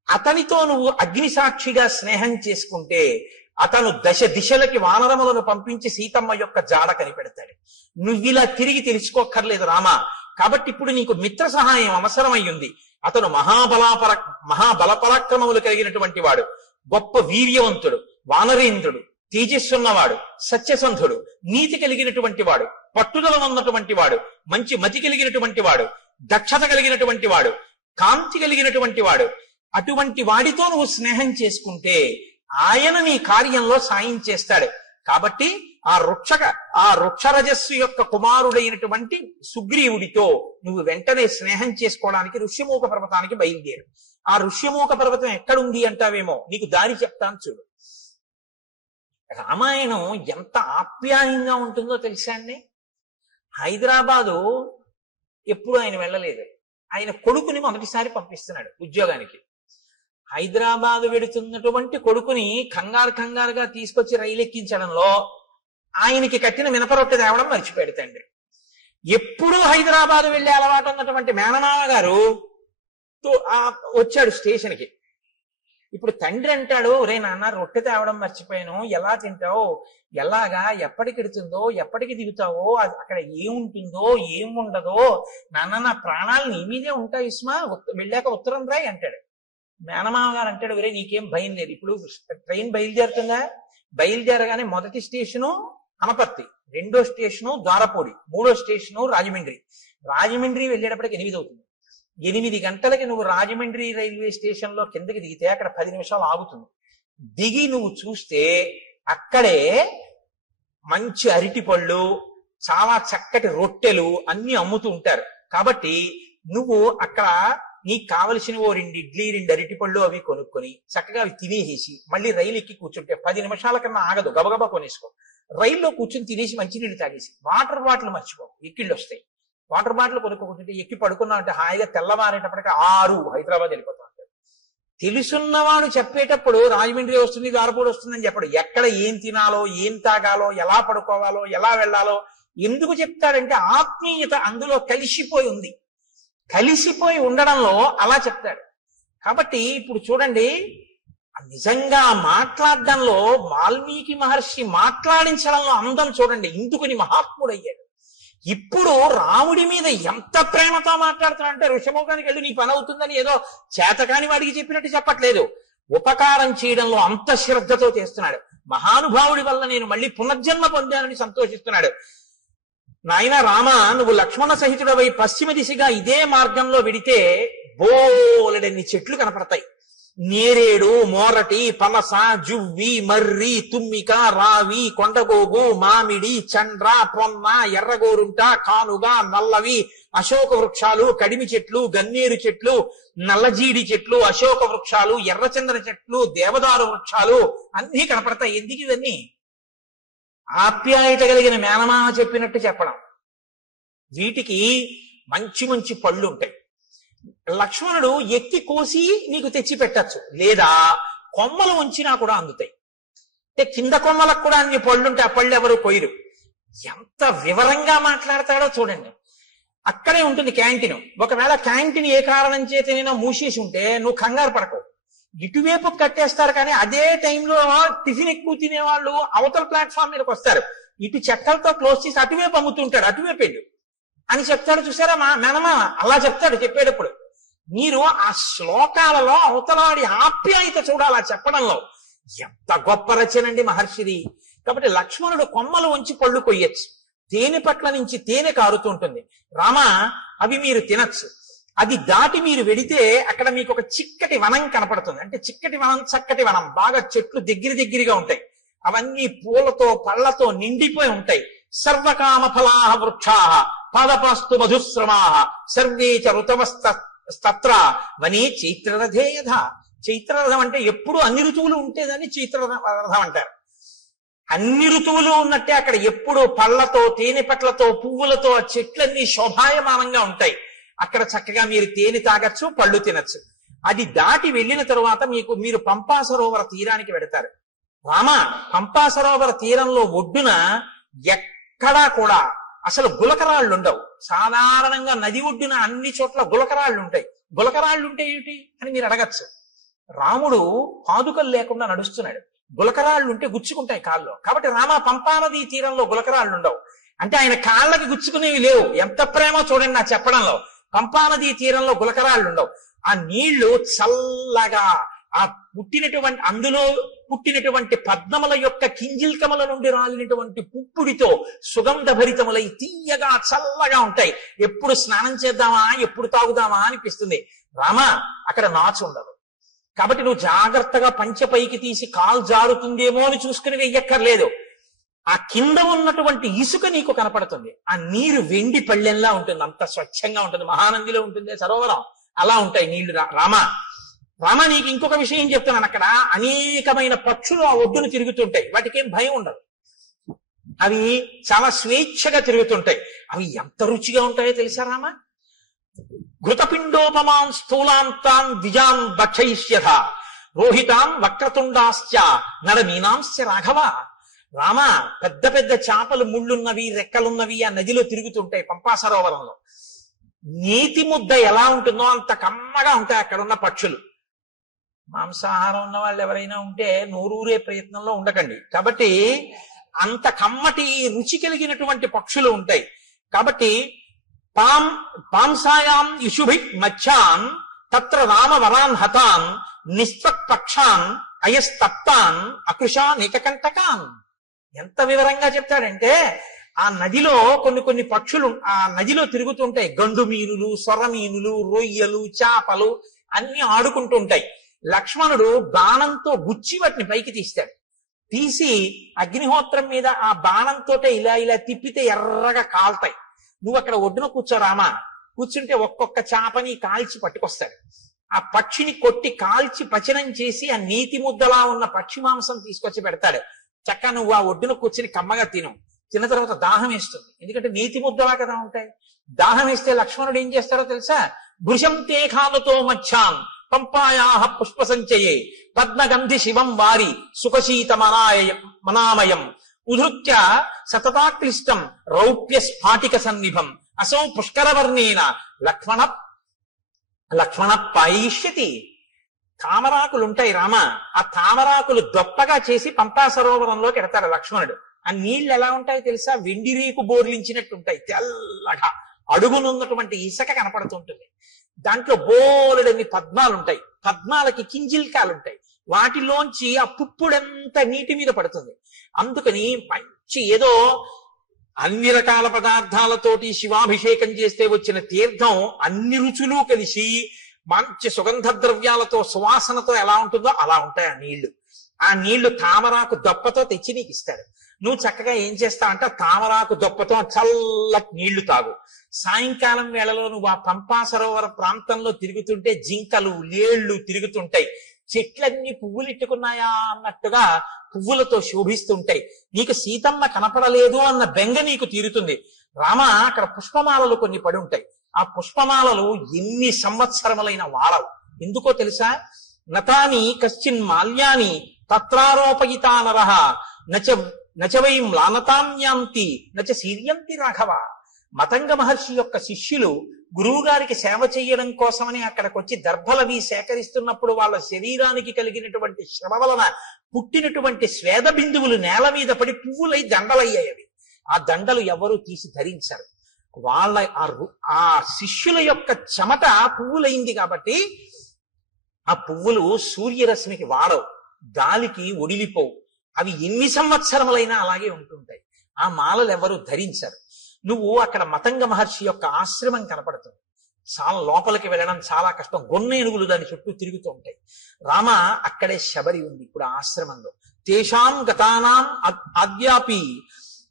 అతనితో నువ్వు అగ్నిసాక్షిగా స్నేహం చేసుకుంటే అతను దశ దిశలకి వానరములను పంపించి సీతమ్మ యొక్క జాడ కనిపెడతాడు. నువ్విలా తిరిగి తెలుసుకోక్కర్లేదు రామా. కాబట్టి ఇప్పుడు నీకు మిత్ర సహాయం అవసరమయ్యింది. అతను మహాబల పరాక్రమములు కలిగినటువంటి వాడు, గొప్ప వీర్యవంతుడు, వానరేంద్రుడు, తేజస్సున్నవాడు, సత్యసంధుడు, నీతి కలిగినటువంటి వాడు, పట్టుదల ఉన్నటువంటి వాడు, మంచి మతి కలిగినటువంటి వాడు, దక్షత కలిగినటువంటి వాడు, కాంతి కలిగినటువంటి వాడు. అటువంటి వాడితో నువ్వు స్నేహం చేసుకుంటే ఆయన నీ కార్యంలో సాయం చేస్తాడు. కాబట్టి ఆ వృక్షరజస్సు యొక్క కుమారుడైనటువంటి సుగ్రీవుడితో నువ్వు వెంటనే స్నేహం చేసుకోవడానికి ఋష్యమూక పర్వతానికి బయలుదేరు. ఆ ఋష్యమూక పర్వతం ఎక్కడుంది అంటావేమో, నీకు దారి చెప్తాను చూడు. రామాయణం ఎంత ఆప్యాయంగా ఉంటుందో తెలుసా అండి. హైదరాబాదు ఎప్పుడు ఆయన వెళ్ళలేదు. ఆయన కొడుకుని మొదటిసారి పంపిస్తున్నాడు ఉద్యోగానికి. హైదరాబాదు వెడుతున్నటువంటి కొడుకుని కంగారుగా తీసుకొచ్చి రైలు ఎక్కించడంలో ఆయనకి కట్టిన మినపరొట్టె తేవడం మర్చిపోయాడు తండ్రి. ఎప్పుడూ హైదరాబాదు వెళ్లే అలవాటు ఉన్నటువంటి మేనమామ గారు వచ్చాడు స్టేషన్కి. ఇప్పుడు తండ్రి అంటాడు, ఒరే నాన్న రొట్టె తేవడం మర్చిపోయాను, ఎలా తింటావు, ఎలాగా, ఎప్పటికి ఎడుతుందో, ఎప్పటికి దిగుతావో, అక్కడ ఏముంటుందో ఏముండదో, నాన్న నా ప్రాణాలు నీ మీదే ఉంటాయి ఇస్మా, వెళ్ళాక ఉత్తరం రాయి అంటాడు. మేనమామ గారు అంటాడు, ఒరే నీకేం భయం లేదు, ఇప్పుడు ట్రైన్ బయలుదేరుతుందా, బయలుదేరగానే మొదటి స్టేషను అనపర్తి, రెండో స్టేషను ద్వారపూడి, మూడో స్టేషను రాజమండ్రి. రాజమండ్రి వెళ్ళేటప్పటికి 8 అవుతుంది. 8 గంటలకి నువ్వు రాజమండ్రి రైల్వే స్టేషన్ లో కిందకి దిగితే అక్కడ 10 నిమిషాలు ఆగుతుంది. దిగి నువ్వు చూస్తే అక్కడే మంచి అరటి పళ్ళు, చాలా చక్కటి రొట్టెలు అన్ని అమ్ముతూ ఉంటారు. కాబట్టి నువ్వు అక్కడ నీకు కావలసిన 2 ఇడ్లీ 2 అరటి పళ్ళు అవి కొనుక్కొని చక్కగా అవి తినేసి మళ్ళీ రైలు ఎక్కి కూర్చుంటే 10 నిమిషాల కన్నా ఆగదు, గబగబా కొనేసుకో. రైల్లో కూర్చుని తినేసి మంచినీళ్ళు తాగేసి వాటర్ బాటిల్ మర్చిపో, ఎక్కిళ్ళు వస్తాయి. వాటర్ బాటిల్ కొనుక్కుంటే ఎక్కి పడుకున్నా అంటే హాయిగా తెల్లవారేటప్పటికి 6 హైదరాబాద్ వెళ్ళిపోతా ఉంటాడు. తెలుసున్నవాడు చెప్పేటప్పుడు రాజమండ్రి వస్తుంది, ద్వారపూడి వస్తుందని చెప్పడు. ఎక్కడ ఏం తినాలో, ఏం తాగాలో, ఎలా పడుకోవాలో, ఎలా వెళ్ళాలో ఎందుకు చెప్తాడంటే ఆత్మీయత అందులో కలిసిపోయి ఉంది. కలిసిపోయి ఉండడంలో అలా చెప్తాడు. కాబట్టి ఇప్పుడు చూడండి, నిజంగా మాట్లాడడంలో వాల్మీకి మహర్షి మాట్లాడించడంలో అందం చూడండి, ఇందుకుని మహాత్ముడయ్యాడు. ఇప్పుడు రాముడి మీద ఎంత ప్రేమతో మాట్లాడుతున్నాడంటే ఋషముఖానికి వెళ్ళి నీ పని అవుతుందని ఏదో చేతకాని వాడికి చెప్పినట్టు చెప్పట్లేదు. ఉపకారం చేయడంలో అంత శ్రద్ధతో చేస్తున్నాడు. మహానుభావుడి వల్ల నేను మళ్ళీ పునర్జన్మ పొందానని సంతోషిస్తున్నాడు. నాయన రామ, నువ్వు లక్ష్మణ సహితుడవై పశ్చిమ దిశగా ఇదే మార్గంలో విడితే బోలెడన్ని చెట్లు కనపడతాయి. నేరేడు, మోరటి, పనస, జువ్వి, మర్రి, తుమ్మిక, రావి, కొండగోగు, మామిడి, చండ్ర, పొన్న, ఎర్రగోరుంట, కానుగ, నల్లవి, అశోక వృక్షాలు, కడిమి చెట్లు, గన్నేరు చెట్లు, నల్లజీడి చెట్లు, అశోక వృక్షాలు, ఎర్రచందన చెట్లు, దేవదారు వృక్షాలు అన్నీ కనపడతాయి. ఎందుకు ఇవన్నీ? ఆప్యాయత కలిగిన మేనమామ చెప్పినట్టు చెప్పడం. వీటికి మంచి మంచి పళ్ళు ఉంటాయి. లక్ష్మణుడు ఎక్కి కోసి నీకు తెచ్చి పెట్టచ్చు, లేదా కొమ్మలు ఉంచినా కూడా అందుతాయి. అంటే కింద కొమ్మలకు కూడా అన్ని పళ్ళుంటాయి, ఆ పళ్ళు ఎవరు కొయ్యరు. ఎంత వివరంగా మాట్లాడతాడో చూడండి. అక్కడే ఉంటుంది క్యాంటీన్. ఒకవేళ క్యాంటీన్ ఏ కారణం చేతనైనా మూసేసి ఉంటే నువ్వు కంగారు పడకు, ఇటువైపు కట్టేస్తారు. కానీ అదే టైంలో టిఫిన్ ఎక్కువ తినేవాళ్ళు అవతల ప్లాట్ఫామ్ మీదకి వస్తారు, ఇటు చెక్కలతో క్లోజ్ చేసి అటువైపు అమ్ముతుంటాడు, అటువైపు వెళ్ళు అని చెప్తాడు. చూసారా మా మేనమామ అలా చెప్తాడు చెప్పేటప్పుడు. మీరు ఆ శ్లోకాలలో అవతలాడి ఆప్యాయత చూడాలి ఆ చెప్పడంలో. ఎంత గొప్ప రచనండి మహర్షిది. కాబట్టి లక్ష్మణుడు కొమ్మలు ఉంచి పళ్ళు కొయ్యొచ్చు, తేనె పట్ల నుంచి తేనె కారుతుంటుంది. రామ, అవి మీరు తినచ్చు. అది దాటి మీరు వెడితే అక్కడ మీకు ఒక చిక్కటి వనం కనపడుతుంది. అంటే చిక్కటి వనం, చక్కటి వనం, బాగా చెట్లు దగ్గరగా ఉంటాయి. అవన్నీ పూలతో పళ్లతో నిండిపోయి ఉంటాయి. సర్వకామ ఫలాహ వృక్షాః పాదపాస్తు మధుశ్రమాః సర్వే చ ఋతవస్తత్ర వనే చైత్రరథే యథ. చైత్రరథం అంటే ఎప్పుడు అన్ని ఋతువులు ఉంటేదని చైత్రరథం అంటారు. అన్ని ఋతువులు ఉన్నట్టే అక్కడ ఎప్పుడు పళ్లతో, తేనె పట్లతో, పువ్వులతో ఆ చెట్లన్నీ శోభాయమానంగా ఉంటాయి. అక్కడ చక్కగా మీరు తేనె తాగొచ్చు, పళ్ళు తినచ్చు. అది దాటి వెళ్ళిన తరువాత మీరు పంపా సరోవర తీరానికి వెడతారు. రామ, పంపా సరోవర తీరంలో ఒడ్డున ఎక్కడా కూడా అసలు గులకరాళ్ళు ఉండవు. సాధారణంగా నది ఒడ్డున అన్ని చోట్ల గులకరాళ్ళు ఉంటాయి. గులకరాళ్ళు ఉంటే ఏమిటి అని మీరు అడగచ్చు. రాముడు పాదుకలు లేకుండా నడుస్తున్నాడు, గులకరాళ్ళు ఉంటే గుచ్చుకుంటాయి కాళ్ళు. కాబట్టి రామ, పంపానది తీరంలో గులకరాళ్ళు ఉండవు. అంటే ఆయన కాళ్ళకి గుచ్చుకునేవి లేవు. ఎంత ప్రేమో చూడండి నా చెప్పడంలో. పంపానది తీరంలో గులకరాళ్ళు ఉండవు. ఆ నీళ్లు చల్లగా, ఆ అందులో పుట్టినటువంటి పద్మముల యొక్క కింజిల్కముల నుండి రాలినటువంటి పుప్పుడితో సుగంధభరితములై తీయగా చల్లగా ఉంటాయి. ఎప్పుడు స్నానం చేద్దామా, ఎప్పుడు తాగుదామా అనిపిస్తుంది. రామ, అక్కడ నాచు ఉండదు. కాబట్టి నువ్వు జాగ్రత్తగా పంచె పైకి తీసి కాలు జారుతుందేమో అని చూసుకుని వెయ్యక్కర్లేదు. ఆ కింద ఉన్నటువంటి ఇసుక నీకు కనపడుతుంది. ఆ నీరు వెండి పళ్ళెంలా ఉంటుంది, అంత స్వచ్ఛంగా ఉంటుంది. మహానందిలో ఉంటుంది సరోవరం, అలా ఉంటాయి నీళ్లు. రామ నీకు ఇంకొక విషయం చెప్తున్నాను. అక్కడ అనేకమైన పక్షులు ఆ ఒడ్డును తిరుగుతుంటాయి. వాటికి ఏం భయం ఉండదు. అవి చాలా స్వేచ్ఛగా తిరుగుతుంటాయి. అవి ఎంత రుచిగా ఉంటాయో తెలుసా రామ? ఘృతపిండోపమాన్ స్థూలాంతాన్ ద్విజాన్ భక్షయిష్యథ రోహితాన్ వక్రతుండాశ్చ నడమీనాంశ్చ రాఘవ. రామ, పెద్ద పెద్ద చేపలు ముళ్ళున్నవి రెక్కలున్నవి ఆ నదిలో తిరుగుతుంటాయి పంపా సరోవరంలో. నీతి ముద్ద ఎలా ఉంటుందో అంత కమ్మగా ఉంటాయి అక్కడ ఉన్న పక్షులు. మాంసాహారం ఉన్న వాళ్ళు ఎవరైనా ఉంటే నోరూరే ప్రయత్నంలో ఉండకండి. కాబట్టి అంత కమ్మటి రుచి కలిగినటువంటి పక్షులు ఉంటాయి. కాబట్టి పాంసాయాం ఇషుభి మచ్చాన్ తత్ర రామ వరాన్ హతాన్ నిస్త్వక్ పక్షాన్ అయస్తప్తాన్ అకృషాన్ ఏకకంటకాన్. ఎంత వివరంగా చెప్తాడంటే, ఆ నదిలో కొన్ని పక్షులు ఆ నదిలో తిరుగుతుంటాయి. గండు మీనులు, సొర మీనులు, రొయ్యలు, చేపలు అన్ని ఆడుకుంటుంటాయి. లక్ష్మణుడు బాణంతో గుచ్చి వాటిని పైకి తీస్తాడు. తీసి అగ్నిహోత్రం మీద ఆ బాణంతో ఇలా ఇలా తిప్పితే ఎర్రగా కాల్తాయి. నువ్వు అక్కడ ఒడ్డున కూర్చోరామా, కూర్చుంటే ఒక్కొక్క చేపని కాల్చి పట్టుకొస్తాడు. ఆ పక్షిని కొట్టి కాల్చి పచనం చేసి ఆ నీతి ముద్దలా ఉన్న పక్షి మాంసం తీసుకొచ్చి పెడతాడు. చక్కగా నువ్వు ఆ ఒడ్డున కూర్చుని కమ్మగా తిన్న తర్వాత దాహం వేస్తుంది. ఎందుకంటే నీతి ముద్దలా కదా ఉంటాయి. దాహం వేస్తే లక్ష్మణుడు ఏం చేస్తాడో తెలుసా? భృశం తేఖాలతో మచ్చాన్ పంపాయాహ పుష్ప సంచయే పద్మగంధి శివం వారి సుఖశీత మనామయం ఉధృత్య సతతాక్లిష్టం రౌప్య స్ఫాటిక సన్నిభం అసౌ పుష్కరవర్ణేన లక్ష్మణ పాయిష్యతి. తామరాకులుంటాయి రామ, ఆ తామరాకులు దొప్పగా చేసి పంపా సరోవరంలోకి ఎడతాడు లక్ష్మణుడు. ఆ నీళ్లు ఎలా ఉంటాయో తెలుసా? వెండి రేకు బోర్లించినట్టు ఉంటాయి, తెల్లగా. అడుగునున్నటువంటి ఇసుక కనపడుతుంటుంది. దాంట్లో బోలెడన్ని పద్మాలుంటాయి. పద్మాలకి కింజిల్కాలుంటాయి. వాటిలోంచి ఆ పుప్పుడంత నీటి మీద పడుతుంది. అందుకని మంచి ఏదో అన్ని రకాల పదార్థాలతోటి శివాభిషేకం చేస్తే వచ్చిన తీర్థం అన్ని రుచులు కలిసి మంచి సుగంధ ద్రవ్యాలతో సువాసనతో ఎలా ఉంటుందో అలా ఉంటాయి ఆ నీళ్లు. ఆ నీళ్లు తామరాకు దొప్పతో తెచ్చి నీకు ఇస్తాడు. నువ్వు చక్కగా ఏం చేస్తావు అంటే తామరాకు దొప్పతో చల్లటి నీళ్లు తాగు. సాయంకాలం వేళలో నువ్వు ఆ పంపా సరోవర ప్రాంతంలో తిరుగుతుంటే జింకలు లేళ్లు తిరుగుతుంటాయి. చెట్లన్నీ పువ్వులు ఇట్టుకున్నాయా అన్నట్టుగా పువ్వులతో శోభిస్తుంటాయి. నీకు సీతమ్మ కనపడలేదు అన్న బెంగ నీకు తీరుతుంది. రామ, అక్కడ పుష్పమాలలు కొన్ని పడి ఉంటాయి. ఆ పుష్పమాలలు ఎన్ని సంవత్సరములైన వాడవు. ఎందుకో తెలుసా? నతాని కశ్చిన్ మాల్యాని తత్రారోపయితా నరః నచవై మ్లానతామ్యాంతి నచ శీర్యంతి రాఘవ. మతంగ మహర్షి యొక్క శిష్యులు గురువు గారికి సేవ చేయడం కోసమని అక్కడికి వచ్చి దర్భలవి సేకరిస్తున్నప్పుడు వాళ్ళ శరీరానికి కలిగినటువంటి శ్రమ వలన పుట్టినటువంటి స్వేద బిందువులు నేల మీద పడి పువ్వులై దండలయ్యాయి. ఆ దండలు ఎవరు తీసి ధరించారు. వాళ్ళ ఆ శిష్యుల యొక్క చెమట పువ్వులైంది కాబట్టి ఆ పువ్వులు సూర్యరశ్మికి వాడవు, గాలికి ఒడిలిపోవు. అవి ఎన్ని సంవత్సరములైనా అలాగే ఉంటుంటాయి. ఆ మాలలు ఎవరు ధరించారు. నువ్వు అక్కడ మతంగ మహర్షి యొక్క ఆశ్రమం కనపడుతుంది. చాలా లోపలికి వెళ్ళడం చాలా కష్టం. గొన్న ఏనుగులు దాని చుట్టూ తిరుగుతూ ఉంటాయి. రామ, అక్కడే శబరి ఉంది ఇప్పుడు ఆ ఆశ్రమంలో. తేషాం గతానాం ఆద్యాపి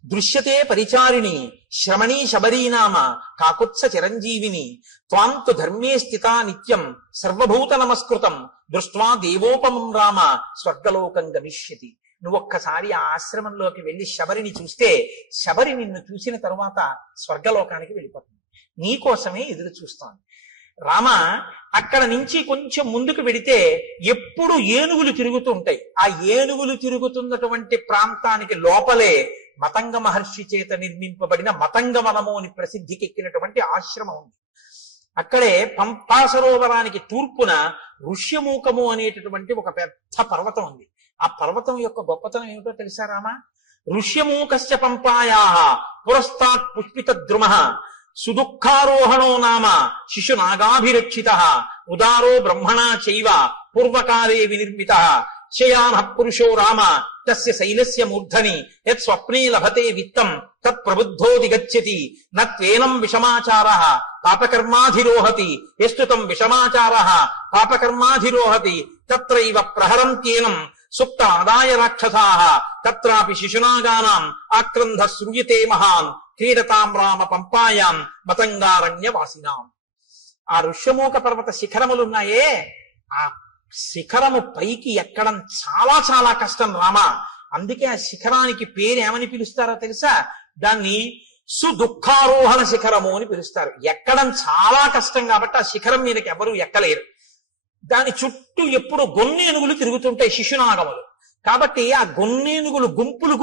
దృశ్యతే పరిచారిణి శ్రమణీ శబరీనామ కాకుత్స చిరంజీవిని త్వాంతు ధర్మే స్థితా నిత్యం సర్వభూత నమస్కృతం దృష్ట్వా దేవోపమం రామ స్వర్గలోకం గమిష్యతి. నువ్వొక్కసారి ఆ ఆశ్రమంలోకి వెళ్ళి శబరిని చూస్తే శబరి నిన్ను చూసిన తరువాత స్వర్గలోకానికి వెళ్ళిపోతుంది. నీకోసమే ఎదురు చూస్తోంది. రామ, అక్కడ నుంచి కొంచెం ముందుకు వెడితే ఎప్పుడు ఏనుగులు తిరుగుతూ ఉంటాయి. ఆ ఏనుగులు తిరుగుతున్నటువంటి ప్రాంతానికి లోపలే మతంగ మహర్షి చేత నిర్మింపబడిన మతంగవనము అని ప్రసిద్ధికెక్కినటువంటి ఆశ్రమం ఉంది. అక్కడే పంపా సరోవరానికి తూర్పున ఋష్యమూకము అనేటటువంటి ఒక పెద్ద పర్వతం ఉంది. ఆ పర్వతం యొక్క గొప్పతనం ఏమిటో తెలుసా రామ? ఋష్యమూకస్య పంపాయా పురస్తాత్ పుష్పిత ద్రుమః సుదుఃఖారోహణో నామ శిశు నాగాభిరక్షిత ఉదారో బ్రహ్మణా చైవ పూర్వకాలే వినిర్మితః శయాన పురుషో రామ తస్య శైలస్య మూర్ధని యత్ స్వప్నే లభతే విత్తం తత్ ప్రబుద్ధో దిగచ్చతి నత్వేనం విషమాచారః పాపకర్మాధిరోహతి యస్తుతం విషమాచార పాపకర్మాధిరోహతి తత్రైవ ప్రహరంత్యేనం సుప్త ఆదాయ రాక్షసా తత్రాపి శిశునాగానాం ఆక్రంధ శ్రూయతే మహాన్ క్రీడతాం రామ పంపాయాం మతంగారణ్యవాసినాం. ఆ ఋష్యమూక పర్వత శిఖరములున్నాయే, ఆ శిఖరము పైకి ఎక్కడం చాలా చాలా కష్టం రామ. అందుకే ఆ శిఖరానికి పేరు ఏమని పిలుస్తారో తెలుసా? దాన్ని సుదుఃఖారోహణ శిఖరము అని పిలుస్తారు. ఎక్కడం చాలా కష్టం కాబట్టి ఆ శిఖరం మీదకి ఎవరు ఎక్కలేరు. దాని చుట్టూ ఎప్పుడు గొన్నేనుగులు తిరుగుతుంటాయి, శిశునాగములు. కాబట్టి ఆ గొన్నేనుగులు గుంపులు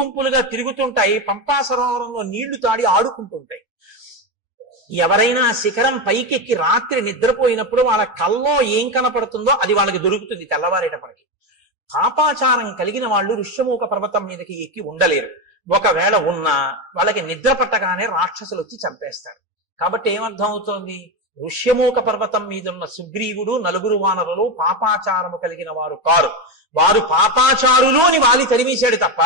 గుంపులుగా తిరుగుతుంటాయి. పంపా సరోవరంలో నీళ్లు తాడి ఆడుకుంటుంటాయి. ఎవరైనా శిఖరం పైకెక్కి రాత్రి నిద్రపోయినప్పుడు వాళ్ళ కల్లో ఏం కనపడుతుందో అది వాళ్ళకి దొరుకుతుంది తెల్లవారేటప్పటికి. పాపాచారం కలిగిన వాళ్ళు ఋష్యమూక పర్వతం మీదకి ఎక్కి ఉండలేరు. ఒకవేళ ఉన్నా వాళ్ళకి నిద్ర పట్టగానే రాక్షసులు వచ్చి చంపేస్తారు. కాబట్టి ఏమర్థం అవుతోంది? ఋష్యమూక పర్వతం మీదున్న సుగ్రీవుడు నలుగురు వానరులు పాపాచారము కలిగిన వారు కారు. వారు పాపాచారులు అని వాలి తరిమేశాడు తప్ప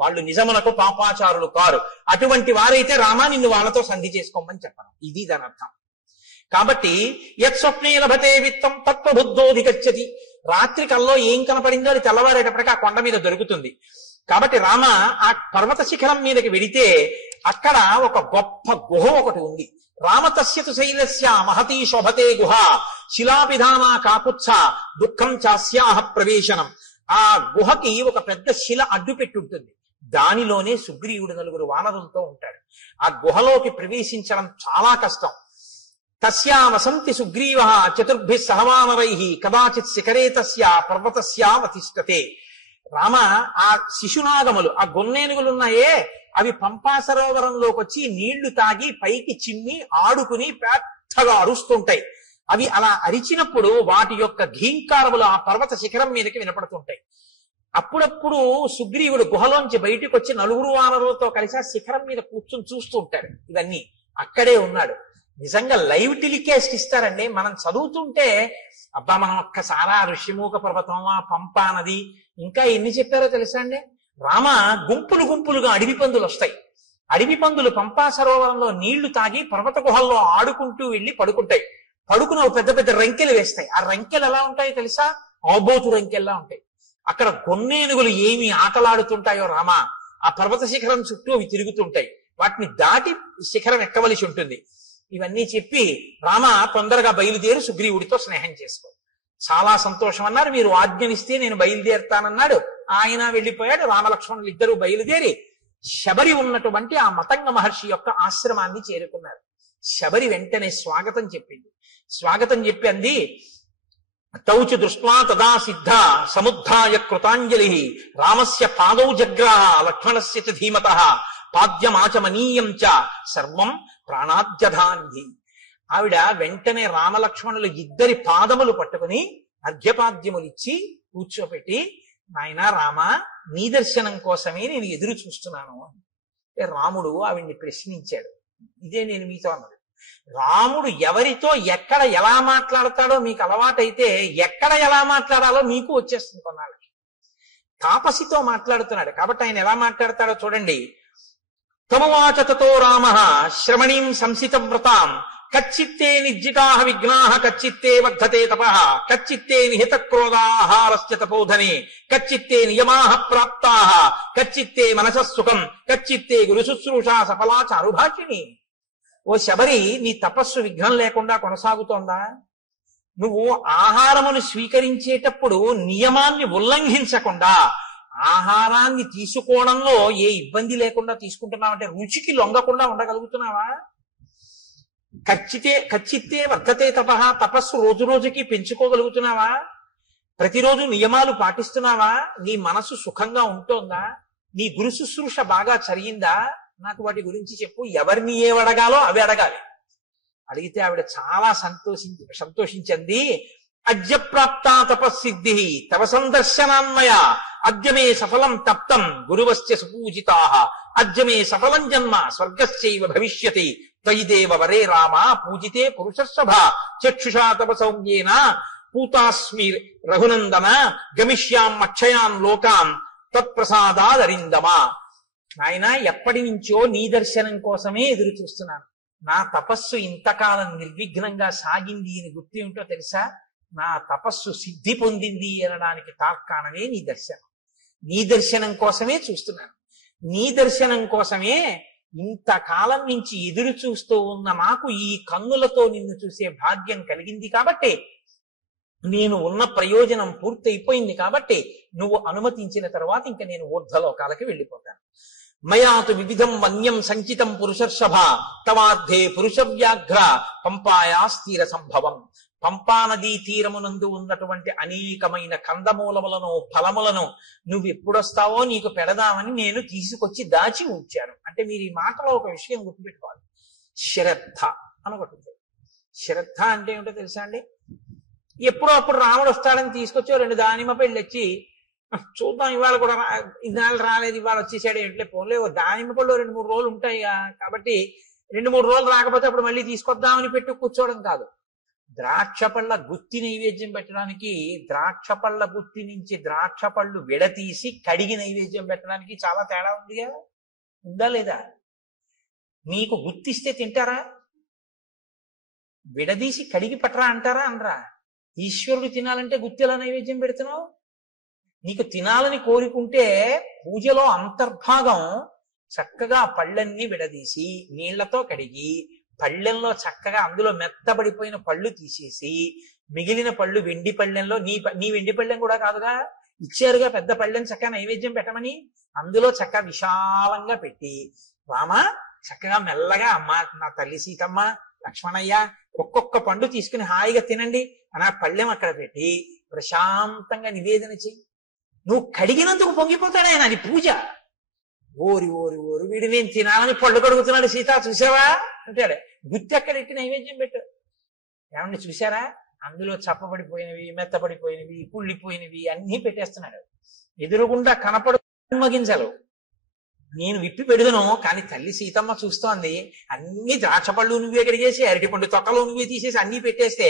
వాళ్ళు నిజమునకు పాపాచారులు కారు. అటువంటి వారైతే రామా నిన్ను వాళ్ళతో సంధి చేసుకోమని చెప్పను. ఇది దాని అర్థం. కాబట్టి యత్ స్వప్నే లభతే విత్తం తత్వబుద్ధోధిగచ్చతి. రాత్రి కల్లో ఏం కనపడిందో అది తెల్లవారేటప్పటికీ ఆ కొండ మీద దొరుకుతుంది. కాబట్టి రామ ఆ పర్వత శిఖరం మీదకి వెడితే అక్కడ ఒక గొప్ప గుహ ఒకటి ఉంది. రామతస్యతు శైలస్య మహతీ శోభతే గుహ శిలాపిధానా కాపుత్స దుఃఖం చాస్యాహ ప్రవేశనం. ఆ గుహకి ఒక పెద్ద శిల అడ్డు పెట్టుంటుంది. దానిలోనే సుగ్రీవుడు నలుగురు వానరులతో ఉంటాడు. ఆ గుహలోకి ప్రవేశించడం చాలా కష్టం. తస్యా వసంతి సుగ్రీవ చతుర్భి సహవానరై కదాచిత్ శిఖరే తస్య పర్వతస్యావతిష్టతే. రామ ఆ శిశునాగములు, ఆ గొన్నేనుగులున్నాయే, అవి పంపా సరోవరంలోకి వచ్చి నీళ్లు తాగి పైకి చిమ్మి ఆడుకుని పెద్దగా అరుస్తుంటాయి. అవి అలా అరిచినప్పుడు వాటి యొక్క ఘీంకారములు ఆ పర్వత శిఖరం మీదకి వినపడుతుంటాయి. అప్పుడప్పుడు సుగ్రీవుడు గుహలోంచి బయటికి వచ్చి నలుగురు వానరులతో కలిసి ఆ శిఖరం మీద కూర్చొని చూస్తూ ఉంటాడు. ఇవన్నీ అక్కడే ఉన్నాడు. నిజంగా లైవ్ టెలికాస్ట్ ఇస్తారండి. మనం చదువుతుంటే అబ్బా మనం ఒక్కసారా ఋష్యమూక పర్వతం, ఆ పంపా నది, ఇంకా ఎన్ని చెప్పారో తెలుసా అండి. రామ గుంపులుగా అడవి పందులు వస్తాయి. అడవి పందులు పంపా సరోవరంలో నీళ్లు తాగి పర్వత గుహల్లో ఆడుకుంటూ వెళ్లి పడుకుంటాయి. పడుకున్న పెద్ద పెద్ద రంకెలు వేస్తాయి. ఆ రంకెలు ఎలా ఉంటాయో తెలుసా? ఆబోతు రంకెల్లా ఉంటాయి. అక్కడ గొన్నేనుగులు ఏమి ఆటలాడుతుంటాయో రామ, ఆ పర్వత శిఖరం చుట్టూ అవి తిరుగుతుంటాయి. వాటిని దాటి శిఖరం ఎక్కవలసి ఉంటుంది. ఇవన్నీ చెప్పి రామ తొందరగా బయలుదేరి సుగ్రీవుడితో స్నేహం చేసుకో. చాలా సంతోషం అన్నారు. మీరు ఆజ్ఞనిస్తే నేను బయలుదేరుతానన్నాడు. ఆయన వెళ్ళిపోయాడు. రామలక్ష్మణులు ఇద్దరు బయలుదేరి శబరి ఉన్నటువంటి ఆ మతంగ మహర్షి యొక్క ఆశ్రమాన్ని చేరుకున్నారు. శబరి వెంటనే స్వాగతం చెప్పింది. స్వాగతం చెప్పి అంది, తౌచు దృష్ట్వా తదా సిద్ధ సముద్ధాయ కృతాంజలి రామస్య పాదౌ జగ్రాహ లక్ష్మణస్య చ ధీమతః పాద్యమాచమనీయం చ సర్వం ప్రాణాద్యధాన్వి. ఆవిడ వెంటనే రామలక్ష్మణులు ఇద్దరి పాదములు పట్టుకుని అర్ఘ్యపాద్యములిచ్చి కూర్చోపెట్టి, నాయనా రామ, నీ దర్శనం కోసమే నేను ఎదురు చూస్తున్నాను అని. రాముడు ఆవిడ్ని ప్రశ్నించాడు. ఇదే నేను మీతో అన్నది. రాముడు ఎవరితో ఎక్కడ ఎలా మాట్లాడతాడో మీకు అలవాటైతే ఎక్కడ ఎలా మాట్లాడాలో మీకు వచ్చేస్తుంది కొన్నాళ్ళకి. తాపసితో మాట్లాడుతున్నాడు కాబట్టి ఆయన ఎలా మాట్లాడతాడో చూడండి. తమువాచ తతో రామః శ్రమణీం సంసిత వ్రతాం కచ్చిత్తే నిర్జితాః విఘ్నాః కచ్చిత్తే వర్ధతే తపః కచ్చిత్తే నిహిత క్రోధాహారస్య తపోధనే కచ్చిత్తే నియమాః ప్రాప్తాః కచ్చిత్తే మనసః సుఖం కచ్చిత్తే గురు శుశ్రూషా సఫలా చారుభాషిణి. ఓ శబరి, నీ తపస్సు విఘ్నం లేకుండా కొనసాగుతోందా? నువ్వు ఆహారమును స్వీకరించేటప్పుడు నియమాన్ని ఉల్లంఘించకుండా ఆహారాన్ని తీసుకోవడంలో ఏ ఇబ్బంది లేకుండా తీసుకుంటున్నావంటే రుచికి లొంగకుండా ఉండగలుగుతున్నావా? కచ్చిత్తే వర్ధతే తపః, తపస్సు రోజు రోజుకి పెంచుకోగలుగుతున్నావా? ప్రతిరోజు నియమాలు పాటిస్తున్నావా? నీ మనసు సుఖంగా ఉంటోందా? నీ గురు శుశ్రూష బాగా జరిగిందా? నాకు వాటి గురించి చెప్పు. ఎవరిని ఏవడగాలో అవి అడగాలి. అడిగితే ఆవిడ చాలా సంతోషించింది. అద్య ప్రాప్తా తపస్సిద్ధి తవ సందర్శనాన్మయ అద్యమే సఫలం తప్తం గురువస్య సుపూజితాః అద్యమే సఫలం జన్మ స్వర్గస్యైవ భవిష్యతి త్వయిదేవ వరే రామ పూజితే పురుషస్సభ చక్షుషా తవ సౌమ్యేన పూతాస్మి రఘునందన గమిష్యాం అక్షయాన్ లోకాన్ తత్ప్రసాదాదరిందమా. నాయన, ఎప్పటి నుంచో నీ దర్శనం కోసమే ఎదురు చూస్తున్నాను. నా తపస్సు ఇంతకాలం నిర్విఘ్నంగా సాగింది అని గుర్తు ఏమిటో తెలుసా? నా తపస్సు సిద్ధి పొందింది అనడానికి తార్కాణమే నీ దర్శనం. నీ దర్శనం కోసమే చూస్తున్నాను. నీ దర్శనం కోసమే ఇంతకాలం నుంచి ఎదురు చూస్తూ ఉన్న నాకు ఈ కన్నులతో నిన్ను చూసే భాగ్యం కలిగింది. కాబట్టి నేను ఉన్న ప్రయోజనం పూర్తయిపోయింది. కాబట్టి నువ్వు అనుమతించిన తర్వాత ఇంకా నేను ఊర్ధ్వలోకాలకి వెళ్ళిపోతాను. మయాతు వివిధం వన్యం సంచితం పురుషర్షభ తవార్థే పురుష వ్యాఘ్ర పంపాయా స్థిర సంభవం. పంపా నదీ తీరమునందు ఉన్నటువంటి అనేకమైన కందమూలములను ఫలములను నువ్వు ఎప్పుడొస్తావో నీకు పెడదామని నేను తీసుకొచ్చి దాచి ఉంచాను. అంటే మీరు ఈ మాటలో ఒక విషయం గుర్తుపెట్టుకోవాలి. శ్రద్ధ అనొకటి. శ్రద్ధ అంటే ఏమిటో తెలుసా అండి? ఎప్పుడో అప్పుడు రాముడు వస్తాడని తీసుకొచ్చి 2 దానిమ్మ పళ్ళు వచ్చి చూద్దాం, ఇవాళ కూడా ఇన్నాళ్ళు రాలేదు, ఇవాళ వచ్చేసాడు ఎట్లే పోలే, దానిమ్మ పళ్ళు 2-3 రోజులు ఉంటాయి కాబట్టి 2-3 రోజులు రాకపోతే అప్పుడు మళ్ళీ తీసుకొద్దామని పెట్టి కూర్చోవడం కాదు. ద్రాక్ష పళ్ళ గుత్తి నైవేద్యం పెట్టడానికి ద్రాక్ష పళ్ళ గుత్తి నుంచి ద్రాక్ష పళ్ళు విడతీసి కడిగి నైవేద్యం పెట్టడానికి చాలా తేడా ఉందిగా, ఉందా లేదా? నీకు గుత్తిస్తే తింటారా? విడదీసి కడిగి పట్టరా అంటారా? అనరా? ఈశ్వరుడు తినాలంటే గుత్తి ఎలా నైవేద్యం పెడుతున్నావు? నీకు తినాలని కోరుకుంటే పూజలో అంతర్భాగం చక్కగా పళ్ళన్నీ విడదీసి నీళ్లతో కడిగి పళ్ళెంలో చక్కగా అందులో మెత్తబడిపోయిన పళ్ళు తీసేసి మిగిలిన పళ్ళు వెండి పళ్ళెంలో నీ వెండి పళ్ళెం కూడా కాదుగా, ఇచ్చారుగా పెద్ద పళ్ళెం చక్కగా నైవేద్యం పెట్టమని, అందులో చక్కగా విశాలంగా పెట్టి రామ చక్కగా మెల్లగా అమ్మ నా తల్లి సీతమ్మ లక్ష్మణయ్య ఒక్కొక్క పండు తీసుకుని హాయిగా తినండి అని ఆ పళ్ళెం అక్కడ పెట్టి ప్రశాంతంగా నివేదన చెయ్యి. నువ్వు కడిగినందుకు పొంగిపోతాడు ఆయన, అది పూజ. ఓరి ఓరి ఓరి వీడు నేను తినాలని పళ్ళు కడుగుతున్నాడు సీత చూసావా అంటాడు. గుత్తి అక్కడెట్టి నైవేద్యం పెట్టాడు. ఏమన్నా చూసారా? అందులో చప్పబడిపోయినవి మెత్తబడిపోయినవి కుళ్ళిపోయినవి అన్నీ పెట్టేస్తున్నాడు. ఎదురుగుండా కనపడు మగించలు నేను విప్పి పెడుదును, కానీ తల్లి సీతమ్మ చూస్తోంది. అన్ని ద్రాక్ష పళ్ళు నువ్వే కడిగేసి అరటిపండు తొక్కలు నువ్వే తీసేసి అన్ని పెట్టేస్తే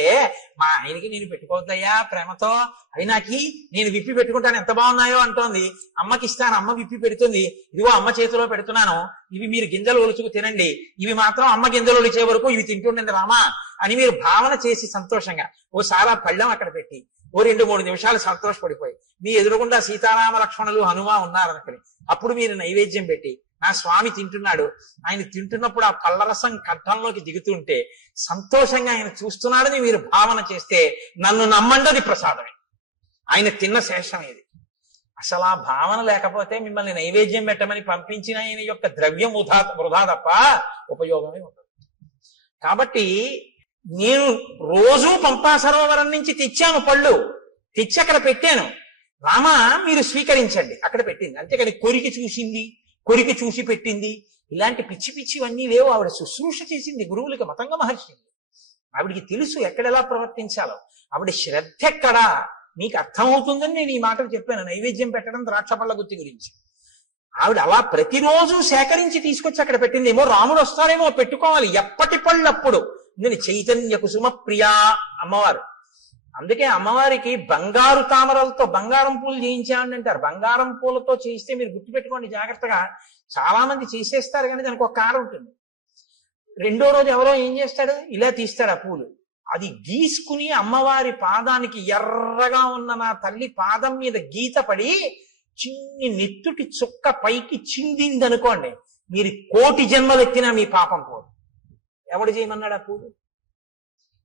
మా ఆయనకి నేను పెట్టుకోవద్దయ్యా ప్రేమతో, అవి నాకి నేను విప్పి పెట్టుకుంటాను ఎంత బాగున్నాయో అంటోంది. అమ్మకి ఇస్తాను, అమ్మ విప్పి పెడుతుంది, ఇదిగో అమ్మ చేతిలో పెడుతున్నాను, ఇవి మీరు గింజలు ఒలుచుకు తినండి, ఇవి మాత్రం అమ్మ గింజలు ఒలిచే వరకు ఇవి తింటుండండి రామా అని మీరు భావన చేసి సంతోషంగా ఓసారి పళ్ళెం అక్కడ పెట్టి 2-3 నిమిషాలు సంతోషపడిపోయి మీ ఎదురుగుండా సీతారామ లక్ష్మణులు హనుమ ఉన్నారనుకుని అప్పుడు మీరు నైవేద్యం పెట్టి నా స్వామి తింటున్నాడు, ఆయన తింటున్నప్పుడు ఆ పళ్ళరసం కంఠంలోకి దిగుతుంటే సంతోషంగా ఆయన చూస్తున్నాడని మీరు భావన చేస్తే నన్ను నమ్మండి ప్రసాదమే, ఆయన తిన్న శేషం ఇది. అసలు ఆ భావన లేకపోతే మిమ్మల్ని నైవేద్యం పెట్టమని పంపించిన ఆయన యొక్క ద్రవ్యం వృధా తప్ప ఉపయోగమే ఉండదు. కాబట్టి నేను రోజు పంపా సరోవరం నుంచి తెచ్చాను పళ్ళు, తెచ్చి అక్కడ పెట్టాను, రామా మీరు స్వీకరించండి అక్కడ పెట్టింది. అంతేకాని కొరికి చూసింది, కొరికి చూసి పెట్టింది, ఇలాంటి పిచ్చి పిచ్చివన్నీ లేవు. ఆవిడ శుశ్రూష చేసింది గురువులకి, మతంగ మహర్షి. ఆవిడికి తెలుసు ఎక్కడెలా ప్రవర్తించాలో. ఆవిడ శ్రద్ధ ఎక్కడా మీకు అర్థమవుతుందని నేను ఈ మాటలు చెప్పాను నైవేద్యం పెట్టడం ద్రాక్ష పళ్ళ గుత్తి గురించి. ఆవిడ అలా ప్రతిరోజు సేకరించి తీసుకొచ్చి అక్కడ పెట్టింది. ఏమో రాముడు వస్తాడేమో పెట్టుకోవాలి, ఎప్పటి పళ్ళప్పుడు. నేను చైతన్య కుసుమ ప్రియా అమ్మవారు. అందుకే అమ్మవారికి బంగారు తామరలతో బంగారం పూలు చేయించామని అంటారు. బంగారం పూలతో చేయిస్తే మీరు గుర్తుపెట్టుకోండి జాగ్రత్తగా, చాలా మంది చేసేస్తారు కానీ దానికి ఒక కారణం ఉంటుంది. 2వ రోజు ఎవరో ఏం చేస్తాడు, ఇలా తీస్తాడు ఆ పూలు, అది గీసుకుని అమ్మవారి పాదానికి ఎర్రగా ఉన్న నా తల్లి పాదం మీద గీత పడి చిన్ని నెత్తుటి చుక్క పైకి చిందింది అనుకోండి, మీరు 1,000,000 జన్మలెత్తినా మీ పాపం పోదు. ఎవడు చేయమన్నాడు ఆ పూలు?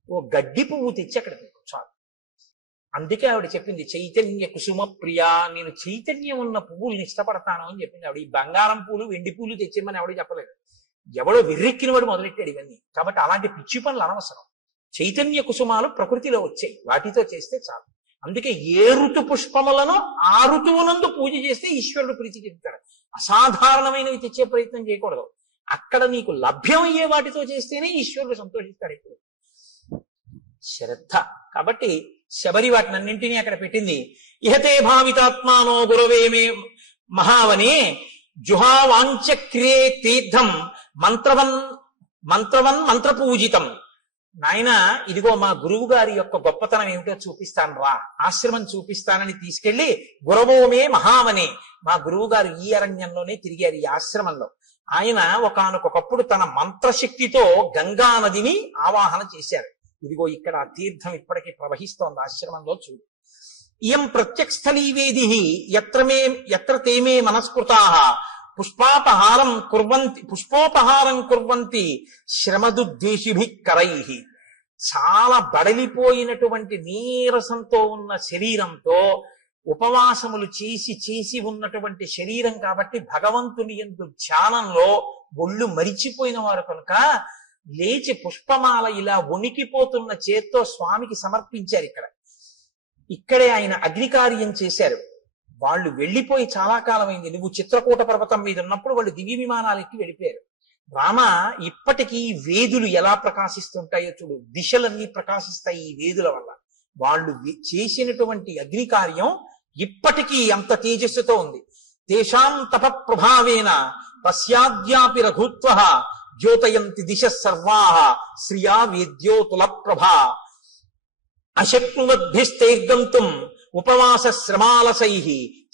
ఓ గడ్డి పువ్వు తెచ్చి అక్కడ చాలు. అందుకే ఆవిడ చెప్పింది చైతన్య కుసుమ ప్రియా, నేను చైతన్యం ఉన్న పువ్వుల్ని ఇష్టపడతాను అని చెప్పింది ఆవిడ. ఈ బంగారం పూలు వెండి పూలు తెచ్చేమని ఆవిడ చెప్పలేదు. ఎవడో వెర్రెక్కిన వాడు మొదలెట్టాడు ఇవన్నీ. కాబట్టి అలాంటి పిచ్చి పనులు అనవసరం. చైతన్య కుసుమాలు ప్రకృతిలో వచ్చాయి, వాటితో చేస్తే చాలు. అందుకే ఏ ఋతు పుష్పములను ఆ ఋతువునందు పూజ చేస్తే ఈశ్వరుడు ప్రీతి చెందుతాడు. అసాధారణమైనవి తెచ్చే ప్రయత్నం చేయకూడదు. అక్కడ నీకు లభ్యమయ్యే వాటితో చేస్తేనే ఈశ్వరుడు సంతోషిస్తాడు. ఇప్పుడు శ్రద్ధ కాబట్టి శబరి వాటినన్నింటినీ అక్కడ పెట్టింది. ఇహతే భావితాత్మానో గురవే మే మహావనే జుహావాంచక్రియే తీర్థం మంత్రవన్ మంత్రపూజితం నాయన ఇదిగో మా గురువు గారి యొక్క గొప్పతనం ఏమిటో చూపిస్తాను రా, ఆశ్రమం చూపిస్తానని తీసుకెళ్లి గురవోమే మహావనే, మా గురువు గారు ఈ అరణ్యంలోనే తిరిగారు, ఈ ఆశ్రమంలో. ఆయన ఒకానొకప్పుడు తన మంత్రశక్తితో గంగా నదిని ఆవాహన చేశారు. ఇదిగో ఇక్కడ ఆ తీర్థం ఇప్పటికీ ప్రవహిస్తోంది ఆశ్రమంలో, చూడు. ఇయం ప్రత్యక్షస్థలీ వేది ఎత్ర తేమే మనస్కృతాః పుష్పోపహారం కుర్వంతి శ్రమదుద్దేశిభిః కరైః. చాలా బడలిపోయినటువంటి నీరసంతో ఉన్న శరీరంతో ఉపవాసములు చేసి ఉన్నటువంటి శరీరం కాబట్టి భగవంతుని యందు ధ్యానంలో ఒళ్ళు మరిచిపోయిన వారు కనుక లేచి పుష్పమాల ఇలా వణికిపోతున్న చేత్తో స్వామికి సమర్పించారు. ఇక్కడే ఆయన అగ్నికార్యం చేశారు. వాళ్ళు వెళ్ళిపోయి చాలా కాలం అయింది. నువ్వు చిత్రకూట పర్వతం మీద ఉన్నప్పుడు వాళ్ళు దివ్య విమానాలు ఎక్కి వెళ్ళిపోయారు. రామ, ఇప్పటికీ వేదులు ఎలా ప్రకాశిస్తుంటాయో చూడు, దిశలన్నీ ప్రకాశిస్తాయి ఈ వేదుల వల్ల. వాళ్ళు చేసినటువంటి అగ్ని కార్యం ఇప్పటికీ అంత తేజస్సుతో ఉంది. తేషాం తప ప్రభావేన పశ్యాద్యాపి రఘుత్వః జ్యోతయంతి దిశ సర్వాః శ్రియా వేద్యోతుల ప్రభా అశక్నువద్భిస్తైర్గంతుం ఉపవాస శ్రమాలసైః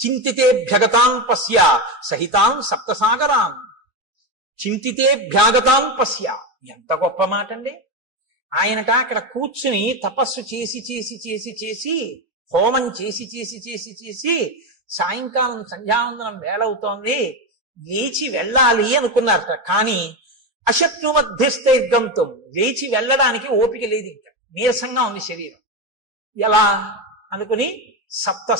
చింతితేభ్యగతాన్ పశ్య సహితాన్ సప్తసాగరాన్. చింతితేభ్యాగతాన్ పశ్య, ఎంత గొప్ప మాట అండి. ఆయనట అక్కడ కూర్చుని తపస్సు చేసి హోమం చేసి సాయంకాలం సంధ్యావందనం వేళవుతోంది, లేచి వెళ్ళాలి అనుకున్నారట. కానీ అశక్నువద్భిస్తైర్గంతుం, లేచి వెళ్ళడానికి ఓపిక లేదు, ఇంకా నీరసంగా ఉంది శరీరం. ఎలా అనుకుని సప్త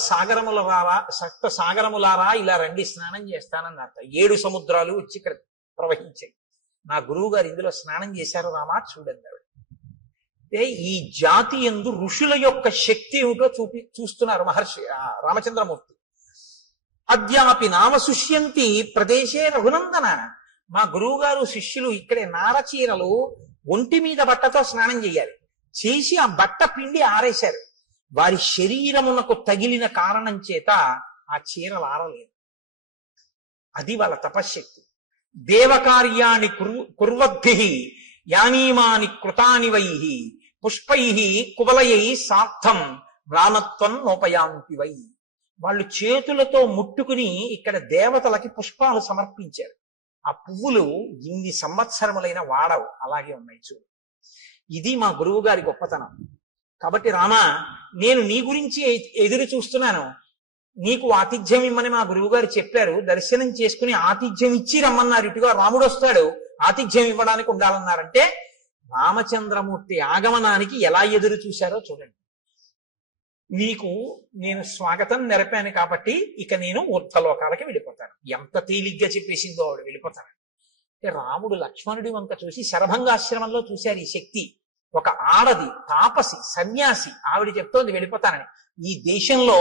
సాగరములారా ఇలా రండి, స్నానం చేస్తానన్నట. 7 సముద్రాలు వచ్చి ఇక్కడ ప్రవహించాయి. నా గురువు గారు ఇందులో స్నానం చేశారు రామా, చూడండి. అంటే ఈ జాతి యందు ఋషుల యొక్క శక్తి ఏమిటో చూస్తున్నారు మహర్షి రామచంద్రమూర్తి. అద్యాపి నామ శుష్యంతి ప్రదేశే రఘునందన, మా గురువు గారు శిష్యులు ఇక్కడే నారచీరలు ఒంటి మీద బట్టతో స్నానం చేయాలి, చేసి ఆ బట్ట పిండి ఆరేశారు. వారి శరీరమునకు తగిలిన కారణం చేత ఆ చీరలు ఆరలేదు. అది వాళ్ళ తపశ్శక్తి. దేవకార్యాన్ని కుర్వద్భిః యానీమాని కృతాని వైః పుష్పైః కువలయై సార్థం మ్లానత్వం నోపయాంతి వై. వాళ్ళు చేతులతో ముట్టుకుని ఇక్కడ దేవతలకి పుష్పాలు సమర్పించారు. ఆ పువ్వులు ఇన్ని సంవత్సరములైన వాడవు, అలాగే ఉన్నాయి చూడు. ఇది మా గురువు గారి గొప్పతనం. కాబట్టి రామ, నేను నీ గురించి ఎదురు చూస్తున్నాను, నీకు ఆతిథ్యం ఇమ్మని మా గురువు గారు చెప్పారు. దర్శనం చేసుకుని ఆతిథ్యం ఇచ్చి రమ్మన్నారు. ఇటుగా రాముడు వస్తాడు, ఆతిథ్యం ఇవ్వడానికి ఉండాలన్నారంటే రామచంద్రమూర్తి ఆగమనానికి ఎలా ఎదురు చూశారో చూడండి. నీకు నేను స్వాగతం నెరపాను కాబట్టి ఇక నేను ఊర్ధ్వలోకాలకి వెళ్ళిపోతాను. ఎంత తేలిగ్గా చెప్పేసిందో ఆవిడ వెళ్ళిపోతాను. రాముడు లక్ష్మణుడి వంక చూసి శరభంగాశ్రమంలో చూశారు ఈ శక్తి. ఒక ఆడది, తాపసి, సన్యాసి, ఆవిడ చెప్తోంది వెళ్ళిపోతానని. ఈ దేశంలో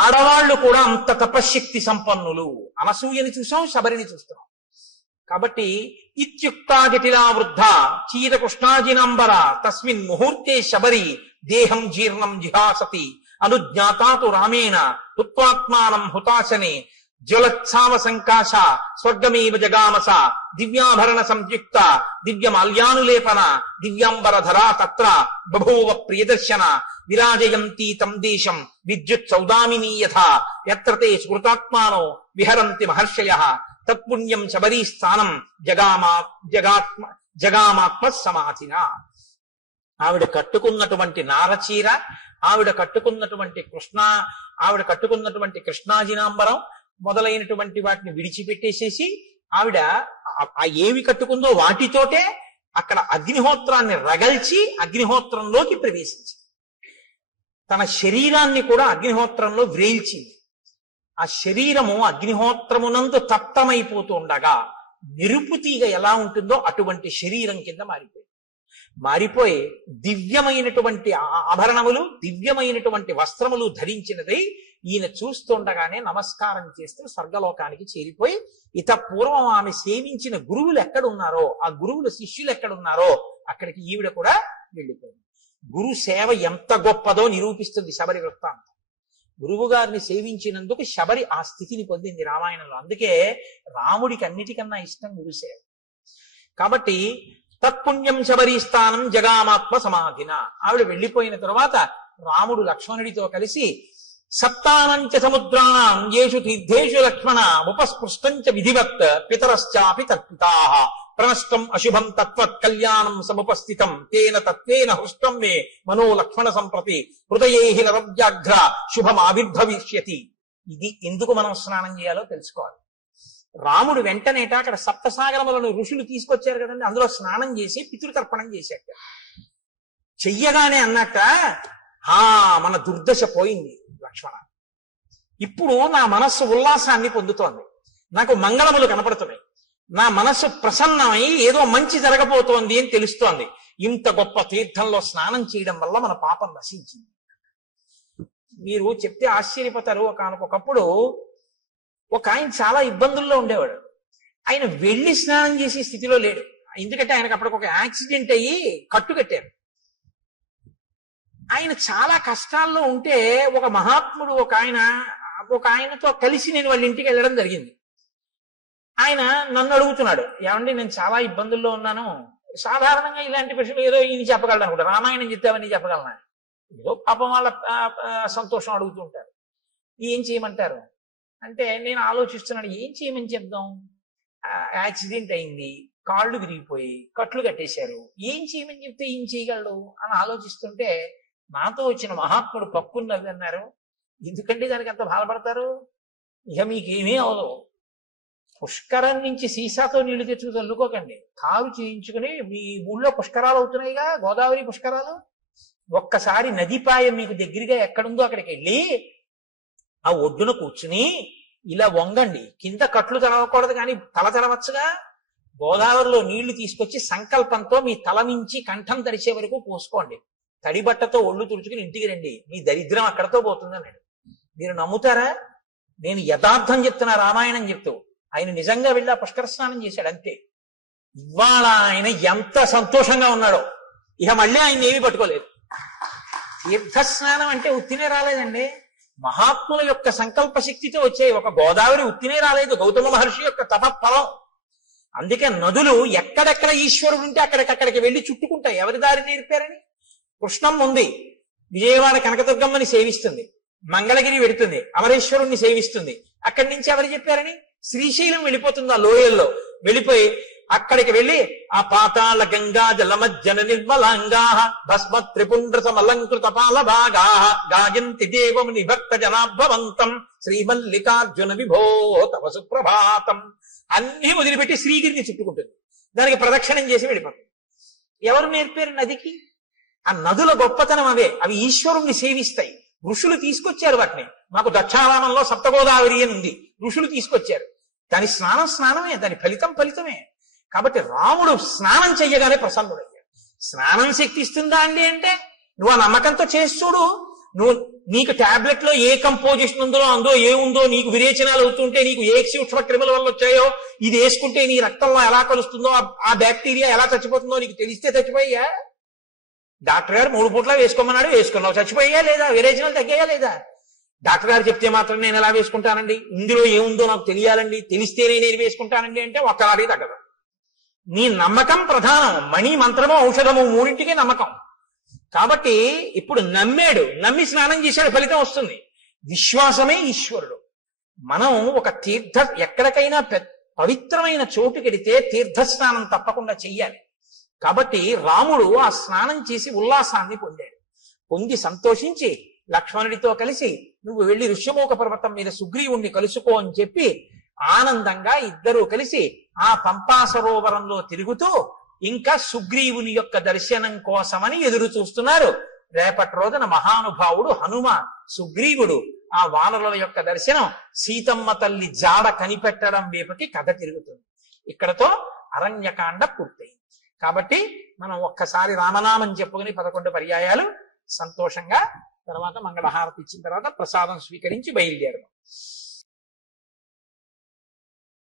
ఆడవాళ్లు కూడా అంత తపశ్శక్తి సంపన్నులు. అనసూయని చూసాం, శబరిని చూస్తున్నాం. కాబట్టి ఇత్యుక్తా జటిలా వృద్ధ చీరకృష్ణాజినాంబర తస్మిన్ ముహూర్తే శబరి దేహం జీర్ణం జిహాసతి అనుజ్ఞాతాతు రామేణ హుత్వాత్మానం హుతాశనే జ్వలత్సావ సంకాశ స్వర్గమేవ జగామస దివ్యాభరణ సంయుక్త దివ్యమాల్యానులేపన దివ్యాంబరధరా తత్ర బభూవ ప్రియదర్శన విరాజయంతి తం దేశం విద్యుత్ సౌదామినీ యథా యత్ర తే స్మృతాత్మానో విహరంతి మహర్షయః తత్పుణ్యం శబరీ స్థానం జగామాత్మ సమాధిన. ఆవిడ కట్టుకున్నటువంటి నారచీర, ఆవిడ కట్టుకున్నటువంటి కృష్ణాజినాంబరం మొదలైనటువంటి వాటిని విడిచిపెట్టేసేసి ఆవిడ ఏవి కట్టుకుందో వాటితోటే అక్కడ అగ్నిహోత్రాన్ని రగల్చి అగ్నిహోత్రంలోకి ప్రవేశించి తన శరీరాన్ని కూడా అగ్నిహోత్రంలో వ్రేల్చింది. ఆ శరీరము అగ్నిహోత్రమునందు తప్తమైపోతూ ఉండగా నిరుపుతీగ ఎలా ఉంటుందో అటువంటి శరీరం కింద మారిపోయి దివ్యమైనటువంటి ఆభరణములు, దివ్యమైనటువంటి వస్త్రములు ధరించినదై ఈయన చూస్తుండగానే నమస్కారం చేస్తూ స్వర్గలోకానికి చేరిపోయి ఇత పూర్వం ఆమె సేవించిన గురువులు ఎక్కడున్నారో, ఆ గురువుల శిష్యులు ఎక్కడున్నారో అక్కడికి ఈవిడ కూడా వెళ్ళిపోయింది. గురు సేవ ఎంత గొప్పదో నిరూపిస్తుంది శబరి వృత్తాంతం. గురువు గారిని సేవించినందుకు శబరి ఆ స్థితిని పొందింది రామాయణంలో. అందుకే రాముడికి అన్నిటికన్నా ఇష్టం గురుసేవ. కాబట్టి తత్పుణ్యం శబరీస్థానం జగామాత్మ సమాధిన. ఆవిడ వెళ్ళిపోయిన తరువాత రాముడు లక్ష్మణుడితో కలిసి సప్తానంచ సముద్రాణం యేషు తీర్థేషు లక్ష్మణ ఉపస్పృష్టంచ విధివత్ పితరశ్చాపి తత్పితాః ప్రణష్టం అశుభం తత్వత్ కళ్యాణం సముపస్థితం తేన తత్వేన హృష్టం మే మనో లక్ష్మణ సంప్రతి హృదయేహి నరవ్యాఘ్ర శుభం ఆవిర్భవిష్యతి. ఇది ఎందుకు మనం స్నానం చేయాలో తెలుసుకోవాలి. రాముడు వెంటనేట అక్కడ సప్తసాగరములను ఋషులు తీసుకొచ్చారు కదండి, అందులో స్నానం చేసి పితృతర్పణం చేశాక చెయ్యగానే అన్నట్ట, మన దుర్దశ పోయింది లక్ష్మణ, ఇప్పుడు నా మనస్సు ఉల్లాసాన్ని పొందుతోంది, నాకు మంగళములు కనపడుతున్నాయి, నా మనస్సు ప్రసన్నమై ఏదో మంచి జరగబోతోంది అని తెలుస్తోంది. ఇంత గొప్ప తీర్థంలో స్నానం చేయడం వల్ల మన పాపం నశించింది. మీరు చెప్తే ఆశ్చర్యపోతారు. ఒకనకొకప్పుడు ఒక ఆయన చాలా ఇబ్బందుల్లో ఉండేవాడు. ఆయన వెళ్ళి స్నానం చేసే స్థితిలో లేడు. ఎందుకంటే ఆయనకు అప్పటికి ఒక యాక్సిడెంట్ అయ్యి కట్టు కట్టారు. ఆయన చాలా కష్టాల్లో ఉంటే ఒక మహాత్ముడు ఒక ఆయనతో కలిసి నేను వాళ్ళ ఇంటికి వెళ్ళడం జరిగింది. ఆయన నన్ను అడుగుతున్నాడు, ఏమండి నేను చాలా ఇబ్బందుల్లో ఉన్నాను, సాధారణంగా ఇలాంటి ప్రశ్నలు ఏదో ఈయన చెప్పగలను అనుకుంటా, రామాయణం చెప్తావని చెప్పగలనా, ఏదో పాపం వాళ్ళ సంతోషం అడుగుతుంటారు, ఏం చేయమంటారు అంటే నేను ఆలోచిస్తున్నాడు ఏం చేయమని చెప్దాం. యాక్సిడెంట్ అయింది, కాళ్ళు విరిగిపోయి కట్లు కట్టేశారు, ఏం చేయమని చెప్తే ఏం చేయగలడు అని ఆలోచిస్తుంటే నాతో వచ్చిన మహాత్ముడు పక్కున్నది అన్నారు, ఎందుకంటే దానికి అంత బాధపడతారు, ఇక మీకేమీ అవదు, పుష్కరం నుంచి సీసాతో నీళ్లు తెచ్చుకు చల్లుకోకండి, కారు చేయించుకుని మీ ఊళ్ళో పుష్కరాలు అవుతున్నాయిగా, గోదావరి పుష్కరాలు, ఒక్కసారి నదిపాయ మీకు దగ్గరగా ఎక్కడుందో అక్కడికి వెళ్ళి ఆ ఒడ్డున కూర్చుని ఇలా వంగండి, కింద కట్లు తడవకూడదు కానీ తల తడవచ్చుగా, గోదావరిలో నీళ్లు తీసుకొచ్చి సంకల్పంతో మీ తల నుంచి కంఠం తడిచే వరకు పోసుకోండి, తడి బట్టతో ఒళ్ళు తుడుచుకుని ఇంటికి రండి, మీ దరిద్రం అక్కడతో పోతుందన్నాడు. మీరు నమ్ముతారా? నేను యథార్థం చెప్తున్నా, రామాయణం చెప్తూ. ఆయన నిజంగా వెళ్ళి ఆ పుష్కర స్నానం చేశాడు, అంతే. ఇవాళ ఆయన ఎంత సంతోషంగా ఉన్నాడో, ఇక మళ్ళీ ఆయన ఏమీ పట్టుకోలేదు. తీర్థస్నానం అంటే ఉత్తినే రాలేదండి, మహాత్ముల యొక్క సంకల్ప శక్తితో వచ్చే ఒక గోదావరి ఉత్తినే రాలేదు, గౌతమ మహర్షి యొక్క తపఫలం. అందుకే నదులు ఎక్కడెక్కడ ఈశ్వరుడు ఉంటే అక్కడికక్కడికి వెళ్ళి చుట్టుకుంటాయి. ఎవరి దారి నేర్పారని? కృష్ణమ్మ ఉంది, విజయవాడ కనకదుర్గమ్మని సేవిస్తుంది, మంగళగిరి వెడుతుంది, అమరేశ్వరుణ్ణి సేవిస్తుంది, అక్కడి నుంచి ఎవరు చెప్పారని? శ్రీశైలం వెళ్ళిపోతుంది, ఆ లోయల్లో వెళ్ళిపోయి అక్కడికి వెళ్ళి ఆ పాతాళ గంగా జలమజ్జన నిర్మలాంగా భస్మ త్రిపుండ్ర సమలంకృత పాల భాగా గాయంతి దేవముని భక్త జనాభవంతం శ్రీమల్లికార్జున విభో తవ సుప్రభాతం అన్ని వదిలిపెట్టి శ్రీగిరిని చుట్టుకుంటుంది, దానికి ప్రదక్షిణం చేసి వెళ్ళిపోతుంది. ఎవరు నేర్పారు నదికి? ఆ నదుల గొప్పతనం అవే, అవి ఈశ్వరుణ్ణి సేవిస్తాయి. ఋషులు తీసుకొచ్చారు వాటిని. మాకు దక్షారామంలో సప్తగోదావరి అని ఉంది, ఋషులు తీసుకొచ్చారు. దాని స్నానమే, దాని ఫలితమే. కాబట్టి రాముడు స్నానం చెయ్యగానే ప్రసన్నుడయ్యాడు. స్నానం శక్తి ఇస్తుందా అండి అంటే నువ్వు ఆ నమ్మకంతో చేసి చూడు. నీకు టాబ్లెట్ లో ఏ కంపోజిషన్ ఉందో ఏముందో, నీకు విరేచనాలు అవుతుంటే నీకు ఏ సూక్ష్మ క్రిముల వల్ల వచ్చాయో, ఇది వేసుకుంటే నీ రక్తంలో ఎలా కలుస్తుందో, ఆ బ్యాక్టీరియా ఎలా చచ్చిపోతుందో నీకు తెలిస్తే చచ్చిపోయా? డాక్టర్ గారు 3 పూట్ల వేసుకోమన్నాడు, వేసుకున్నావు, చచ్చిపోయా లేదా? విరేచనాలు తగ్గాయా లేదా? డాక్టర్ గారు చెప్తే మాత్రం నేను ఎలా వేసుకుంటానండి, ఇందులో ఏముందో నాకు తెలియాలండి, తెలిస్తేనే నేను వేసుకుంటానండి అంటే ఒక్కసారి తగ్గదు. నీ నమ్మకం ప్రధానం. మణి, మంత్రము, ఔషధము మూడింటికి నమ్మకం. కాబట్టి ఇప్పుడు నమ్మి స్నానం చేశాడు, ఫలితం వస్తుంది. విశ్వాసమే ఈశ్వరుడు. మనం ఒక ఎక్కడికైనా పవిత్రమైన చోటుకెడితే తీర్థస్నానం తప్పకుండా చెయ్యాలి. కాబట్టి రాముడు ఆ స్నానం చేసి ఉల్లాసాన్ని పొంది సంతోషించి లక్ష్మణుడితో కలిసి నువ్వు వెళ్ళి ఋష్యమూక పర్వతం మీద సుగ్రీవుణ్ణి కలుసుకో అని చెప్పి ఆనందంగా ఇద్దరూ కలిసి ఆ పంపా సరోవరంలో తిరుగుతూ ఇంకా సుగ్రీవుని యొక్క దర్శనం కోసమని ఎదురు చూస్తున్నారు. రేపటి రోజున మహానుభావుడు హనుమ, సుగ్రీవుడు ఆ వానరుల యొక్క దర్శనం, సీతమ్మ తల్లి జాడ కనిపెట్టడం వైపుకి కథ తిరుగుతుంది. ఇక్కడతో అరణ్యకాండ పూర్తయింది. కాబట్టి మనం ఒక్కసారి రామనామం చెప్పుకుని 11 పర్యాయాలు సంతోషంగా తర్వాత మంగళహారతి ఇచ్చిన తర్వాత ప్రసాదం స్వీకరించి బయలుదేరదాం.